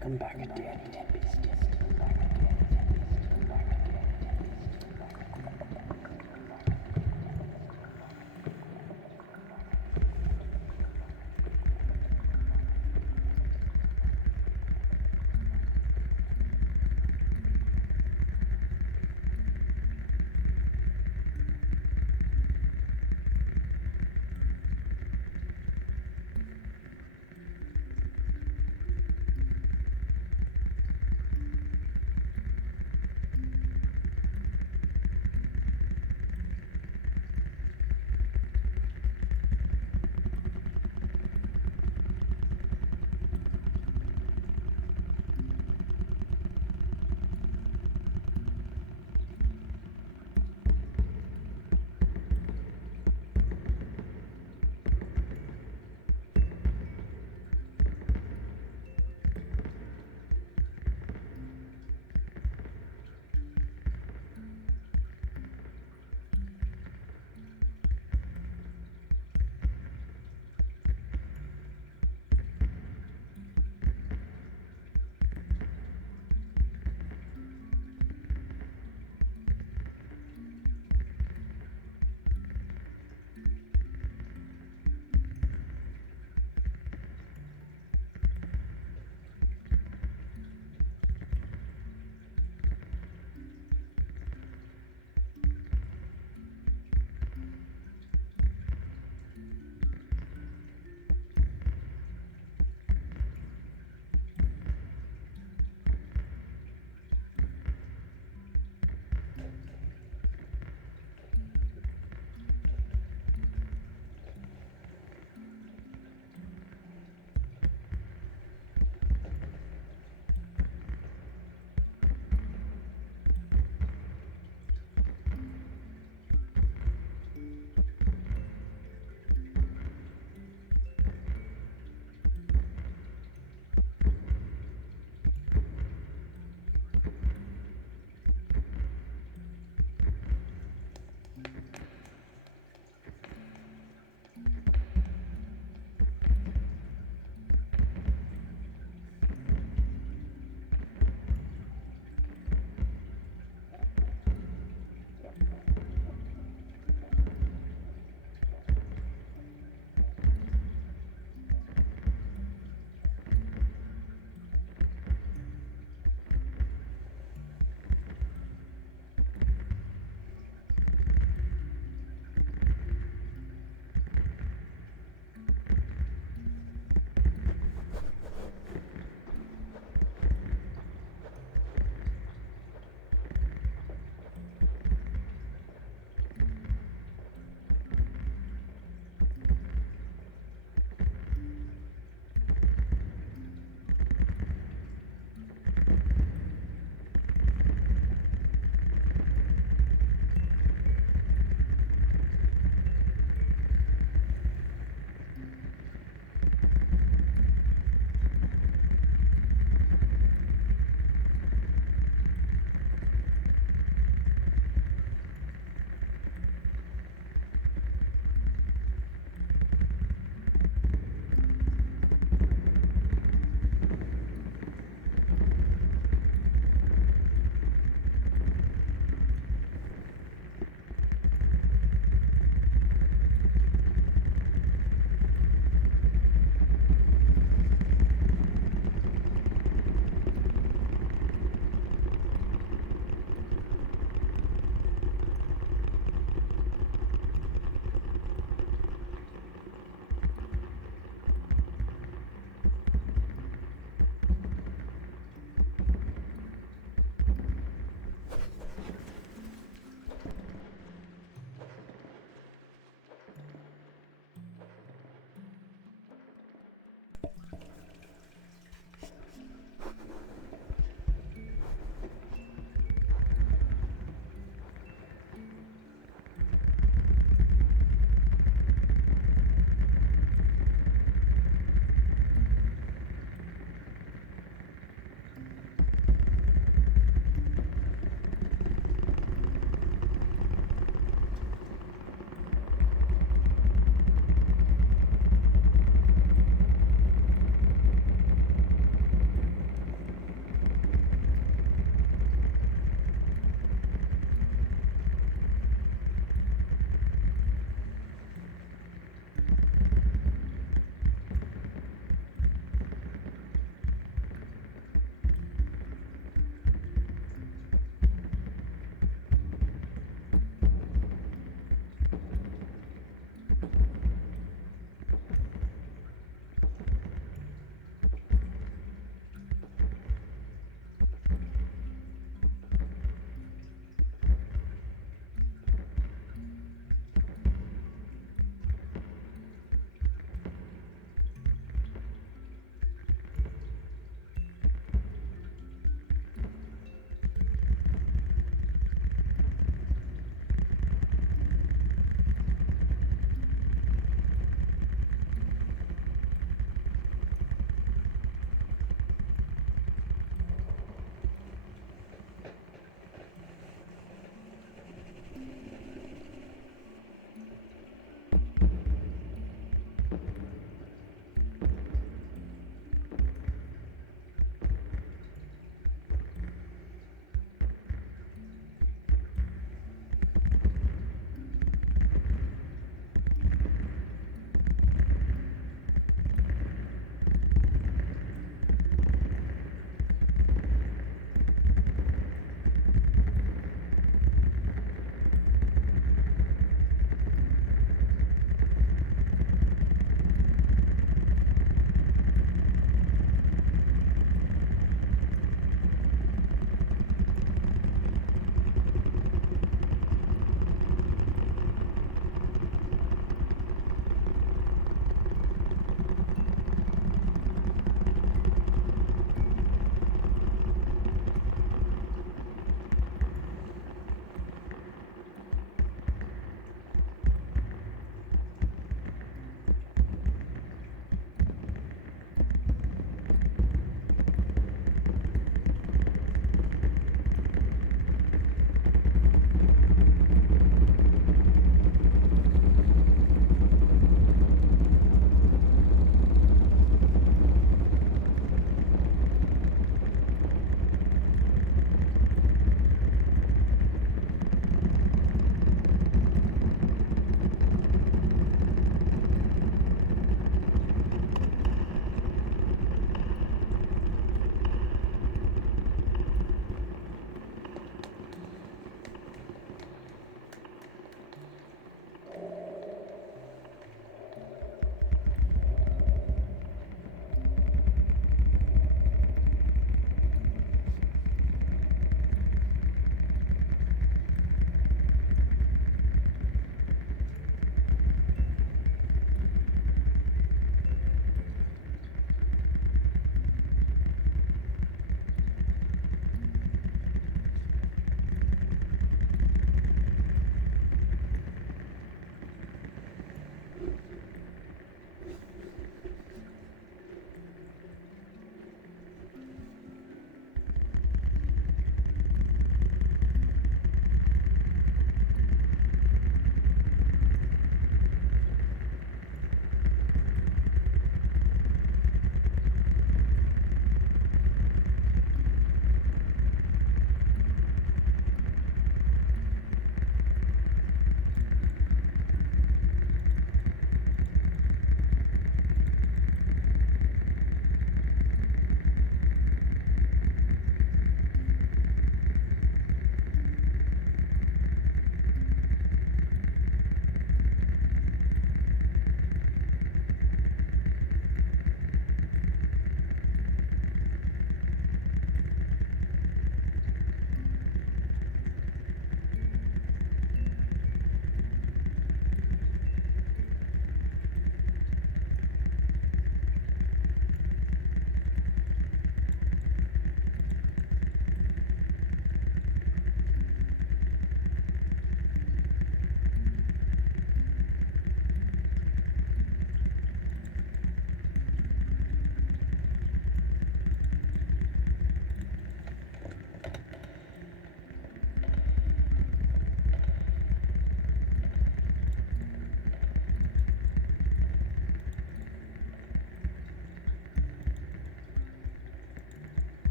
Come back again.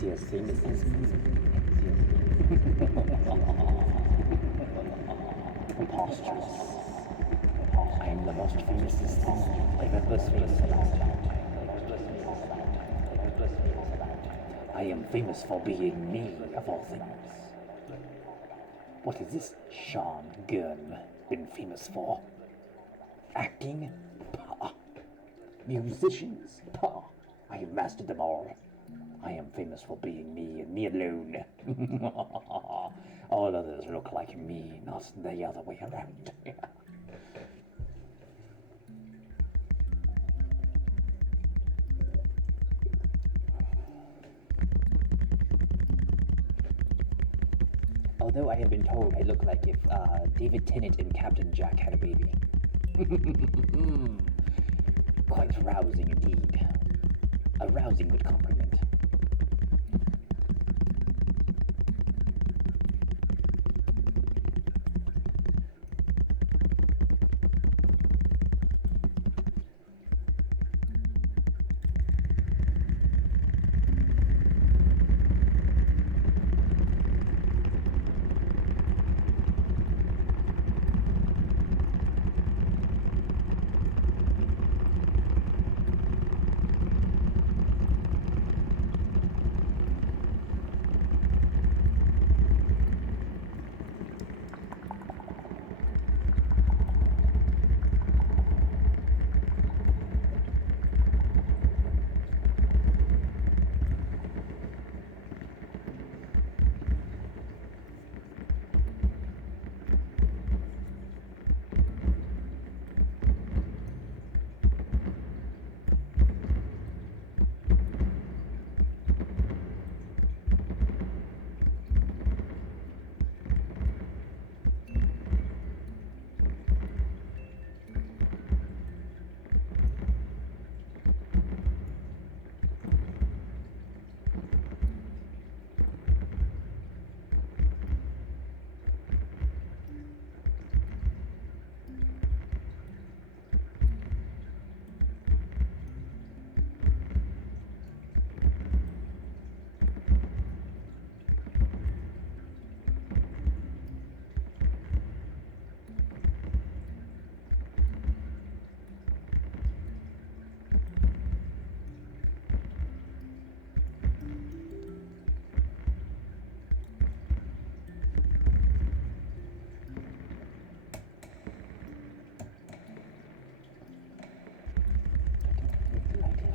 Is he as famous as me? Preposterous. I am the most famous thing I've ever seen. I am famous for being me, of all things. What has this Sean Gunn been famous for? Acting? Pah. Musicians? Pah. I have mastered them all. I am famous for being me and me alone. All others look like me, not the other way around. Although I have been told I look like if David Tennant and Captain Jack had a baby. Quite rousing indeed. A rousing good compliment.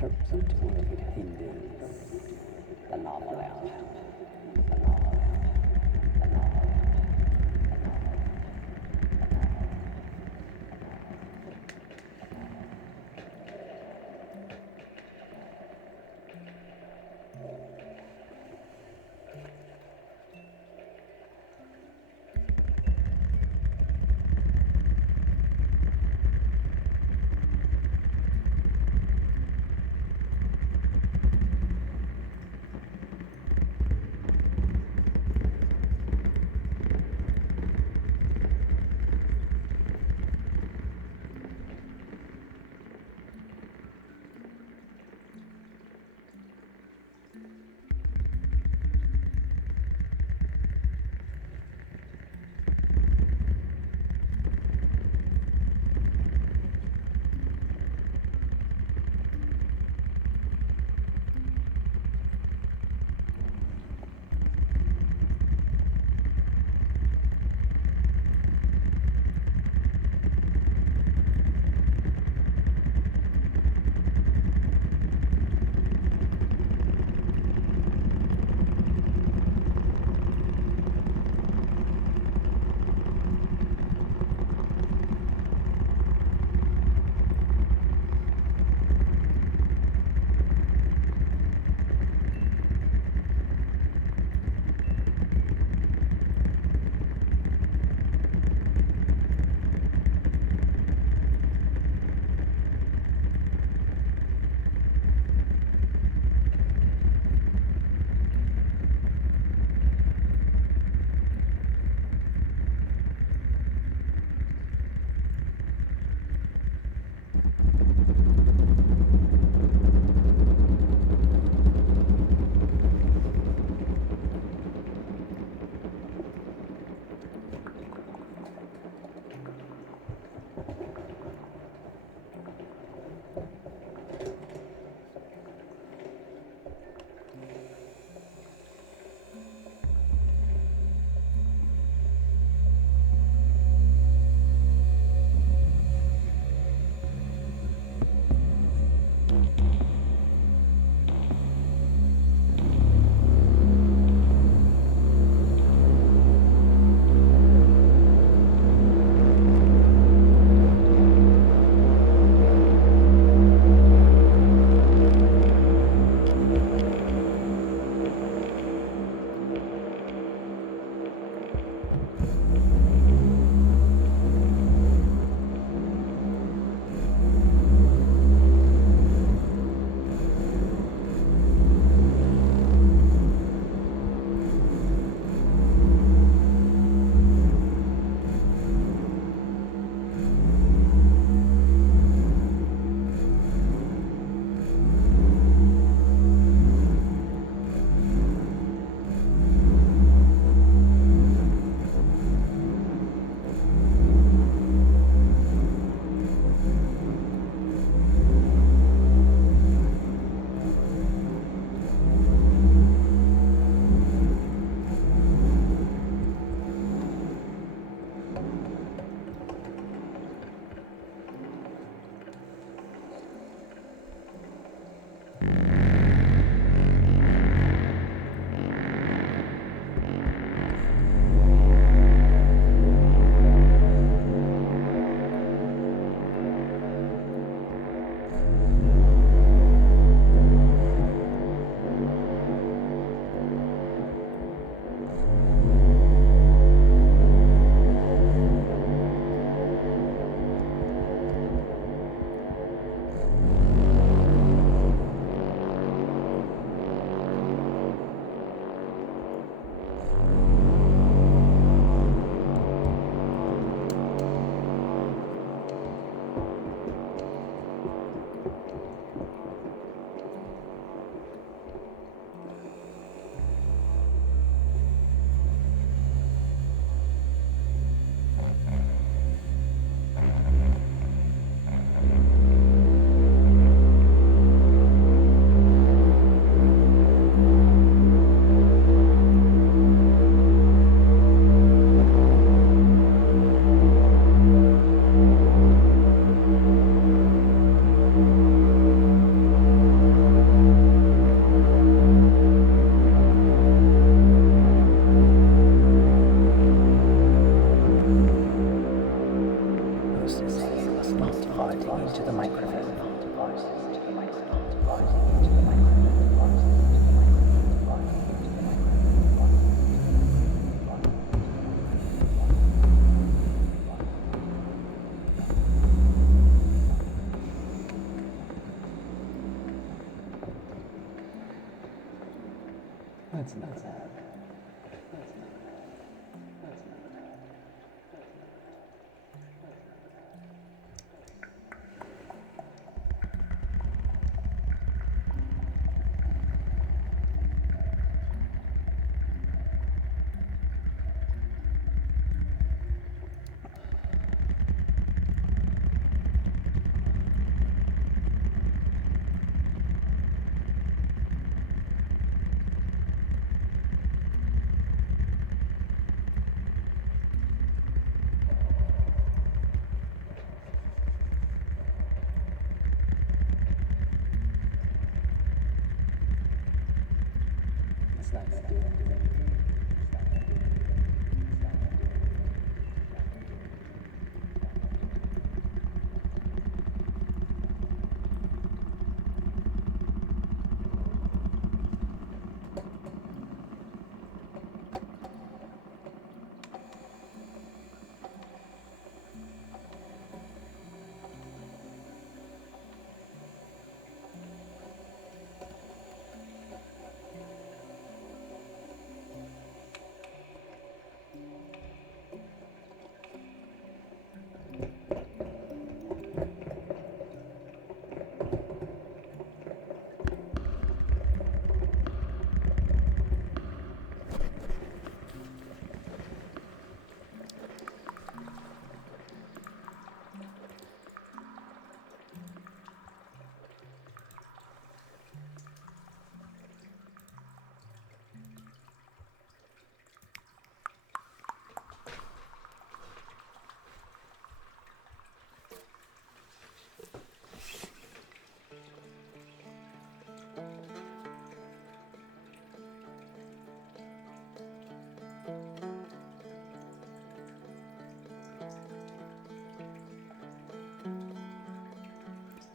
Herbs to avoid hinders. The lava lamp.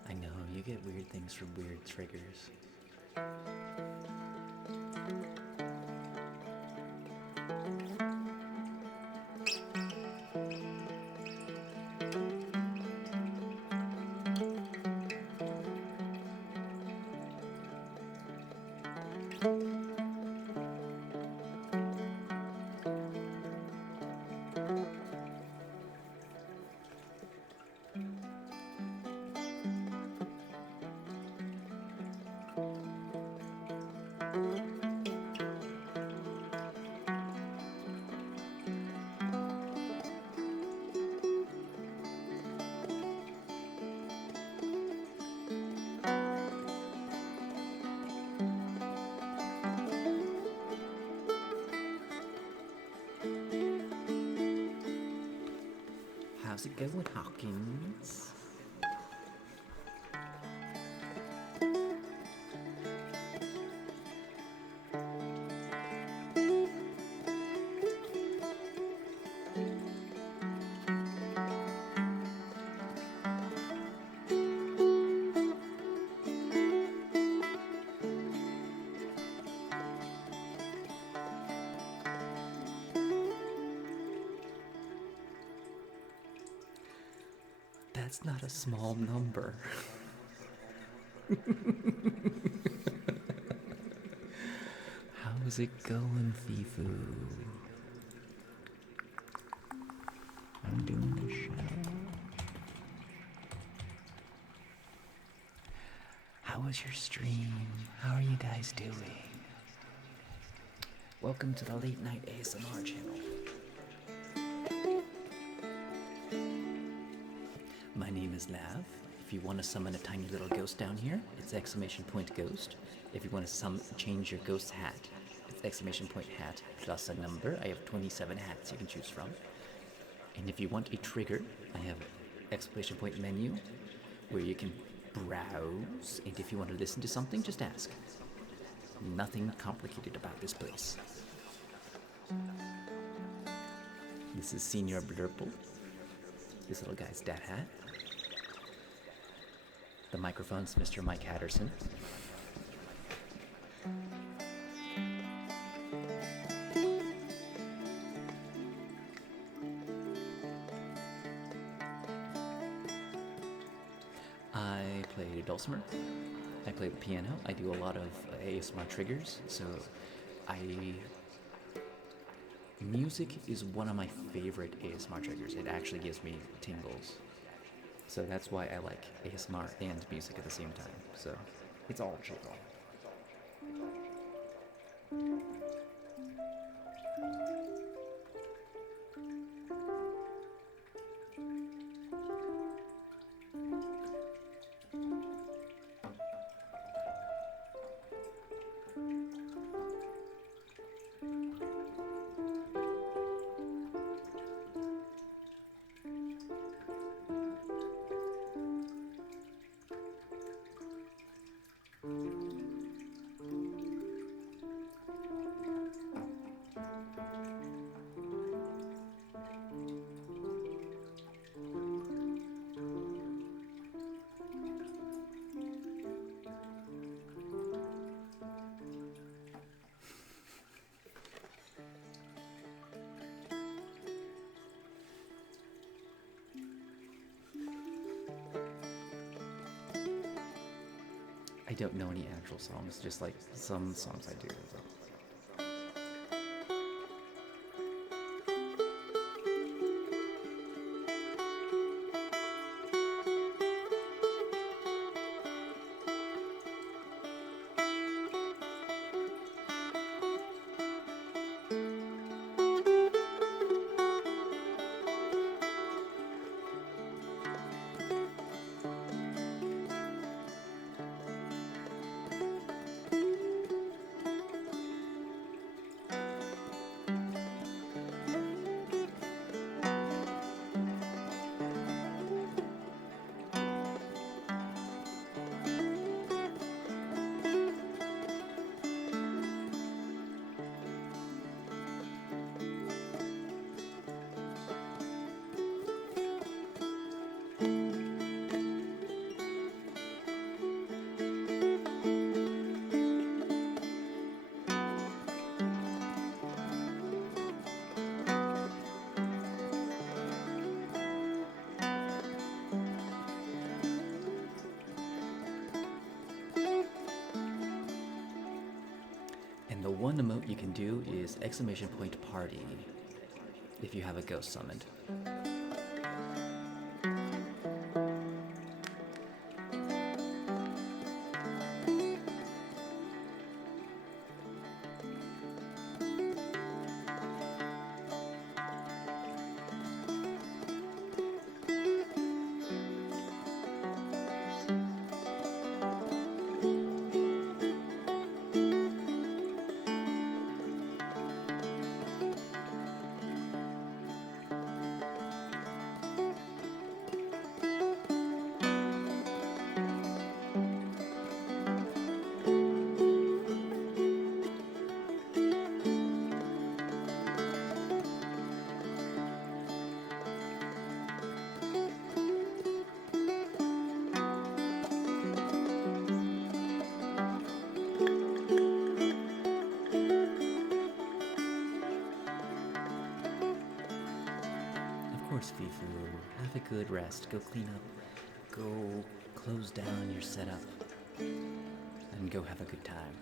I know, you get weird things from weird triggers. How's it going, Hawkins? That's not a small number. How's it going, Fifu? I'm doing the show. How was your stream? How are you guys doing? Welcome to the Late Night ASMR channel. My name is Lav. If you want to summon a tiny little ghost down here, it's exclamation point ghost. If you want to change your ghost hat, it's exclamation point hat plus a number. I have 27 hats you can choose from. And if you want a trigger, I have exclamation point menu where you can browse. And if you want to listen to something, just ask. Nothing complicated about this place. This is Senior Blurple. This little guy's dad hat. The microphone's Mr. Mike Hatterson. I play dulcimer. I play the piano. I do a lot of ASMR triggers, so Music is one of my favorite ASMR triggers. It actually gives me tingles. So that's why I like ASMR and music at the same time. So it's all chill. I don't know any actual songs, just like some songs I do. And the one emote you can do is exclamation point party if you have a ghost summoned. Of course, Fifu, have a good rest. Go clean up. Go close down your setup. And go have a good time.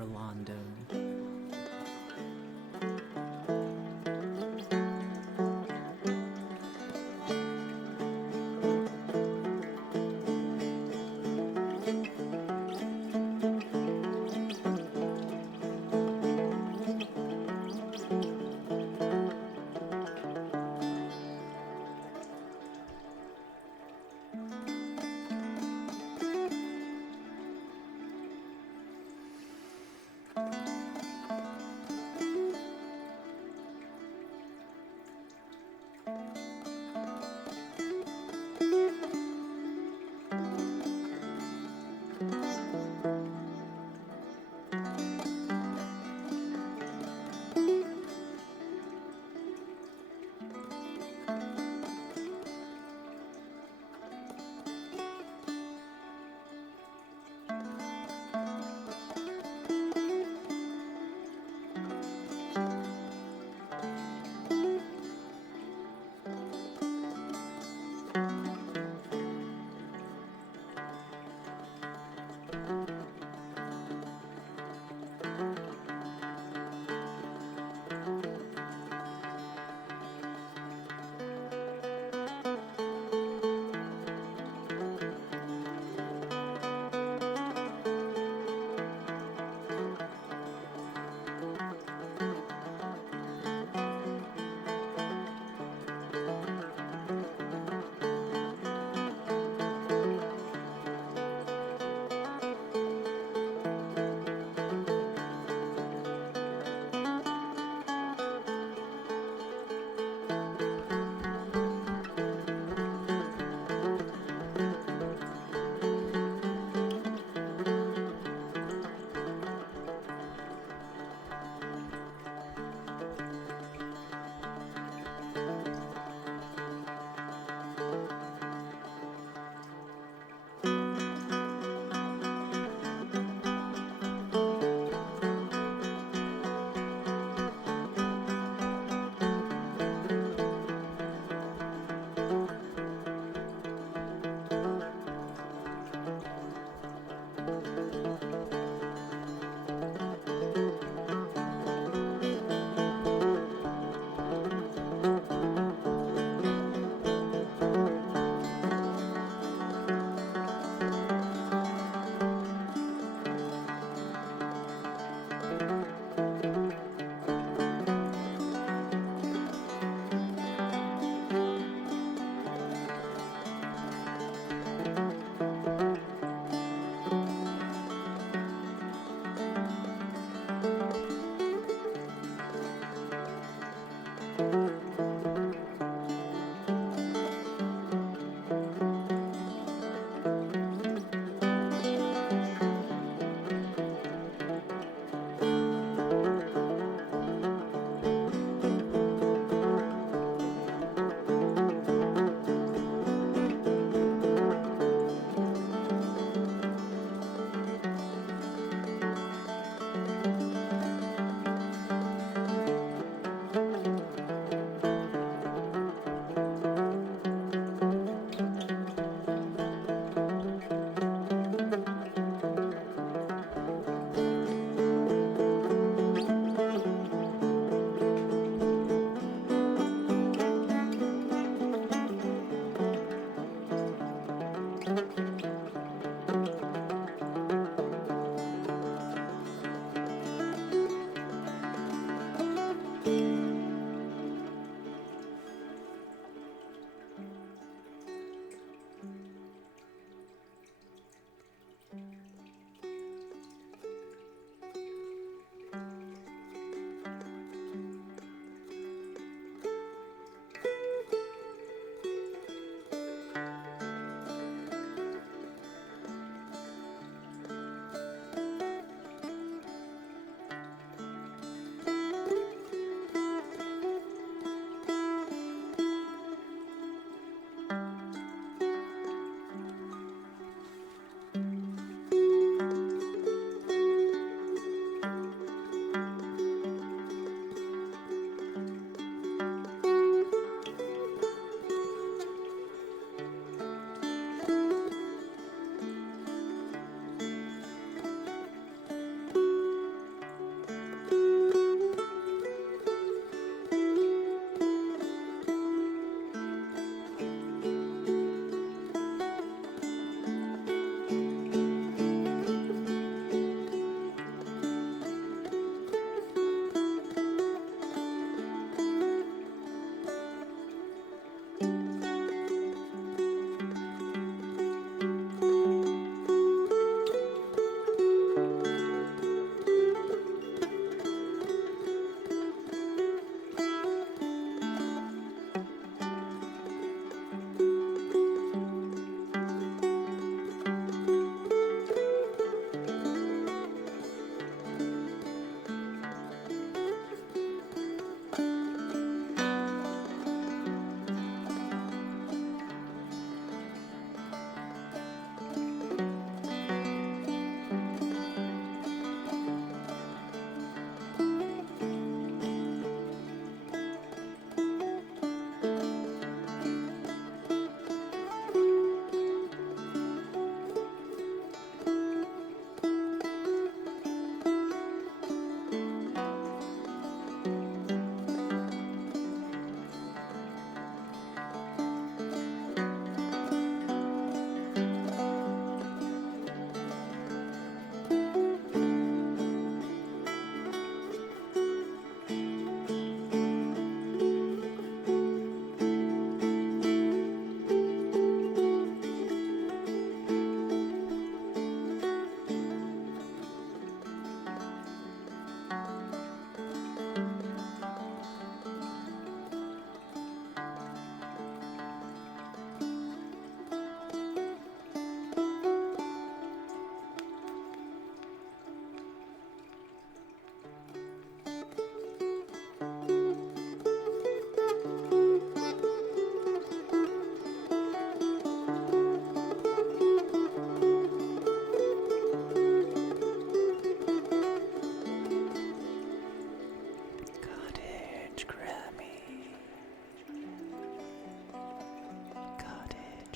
Rolando.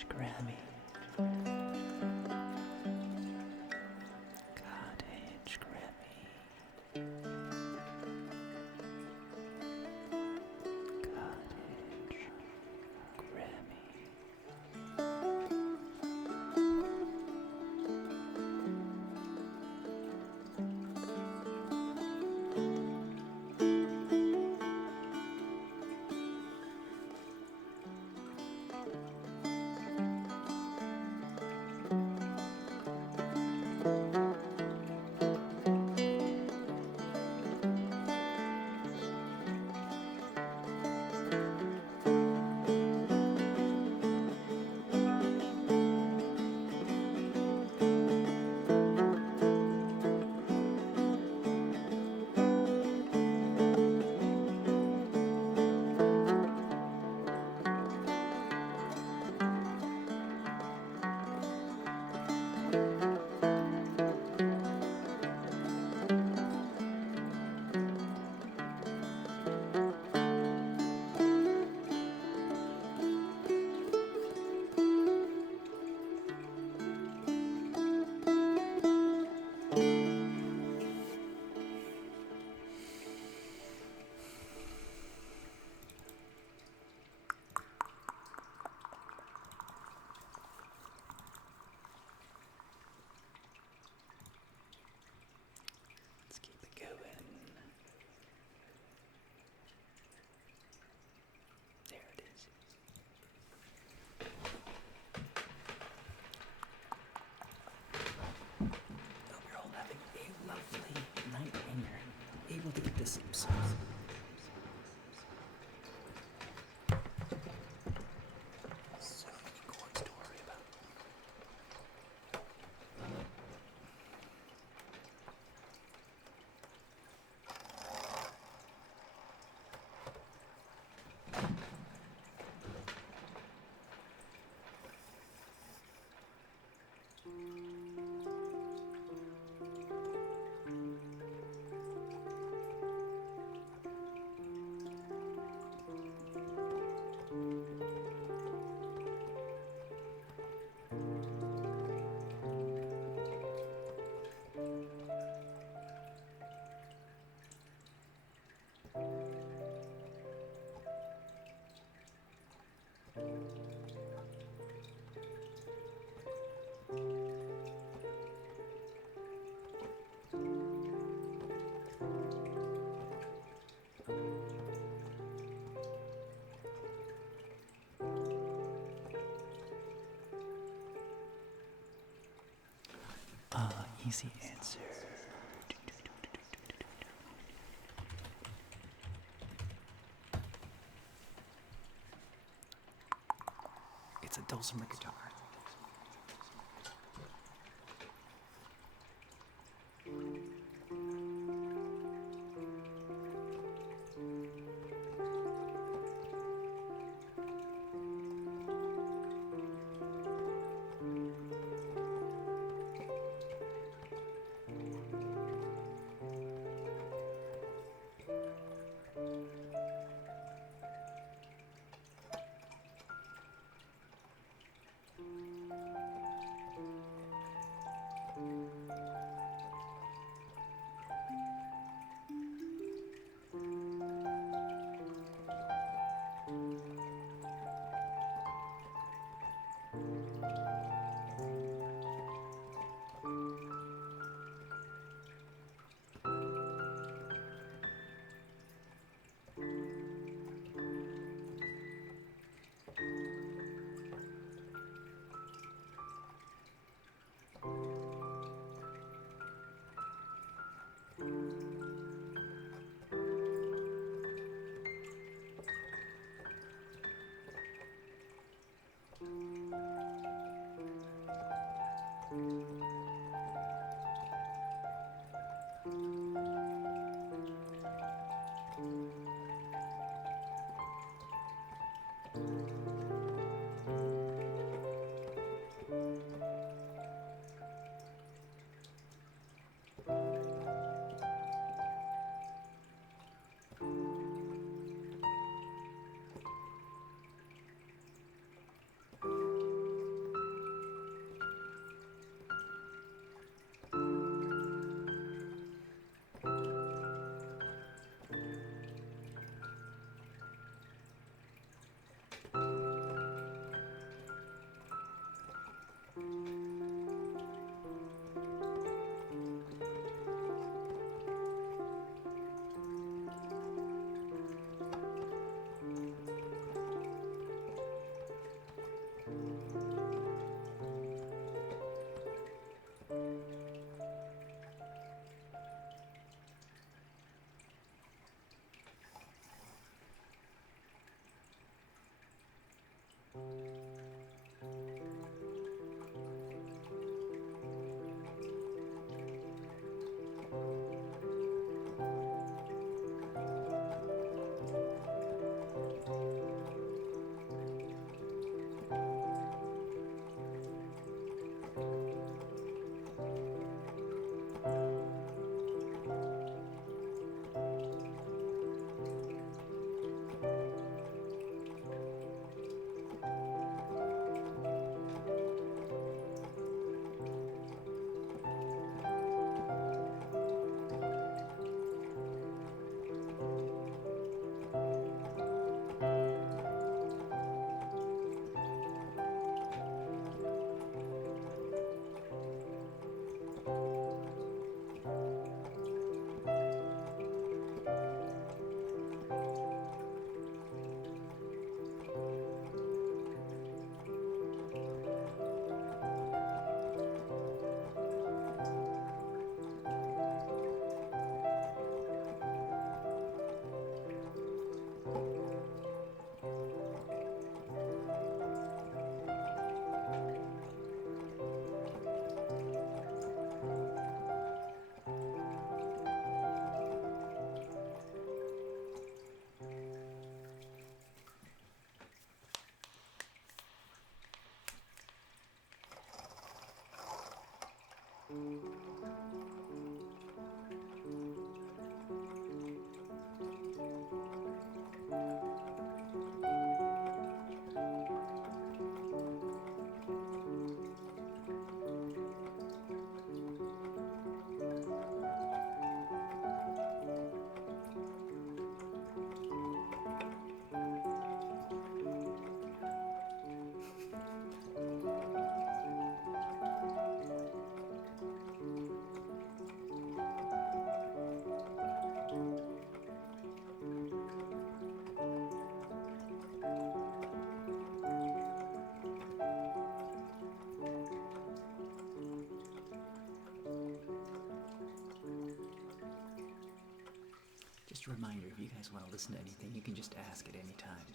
Grammy. Cottage Grammy. Cottage Grammy. Let's keep it going. There it is. Hope you're all having a lovely night and you're able to get to sleep soon. So many chords to worry about. Easy answer. It's a dulcimer guitar. Just a reminder, if you guys want to listen to anything, you can just ask at any time.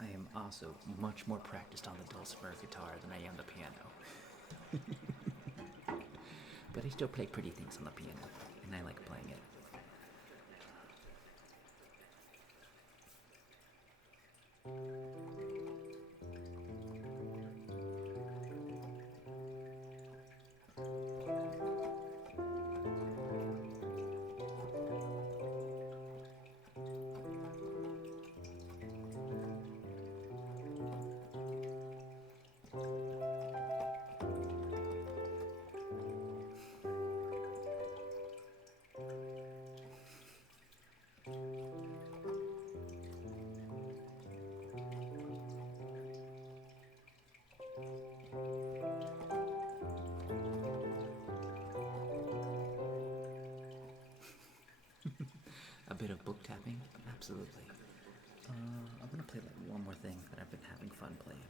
I am also much more practiced on the dulcimer guitar than I am the piano. But I still play pretty things on the piano, and I like playing it. A bit of book tapping? Absolutely. I'm gonna play like one more thing that I've been having fun playing.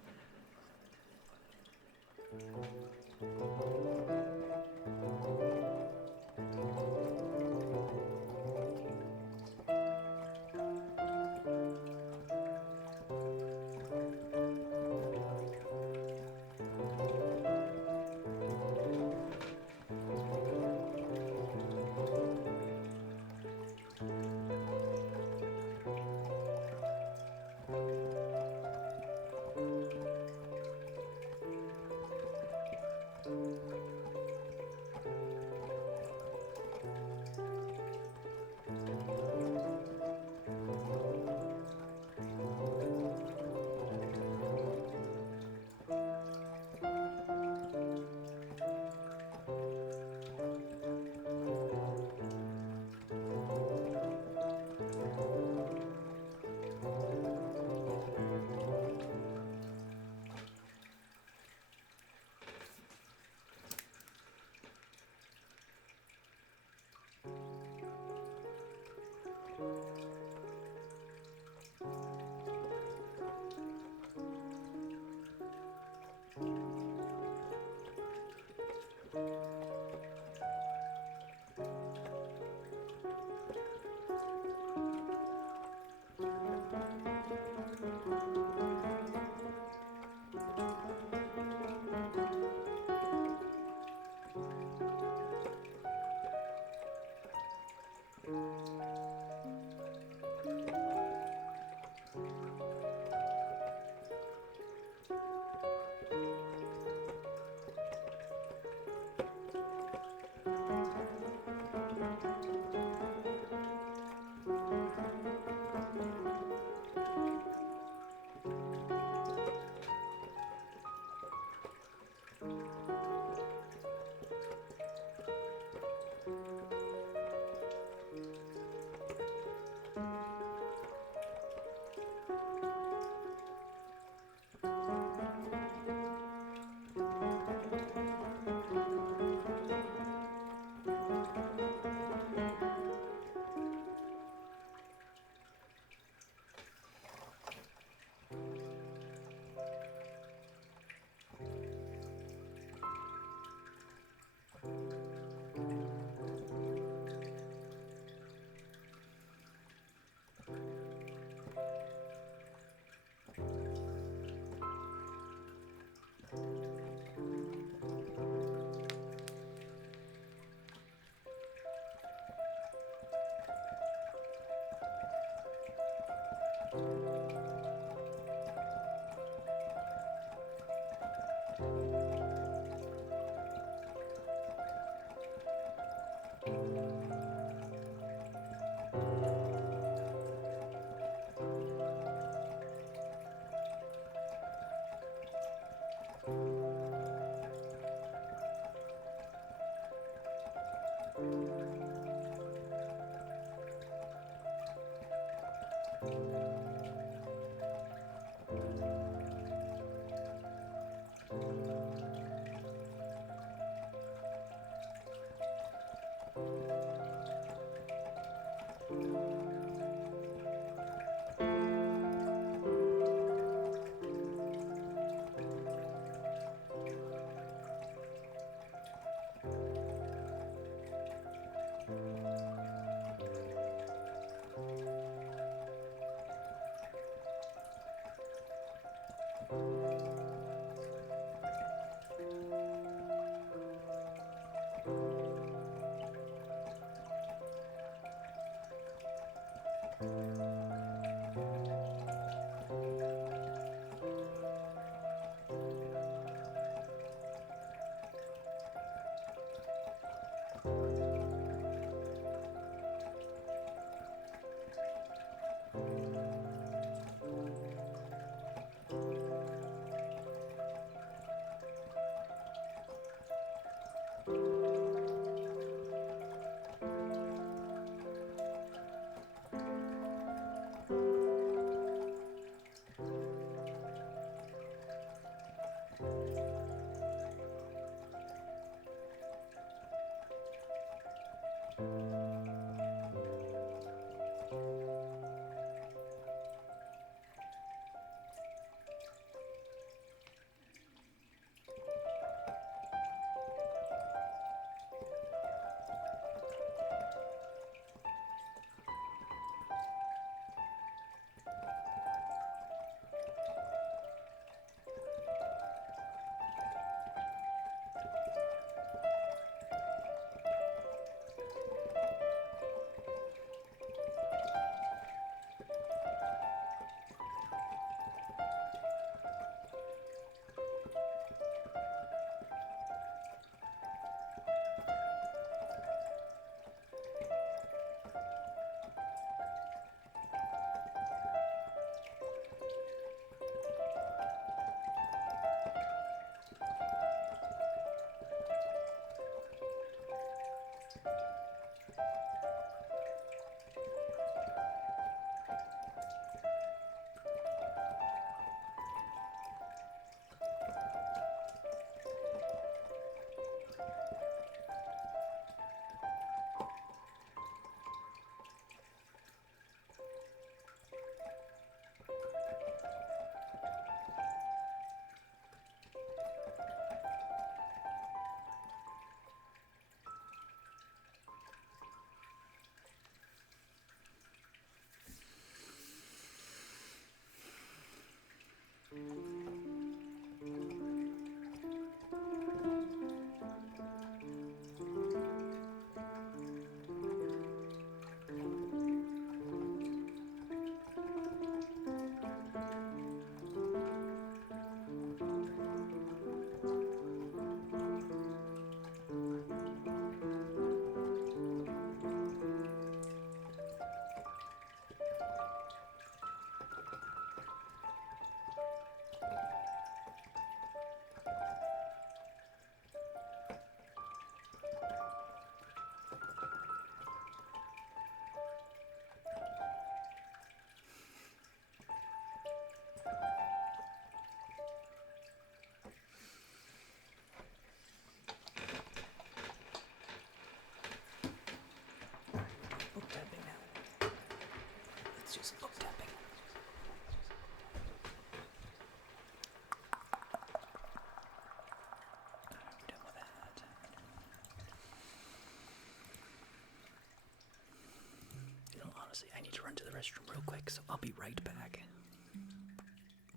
run to the restroom real quick, so I'll be right back.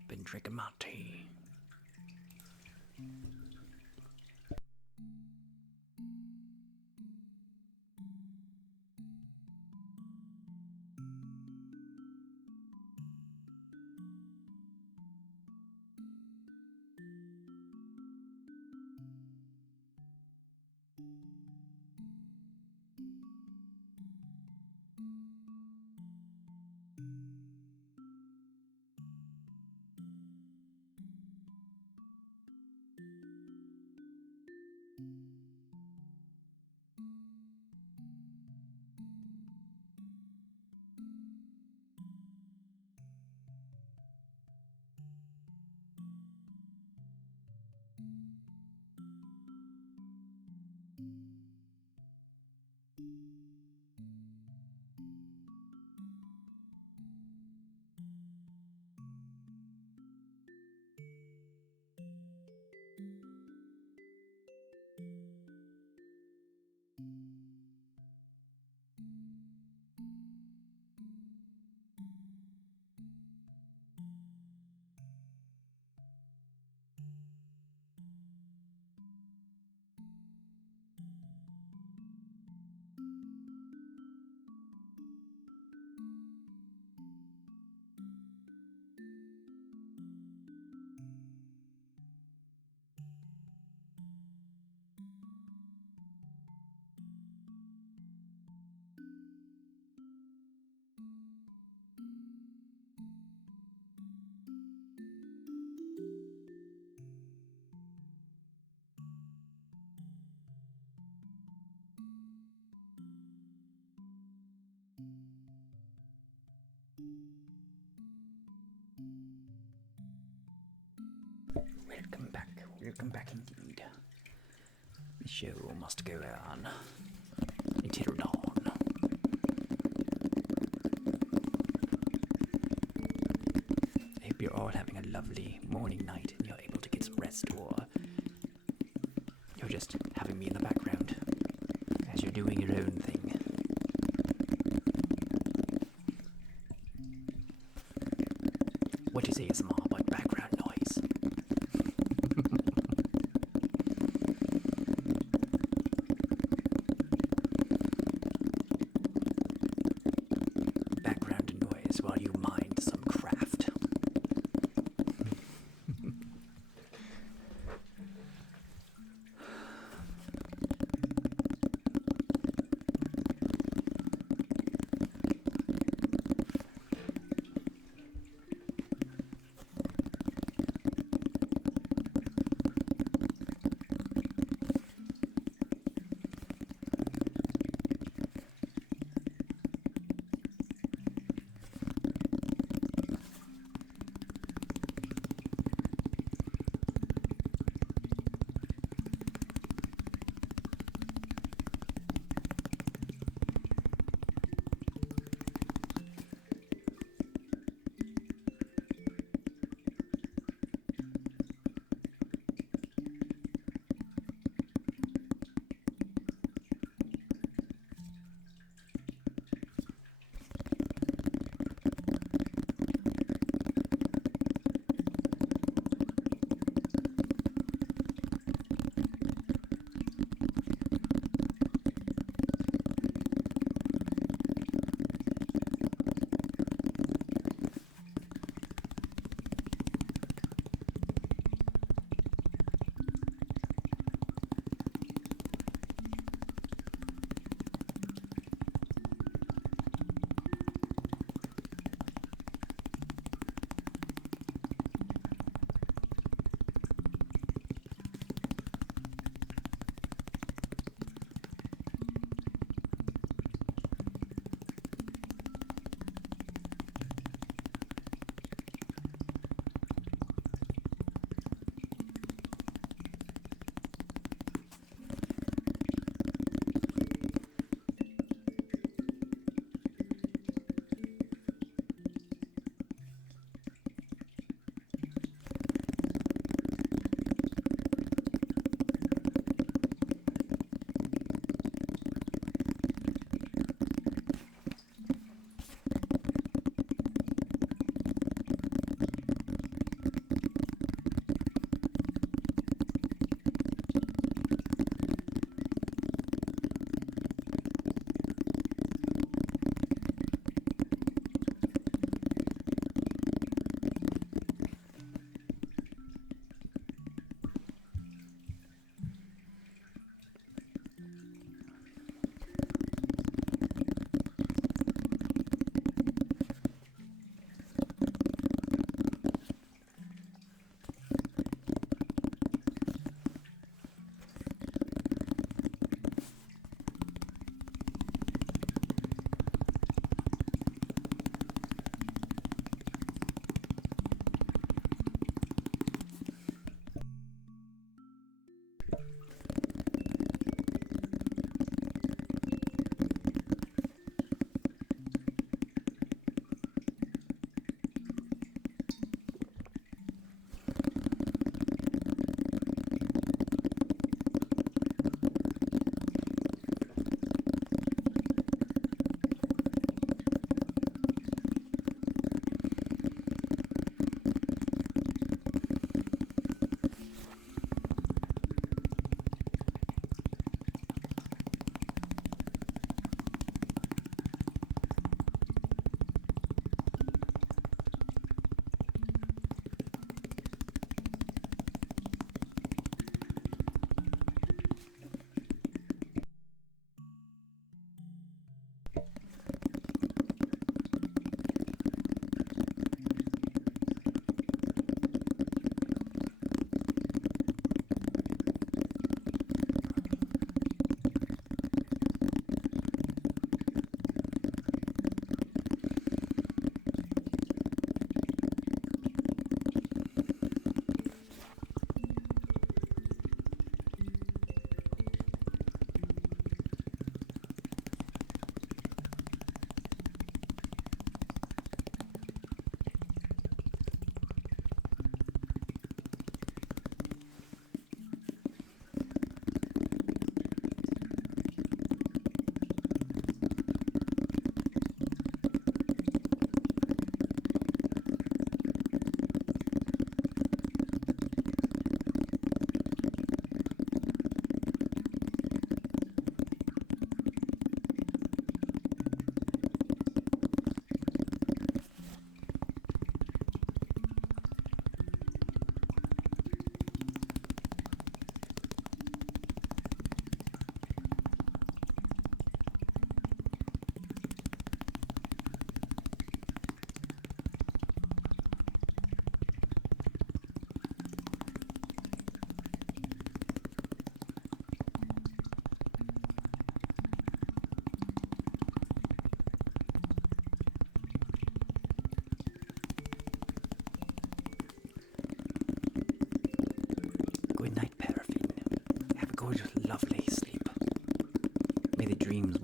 Been drinking my tea. Welcome back indeed. The show must go on until dawn. I hope you're all having a lovely morning, night, and you're able to get some rest, or you're just having me in the background as you're doing your own thing. What is ASMR but background noise? Background noise while you mind some craft.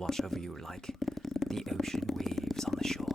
wash over you like the ocean waves on the shore.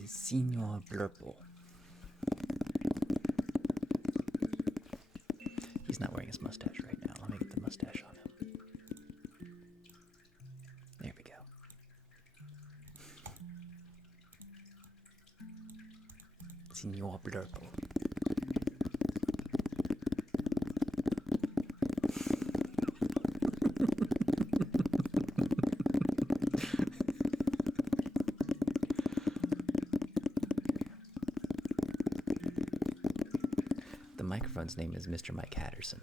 is Senor Blurple. He's not wearing his mustache right now. Let me get the mustache on him. There we go. Senor Blurple. The microphone's name is Mr. Mike Hatterson.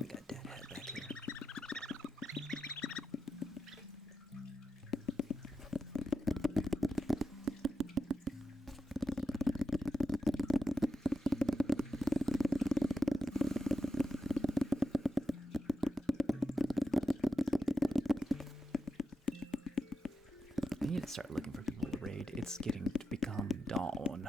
We got that hat back here. I need to start looking for people to raid. It's getting to become dawn.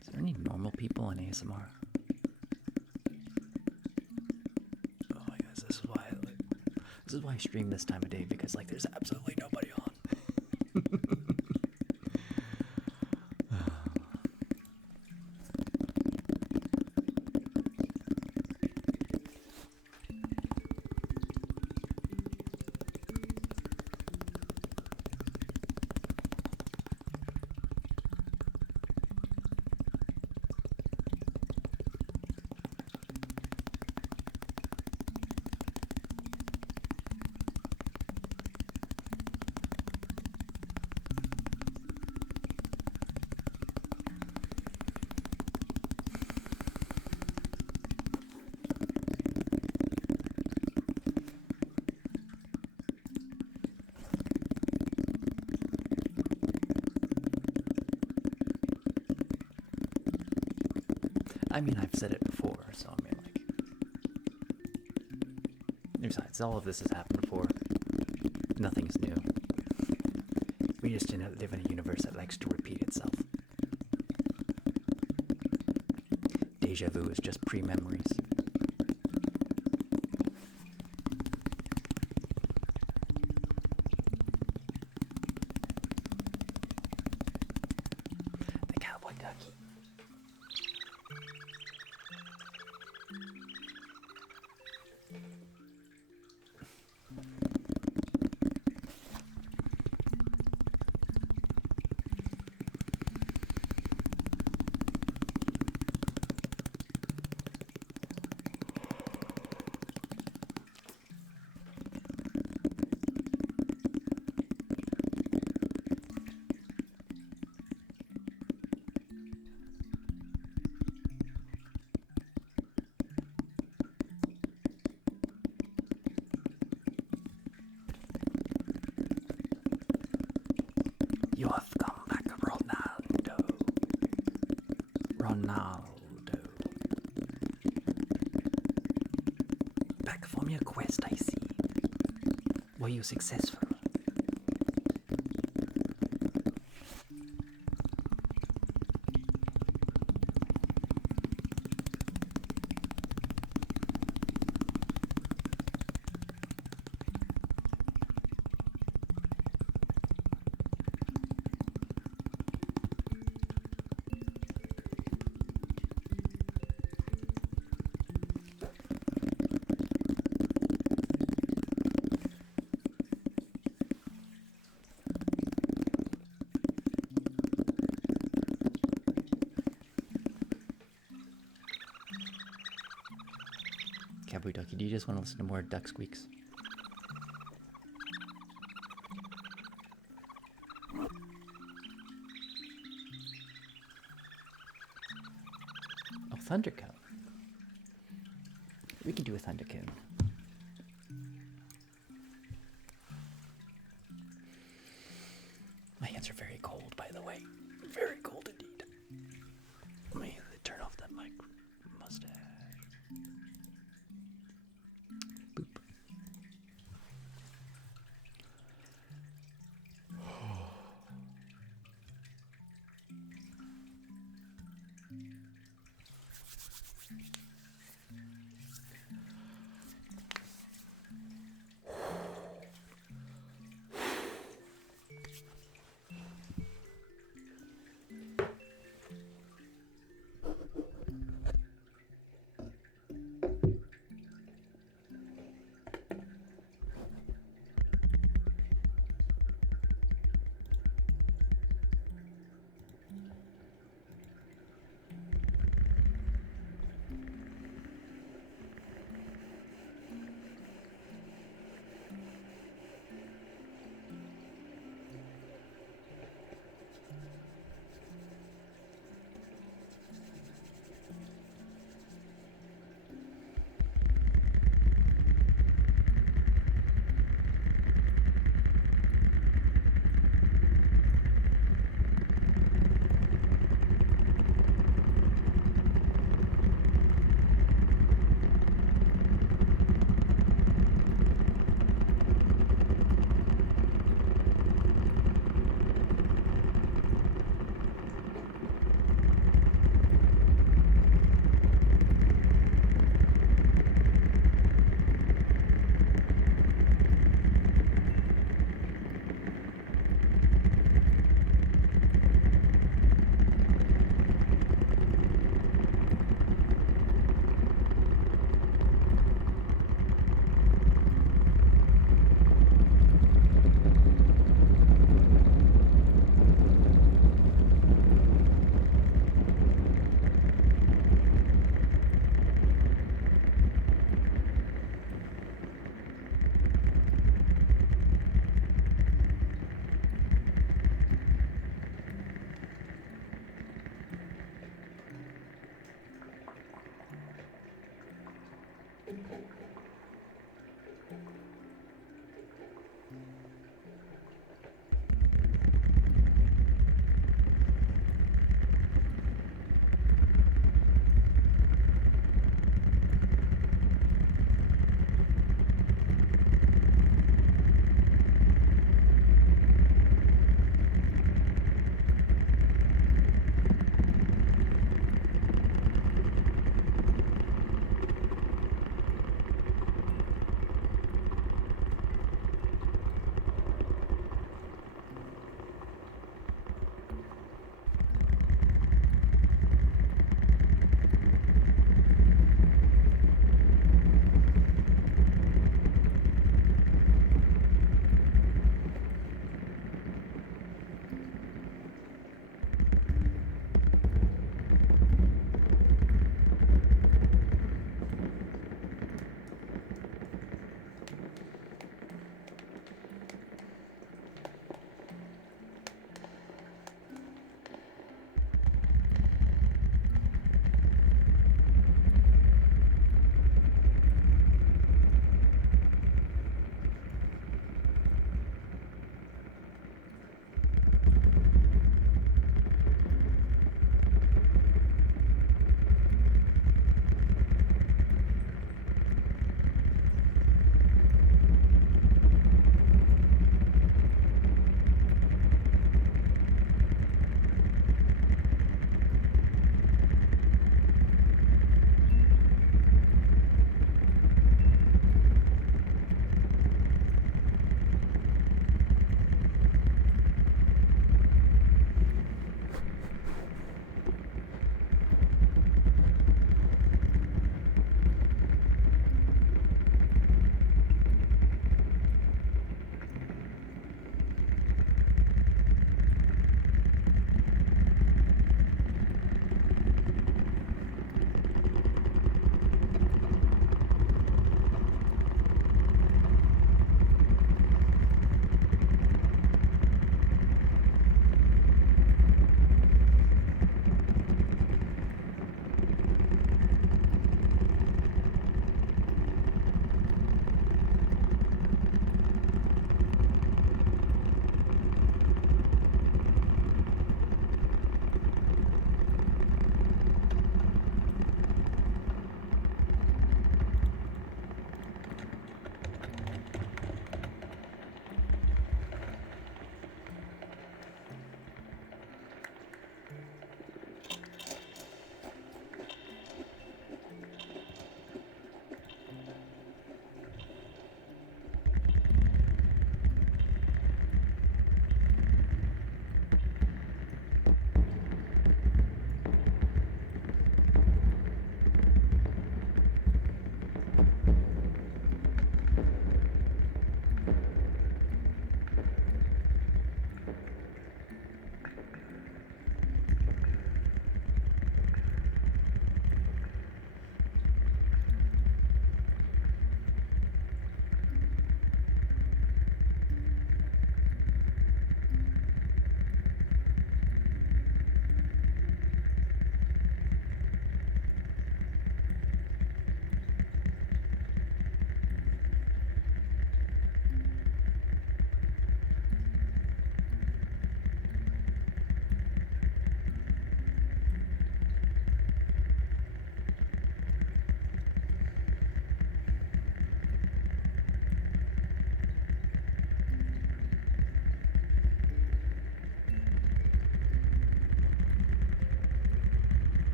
Is there any normal people in ASMR? Oh my gosh, this is why I stream this time of day, because like there's absolutely nobody on. I mean, I've said it before, so I mean, like, besides, all of this has happened before. Nothing's new. We just live in a universe that likes to repeat itself. Deja vu is just pre-memories. The cowboy ducky. You have come back, Ronaldo. Ronaldo. Back from your quest, I see. Were you successful? Cowboy Ducky, do you just want to listen to more duck squeaks? Oh, Thundercone. We could do a Thundercone. My hands are very cold, by the way. Very cold indeed. Let me turn off that mic mustache. Boop.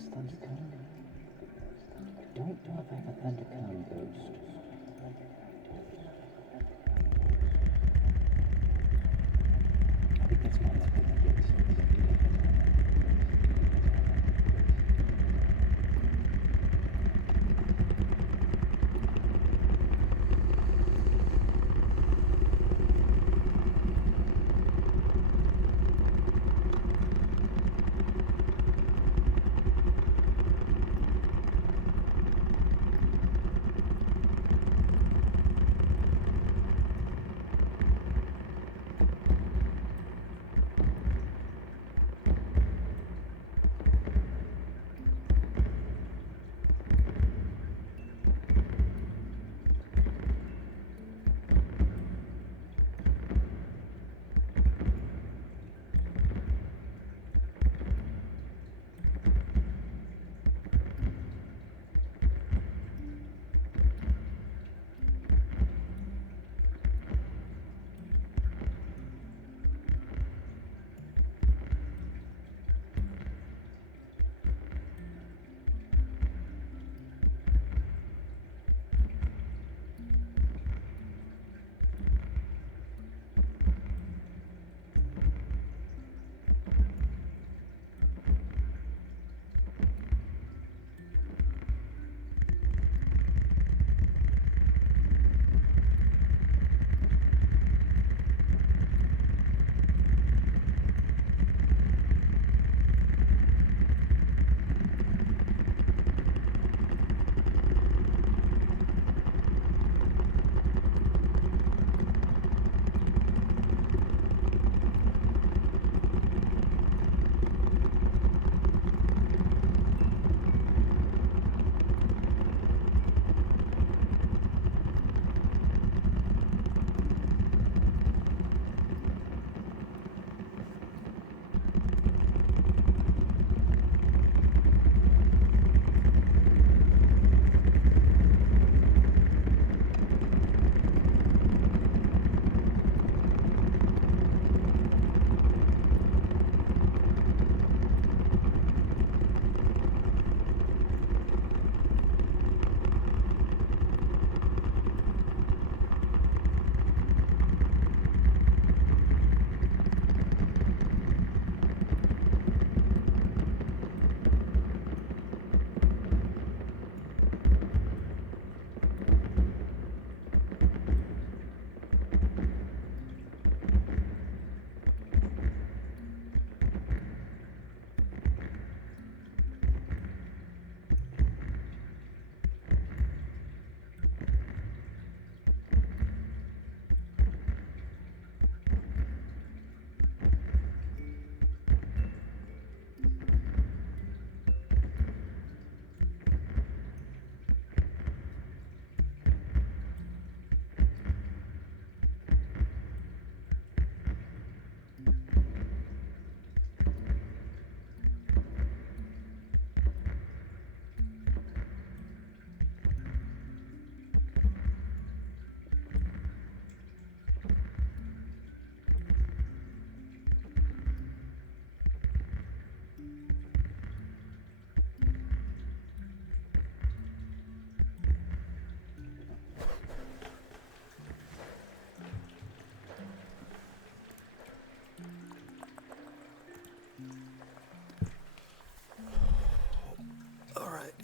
Where's Thundercomb? Don't know if I have a Thundercomb boost. I think that's one that I can get.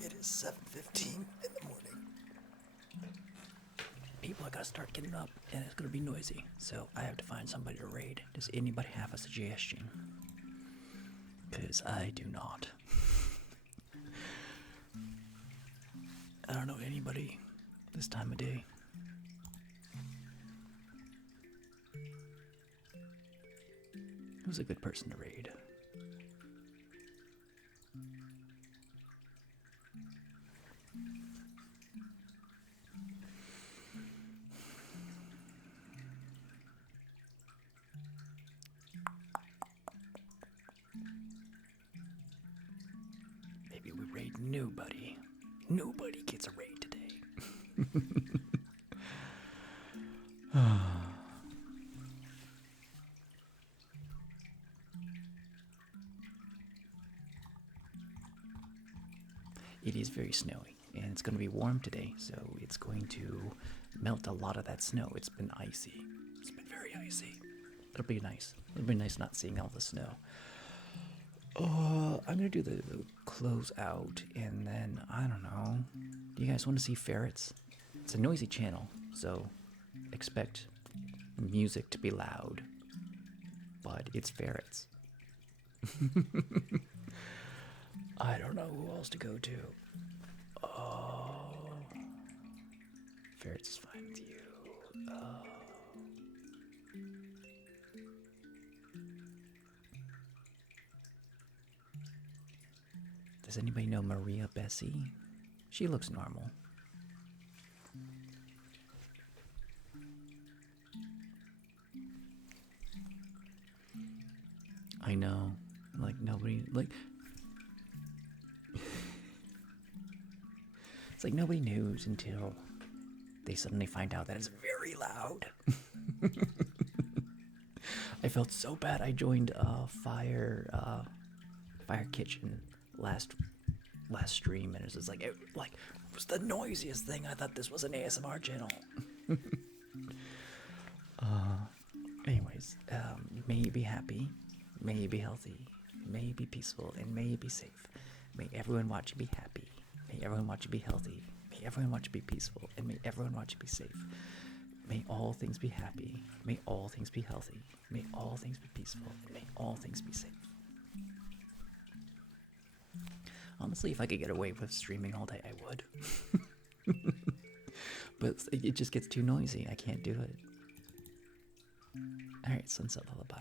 It is 7:15 in the morning. People are gonna start getting up, and it's gonna be noisy. So I have to find somebody to raid. Does anybody have a suggestion? Because I do not. I don't know anybody this time of day. Who's a good person to raid? Maybe we raid nobody. Nobody gets a raid today. it is very snowy, and it's going to be warm today, so it's going to melt a lot of that snow. It's been icy. It's been very icy. It'll be nice. It'll be nice not seeing all the snow. I'm gonna do the close out, and then I don't know. Do you guys want to see ferrets? It's a noisy channel, so expect music to be loud. But it's ferrets. I don't know who else to go to. Oh, ferrets is fine with you. Does anybody know Maria Bessie? She looks normal. I know. Like, nobody, like... It's like nobody knows until they suddenly find out that it's very loud. I felt so bad. I joined Fire Kitchen last stream, and it was just like, it was the noisiest thing. I thought this was an ASMR channel. Anyways, may you be happy, may you be healthy, may you be peaceful, and may you be safe. May everyone watch you be happy. May everyone watch you be healthy. May everyone watch you be peaceful, and may everyone watch you be safe. May all things be happy. May all things be healthy. May all things be peaceful, and may all things be safe. Honestly, if I could get away with streaming all day, I would. But it just gets too noisy. I can't do it. Alright, Sunset Lullaby.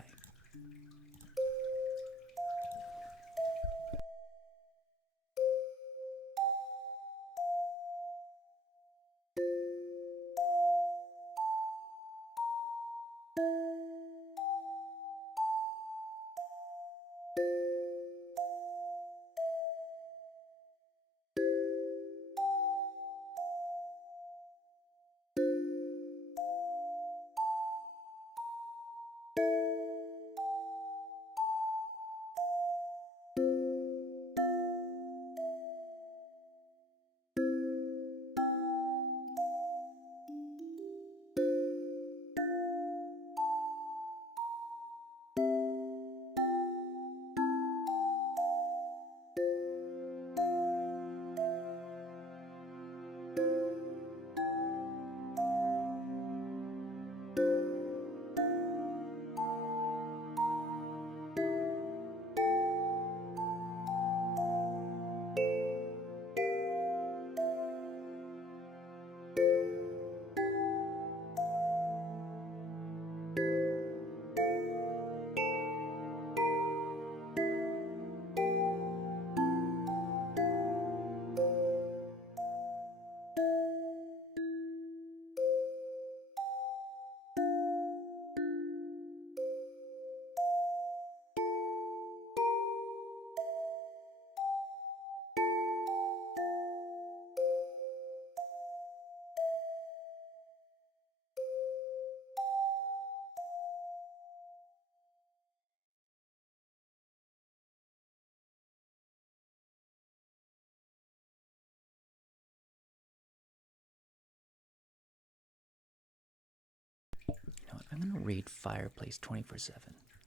You know what? I'm gonna read Fireplace 24/7.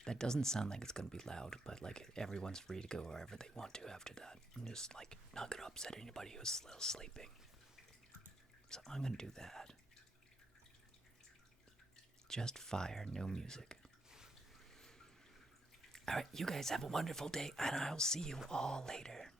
That doesn't sound like it's gonna be loud, but like everyone's free to go wherever they want to after that. I'm just like not gonna upset anybody who's still sleeping. So I'm gonna do that. Just fire, no music. Alright, you guys have a wonderful day, and I'll see you all later.